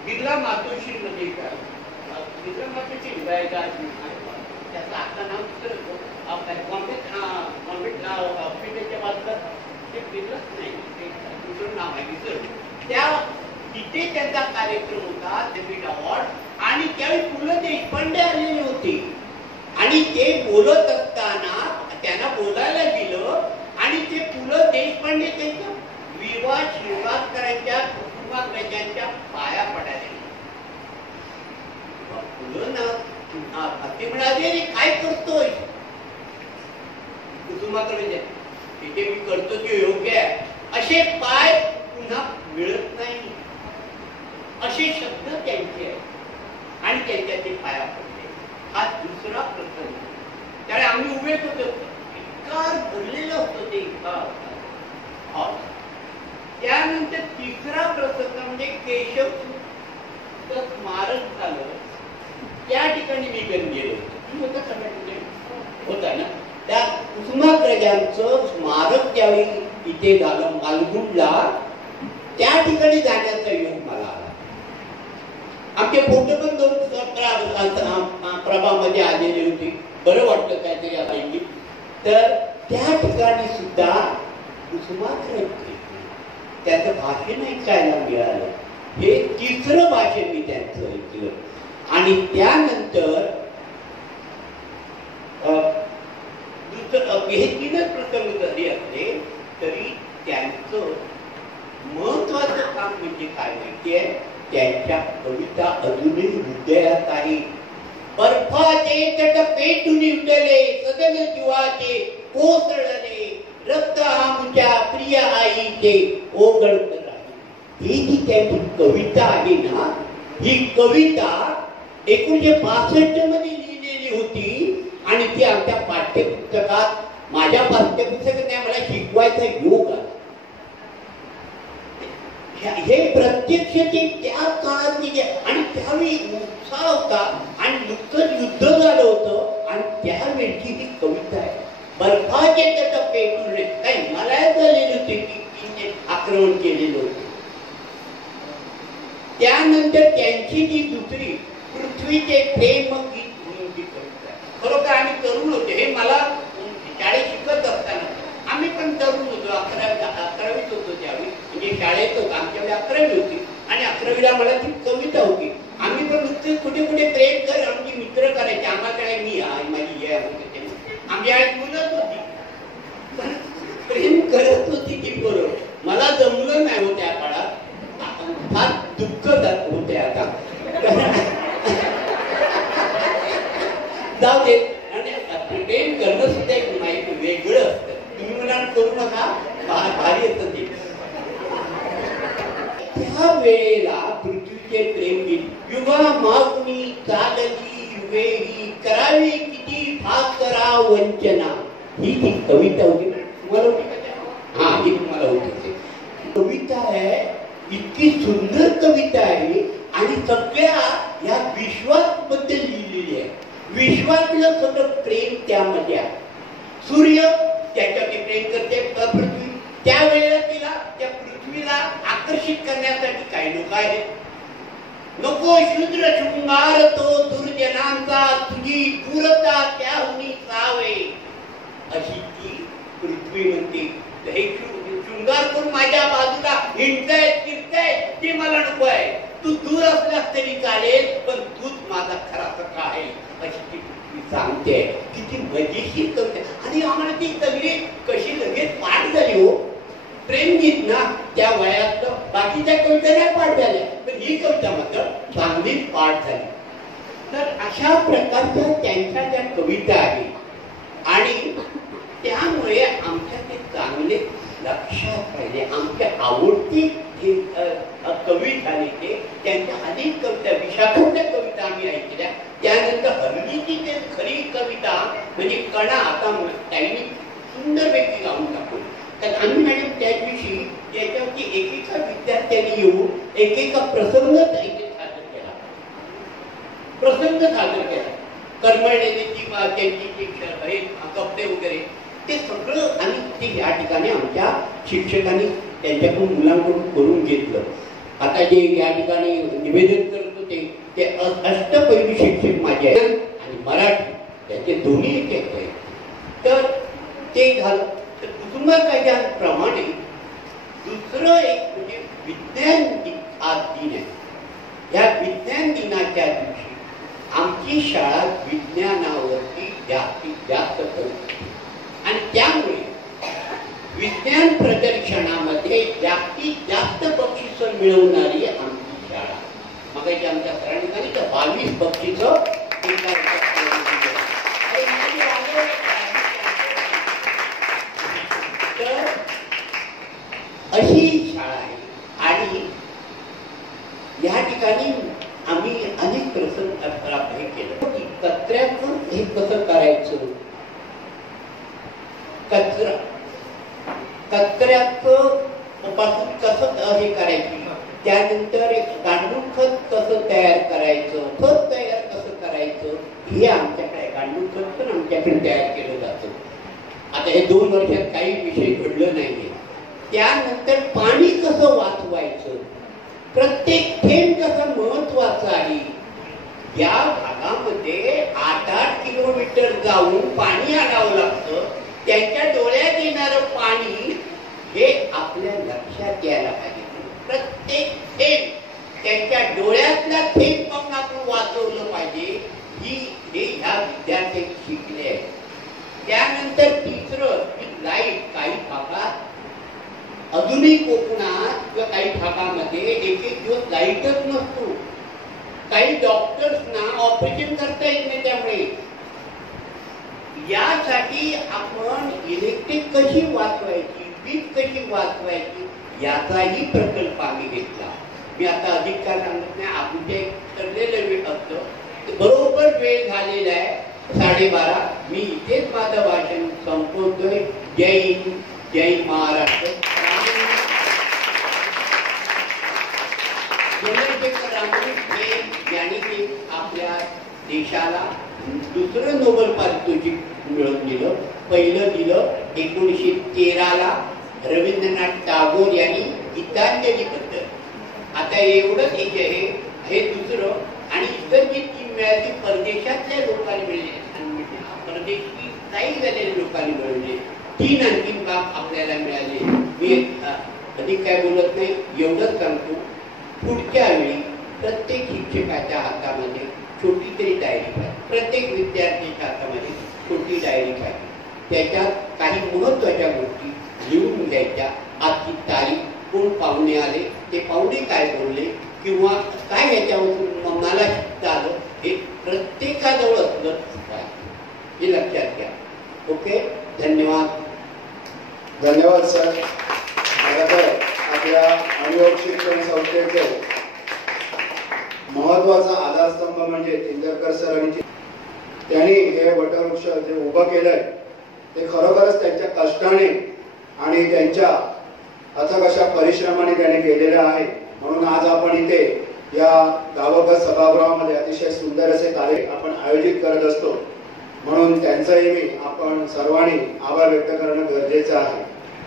बिर्ला मातोश्री मध्ये बिर्ला मातोश्री त्याचं आता नाव विसरतो कॉम्प्युटरच्या बाजूला ते बिर्लाच नाही दुसरं नाव आहे विसरतो. त्या तिथे त्यांचा कार्यक्रम होता ज्ञानपीठ अवॉर्ड आणि त्यावेळी पु ल देशपांडे आलेले होते आणि ते बोलत असताना त्यांना बोलायला दिलं आणि ते पु ल देशपांडे त्यांच्या विवा शिरवाडकरांच्या कुसुमाग्रजांच्या पाया पडायला. ते म्हणाले काय करतोय कुसुमाग्रज, तिथे मी करतो ते योग्य आहे. असे पाय पुन्हा मिळत नाही असे शब्द त्यांचे आहेत आणि त्यांच्या ते पाया पडले. हा दुसरा प्रसंग. त्यामुळे आम्ही उभेच होतो, इतका भरलेलं होतं ते त्यानंतर तिसरा प्रसंग म्हणजे केशव स्मारक झालं. त्या ठिकाणी मी गेलो होतो. होता ना त्या कुसुमाग्रज त्यांचं स्मारक ज्यावेळी इथे झालं मालगुंडला, त्या ठिकाणी जाण्याचा योग मला आला. आमचे फोटो पण दोन प्रभामध्ये आलेले होते. बरं वाटलं काहीतरी आलेली. तर त्या ठिकाणी सुद्धा कुसुमाग्रज त्याचं भाषण ऐकायला मिळालं. हे तिसरं भाषण मी त्यांचं ऐकलं. आणि त्यानंतर हे तीनच प्रसंग जरी असले तरी त्यांचं महत्वाचं काम म्हणजे काय माहितीये, त्यांच्या कविता अजूनही हृदयात आहे. बर्फाचे तट पेटून उठले, सदन जीवाचे कोसळले, रक्त आमच्या प्रिय आईचे ओघळत राहिले. ही जी त्यांची कविता आहे ना, ही कविता 1962 मध्ये लिहिलेली होती आणि ती आमच्या पाठ्यपुस्तकात, माझ्या पाठ्यपुस्तकात नाही, मला शिकवायचा योग आला. हे प्रत्यक्ष ते त्या काळात आणि त्यावेळी उत्साह होता आणि नुकतंच युद्ध झालं होतं आणि त्यावेळची ही कविता आहे. बर्फाचे तट पेटून काही हिमालयात झालेले होते की आक्रमण केलेलं होतं. त्यानंतर त्यांची जी दुसरी पृथ्वीचे प्रेम गीत म्हणून जी कविता आहे. खरोखर आम्ही तरुण होते, हे मला शाळेत शिकत असताना, आम्ही पण तरुण होतो, 11वीत होतो त्यावेळी, म्हणजे शाळेत होतो, आमच्या वेळी 11वी होती आणि 11वीला मला ती कविता होती. आम्ही पण नुकतेच कुठे कुठे प्रेम कर, आमची मित्र करायचे, आम्हाकडे मी आहे माझी हे आमच्या शाळेत मुलंच होती, पण प्रेम करत होती की बरोबर. मला जमलं नाही हो त्या काळात, फार दुःख होते. आता जाऊ दे. आणि प्रेम करणं सुद्धा एक माहिती वेगळं असतं. तुम्ही मला करू नका, भारी असतं ते. त्या वेळेला पृथ्वीचे प्रेम गीत, युगा मागणी चालली युगे ही, करावी किती भाकरा वंचना, ही ती कविता होती. तुम्हाला होती का? हा, ही तुम्हाला होती. कविता आहे, इतकी सुंदर कविता आहे आणि सगळ्या या विश्वाबद्दल लिहिलेली आहे. विश्वातलं सगळं प्रेम त्यामध्ये आहे. सूर्य त्याच्यावरती प्रेम करते, पृथ्वी त्यावेळेला तिला त्या पृथ्वीला आकर्षित करण्यासाठी काही लोक आहेत. नको शूद्र शृंगार तो दुर्जनांचा, तुझी दूरता त्याहुनी सावे, अशी ती पृथ्वी म्हणते. हे शृंगार करून माझ्या बाजूला हिंडताय फिरताय ते मला नको आहे. तू दूर असलास तरी चालेल, पण तूच माझा खरा सखा आहे, अशी ती पृथ्वी सांगते. किती मजेशीर कविता. आणि आम्हाला ती सगळी कशी लगेच पाठ झाली हो. प्रेम गीत ना त्या वयात, बाकीच्या कविता नाही पाठ झाल्या, पण ही कविता मात्र चांगलीच पाठ झाली. तर अशा प्रकारच्या त्यांच्या त्या कविता आहेत आणि त्यामुळे आमच्या ते चांगले लक्षात राहिले. आमच्या आवडती कवी झाले ते. त्यांच्या अनेक कविता, विशाखोच्या कविता आम्ही ऐकल्या. त्यानंतर हल्लीची ते खरी कविता म्हणजे कणा, आता त्यांनी सुंदरपैकी गाऊन टाकून. तर आम्ही मॅडम त्या दिवशी त्याच्यावरती एकेका विद्यार्थ्यांनी येऊन एकेका प्रसंग सादर केला. प्रसंग सादर केला. कर्मण्याची त्यांची कपडे वगैरे ते सगळं आणि ते या ठिकाणी आमच्या शिक्षकांनी त्यांच्याकडून मुलांकडून करून घेतलं. आता जे या ठिकाणी निवेदन करत होते ते अष्टपैलू शिक्षक माझे आहेत आणि मराठी त्याचे दोन्ही एक आहेत. तर ते झालं. तर कुटुंबाप्रमाणे दुसरं एक म्हणजे विज्ञान आज दिन आहे. या विज्ञान दिनाच्या दिवशी आमची शाळा विज्ञानावरती जास्तीत जास्त भर आणि त्यामुळे विज्ञान प्रदर्शनामध्ये जास्तीत जास्त बक्षिसं मिळवणारी आमची शाळा. मग आमच्या सरांनी सांगितलं 22 बक्षिसं. तर अशी शाळा आहे आणि या ठिकाणी आम्ही अनेक प्रसंग हे केलं की कचऱ्यातून हे कसं करायचं, कचऱ्यापासून कसं हे करायची, त्यानंतर गांडूळ खत कसं तयार करायचं, खत तयार कसं करायचं, हे आमच्याकडे गांडूळ खत पण आमच्याकडे तयार केलं जातं. आता हे 2 वर्षात काही विषय घडलं नाहीये. त्यानंतर पाणी कसं वाचवायचं, प्रत्येक थेंब कसं महत्वाचं आहे. या भागामध्ये 8-8 किलोमीटर जाऊन पाणी आणावं लागतं. त्यांच्या डोळ्यात येणारं पाणी हे आपल्या लक्षात यायला पाहिजे. प्रत्येक थेंब त्यांच्या डोळ्यातला थेंब पण आपण वाचवलं पाहिजे. हे ह्या विद्यार्थ्यांनी शिकले. त्यानंतर तिसरं लाईट. काही भागात अजूनही कोकणात किंवा काही भागामध्ये एक दिवस लाईटच नसतो. काही डॉक्टर्सना ऑपरेशन करता येत नाही. त्यामुळे यासाठी आपण इलेक्ट्रिक कशी वाचवायची, वीज कशी वाचवायची याचाही प्रकल्प आम्ही घेतला. मी आता अधिक काय सांगत नाही. आमचे ठरलेलं वेळ असतं. बरोबर वेळ झालेला आहे 12:30. मी इथेच माझं भाषण संपवतोय. जय हिंद, जय महाराष्ट्र. चंद्रशेखर रामकृष्ण यांनी ते आपल्या देशाला 2रं नोबेल पारितोषिक मिळवून दिलं. पहिलं दिलं 1913ला रवींद्रनाथ टागोर यांनी गीतांजली बद्दल. आता एवढंच एक आहे, हे 2रं. आणि इतर जी 3 मिळाली परदेशातल्या लोकांनी मिळले, परदेशी नाही झालेल्या लोकांनी मिळवले. 3 अंतिम काम आपल्याला मिळाले. मी अधिक काय बोलत नाही, एवढंच सांगतो. पुढच्या वेळी प्रत्येक शिक्षकाच्या हातामध्ये छोटी तरी डायरी पाहिजे. प्रत्येक विद्यार्थ्याच्या हातामध्ये छोटी डायरी पाहिजे. त्याच्यात काही महत्वाच्या गोष्टी लिहून घ्यायच्या. आजची तारीख, कोण पाहुणे आले, ते पाहुणे काय बोलले, किंवा काय याच्यावर मला शिकता आलं, हे प्रत्येकाजवळ असलं हे लक्षात घ्या. ओके, धन्यवाद. धन्यवाद सर. आपल्या अणुयोग शिक्षण संस्थेचे महत्वाचा आधारस्तंभ म्हणजे इंदरकर सरांची. त्यांनी हे वटवृक्ष जे उभं केलंय ते खरोखरच त्यांच्या कष्टाने आणि त्यांच्या अथक अशा परिश्रमाने त्याने केलेलं आहे. म्हणून आज आपण इथे या गावोगाव सभागृहामध्ये अतिशय सुंदर असे कार्य आपण आयोजित करत असतो. म्हणून त्यांचाही मी आपण सर्वांनी आभार व्यक्त करणं गरजेचं आहे.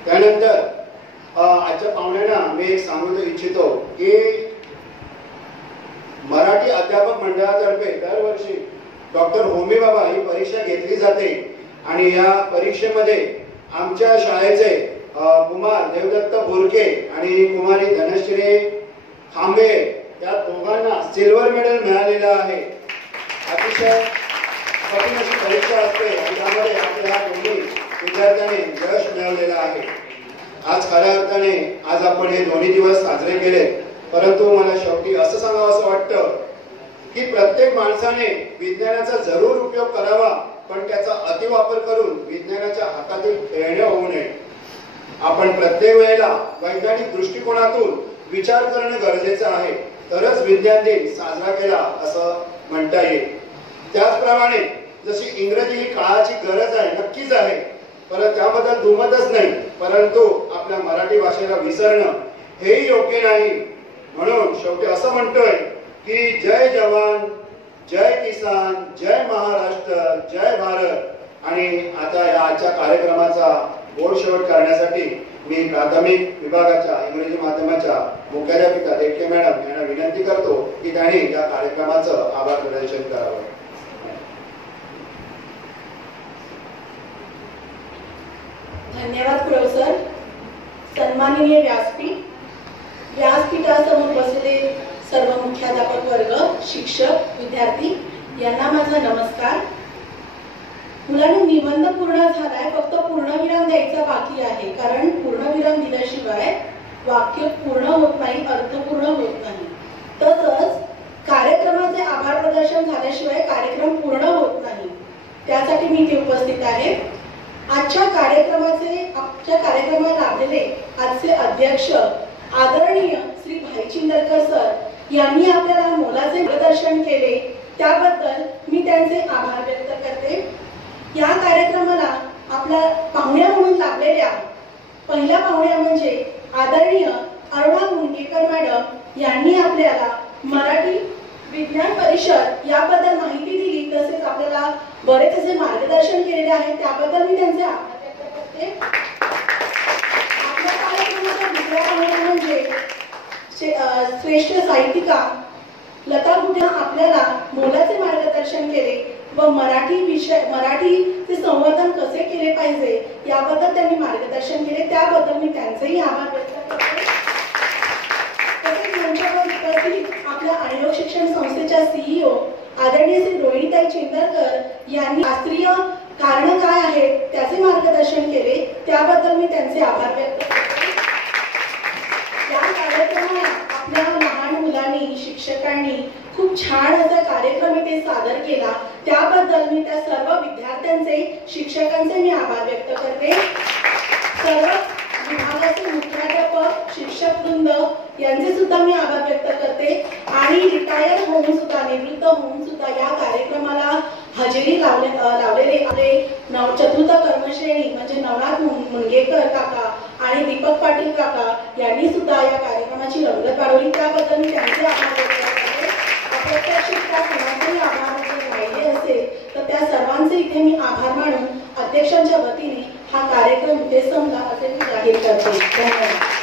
त्यानंतर आजच्या पाहुण्यांना मी एक सांगू इच्छितो की मराठी अध्यापक मंडळातर्फे दरवर्षी डॉक्टर होमी बाबा ही परीक्षा घेतली जाते. आणि या परीक्षेमध्ये आमच्या शाळेचे कुमार देवदत्त बोरके आणि कुमारी धनश्री खांबे या दोघांना सिल्वर मेडल मिळालेलं आहे. अतिशय कठीण अशी परीक्षा असते आणि त्यामध्ये आपल्या दोन्ही विद्यार्थ्यांनी यश मिळवलेलं आहे. आज खऱ्या अर्थाने आज आपण हे 2 दिवस साजरे केले. परंतु मला शेवटी असं सांगावं असं वाटतं की प्रत्येक माणसाने विज्ञानाचा जरूर उपयोग करावा, पण त्याचा अतिवापर करून विज्ञानाच्या हातातील खेळणे होऊ नये. आपण प्रत्येक वेळेला वैज्ञानिक दृष्टिकोनातून विचार करणं गरजेचं आहे, तरच विज्ञान दिन साजरा केला असं म्हणता येईल. त्याचप्रमाणे जशी इंग्रजी ही काळाची गरज आहे, नक्कीच आहे, परंतु त्याबद्दल दुमतच नाही, परंतु आपल्या मराठी भाषेला विसरणं हेही योग्य नाही. म्हणून शेवटी असं म्हणतोय की जय जवान, जय किसान, जय महाराष्ट्र, जय भारत. आणि आता या आजच्या कार्यक्रमाचा गोड शेवट करण्यासाठी मी प्राथमिक विभागाच्या इंग्रजी माध्यमाच्या मुख्याध्यापिका देठके मॅडम यांना विनंती करतो की त्यांनी या कार्यक्रमाचं आभार प्रदर्शन करावं. धन्यवाद प्रोफेसर. सन्माननीय व्यासपीठासमोर बसलेले सर्व मुख्याध्यापक वर्ग, शिक्षक, विद्यार्थी यांना माझा नमस्कार. मुलांना निबंध पूर्ण झालाय, फक्त पूर्णविराम द्यायचा बाकी आहे. कारण पूर्णविराम दिल्याशिवाय वाक्य पूर्ण होत नाही, अर्थपूर्ण होत नाही. तसंच कार्यक्रमाचे आभार प्रदर्शन झाल्याशिवाय कार्यक्रम पूर्ण होत नाही. त्यासाठी मी इथे उपस्थित आहे. आजच्या कार्यक्रमाला लाभलेले आजचे अध्यक्ष आदरणीय श्री भाईचिंदरकर सर यांनी आपल्याला मोलाचे मार्गदर्शन केले, त्याबद्दल मी त्यांचे आभार व्यक्त करते. या कार्यक्रमाला आपल्या पाहुण्या म्हणून लाभलेल्या पहिल्या पाहुण्या म्हणजे आदरणीय अरुणा मुंडकेकर मॅडम यांनी आपल्याला मराठी विज्ञान परिषद याबद्दल माहिती दिली, तसेच आपल्याला बरेच असे मार्गदर्शन केलेले आहे, त्याबद्दल मी त्यांचे आभार व्यक्त करते. आपल्या कार्यक्रमाचा दुसरा पाहुणा म्हणजे श्रेष्ठ साहित्यिका लता गुटे आपल्याला मोलाचे मार्गदर्शन केले व मराठीचे संवर्धन कसे केले पाहिजे याबद्दल त्यांनी मार्गदर्शन केले. त्याबद्दल मी त्यांचेही आभार व्यक्त करते. तसेच मंचावर उपस्थित आपल्या अनियोग शिक्षण संस्थेच्या CEO आदरणीय श्री रोहिणीताई चेंदरकर यांनी शास्त्रीय कारण काय आहेत त्याचे मार्गदर्शन केले. त्याबद्दल मी त्यांचे आभार व्यक्त करते. या कार्यक्रमाला आपल्या लहान मुलांनी शिक्षकांनी खूप छान असा कार्यक्रम इथे सादर केला. त्याबद्दल मी त्या सर्व विद्यार्थ्यांचे शिक्षकांचे मी आभार व्यक्त करते. सर्व विभागाचे मुख्याध्यापक शिक्षक वृंद यांचे सुद्धा मी आभार व्यक्त करते. आणि रिटायर होऊन सुद्धा निवृत्त होऊन सुद्धा या कार्यक्रमाला हजेरी लावलेले आपले चतुर्थ कर्मश्रेणी म्हणजे नवनाथ मुनगेकर काका आणि दीपक पाटील काका यांनी सुद्धा या कार्यक्रमाची रंगत वाढवली. त्याबद्दल मी त्यांचे आभार व्यक्त करते. अप्रत्यक्षित त्या कोणाचेही आभार जर राहिले असेल तर त्या सर्वांचे इथे मी आभार मानून अध्यक्षांच्या वतीने हा कार्यक्रम इथे संपला असे मी जाहीर करते. धन्यवाद.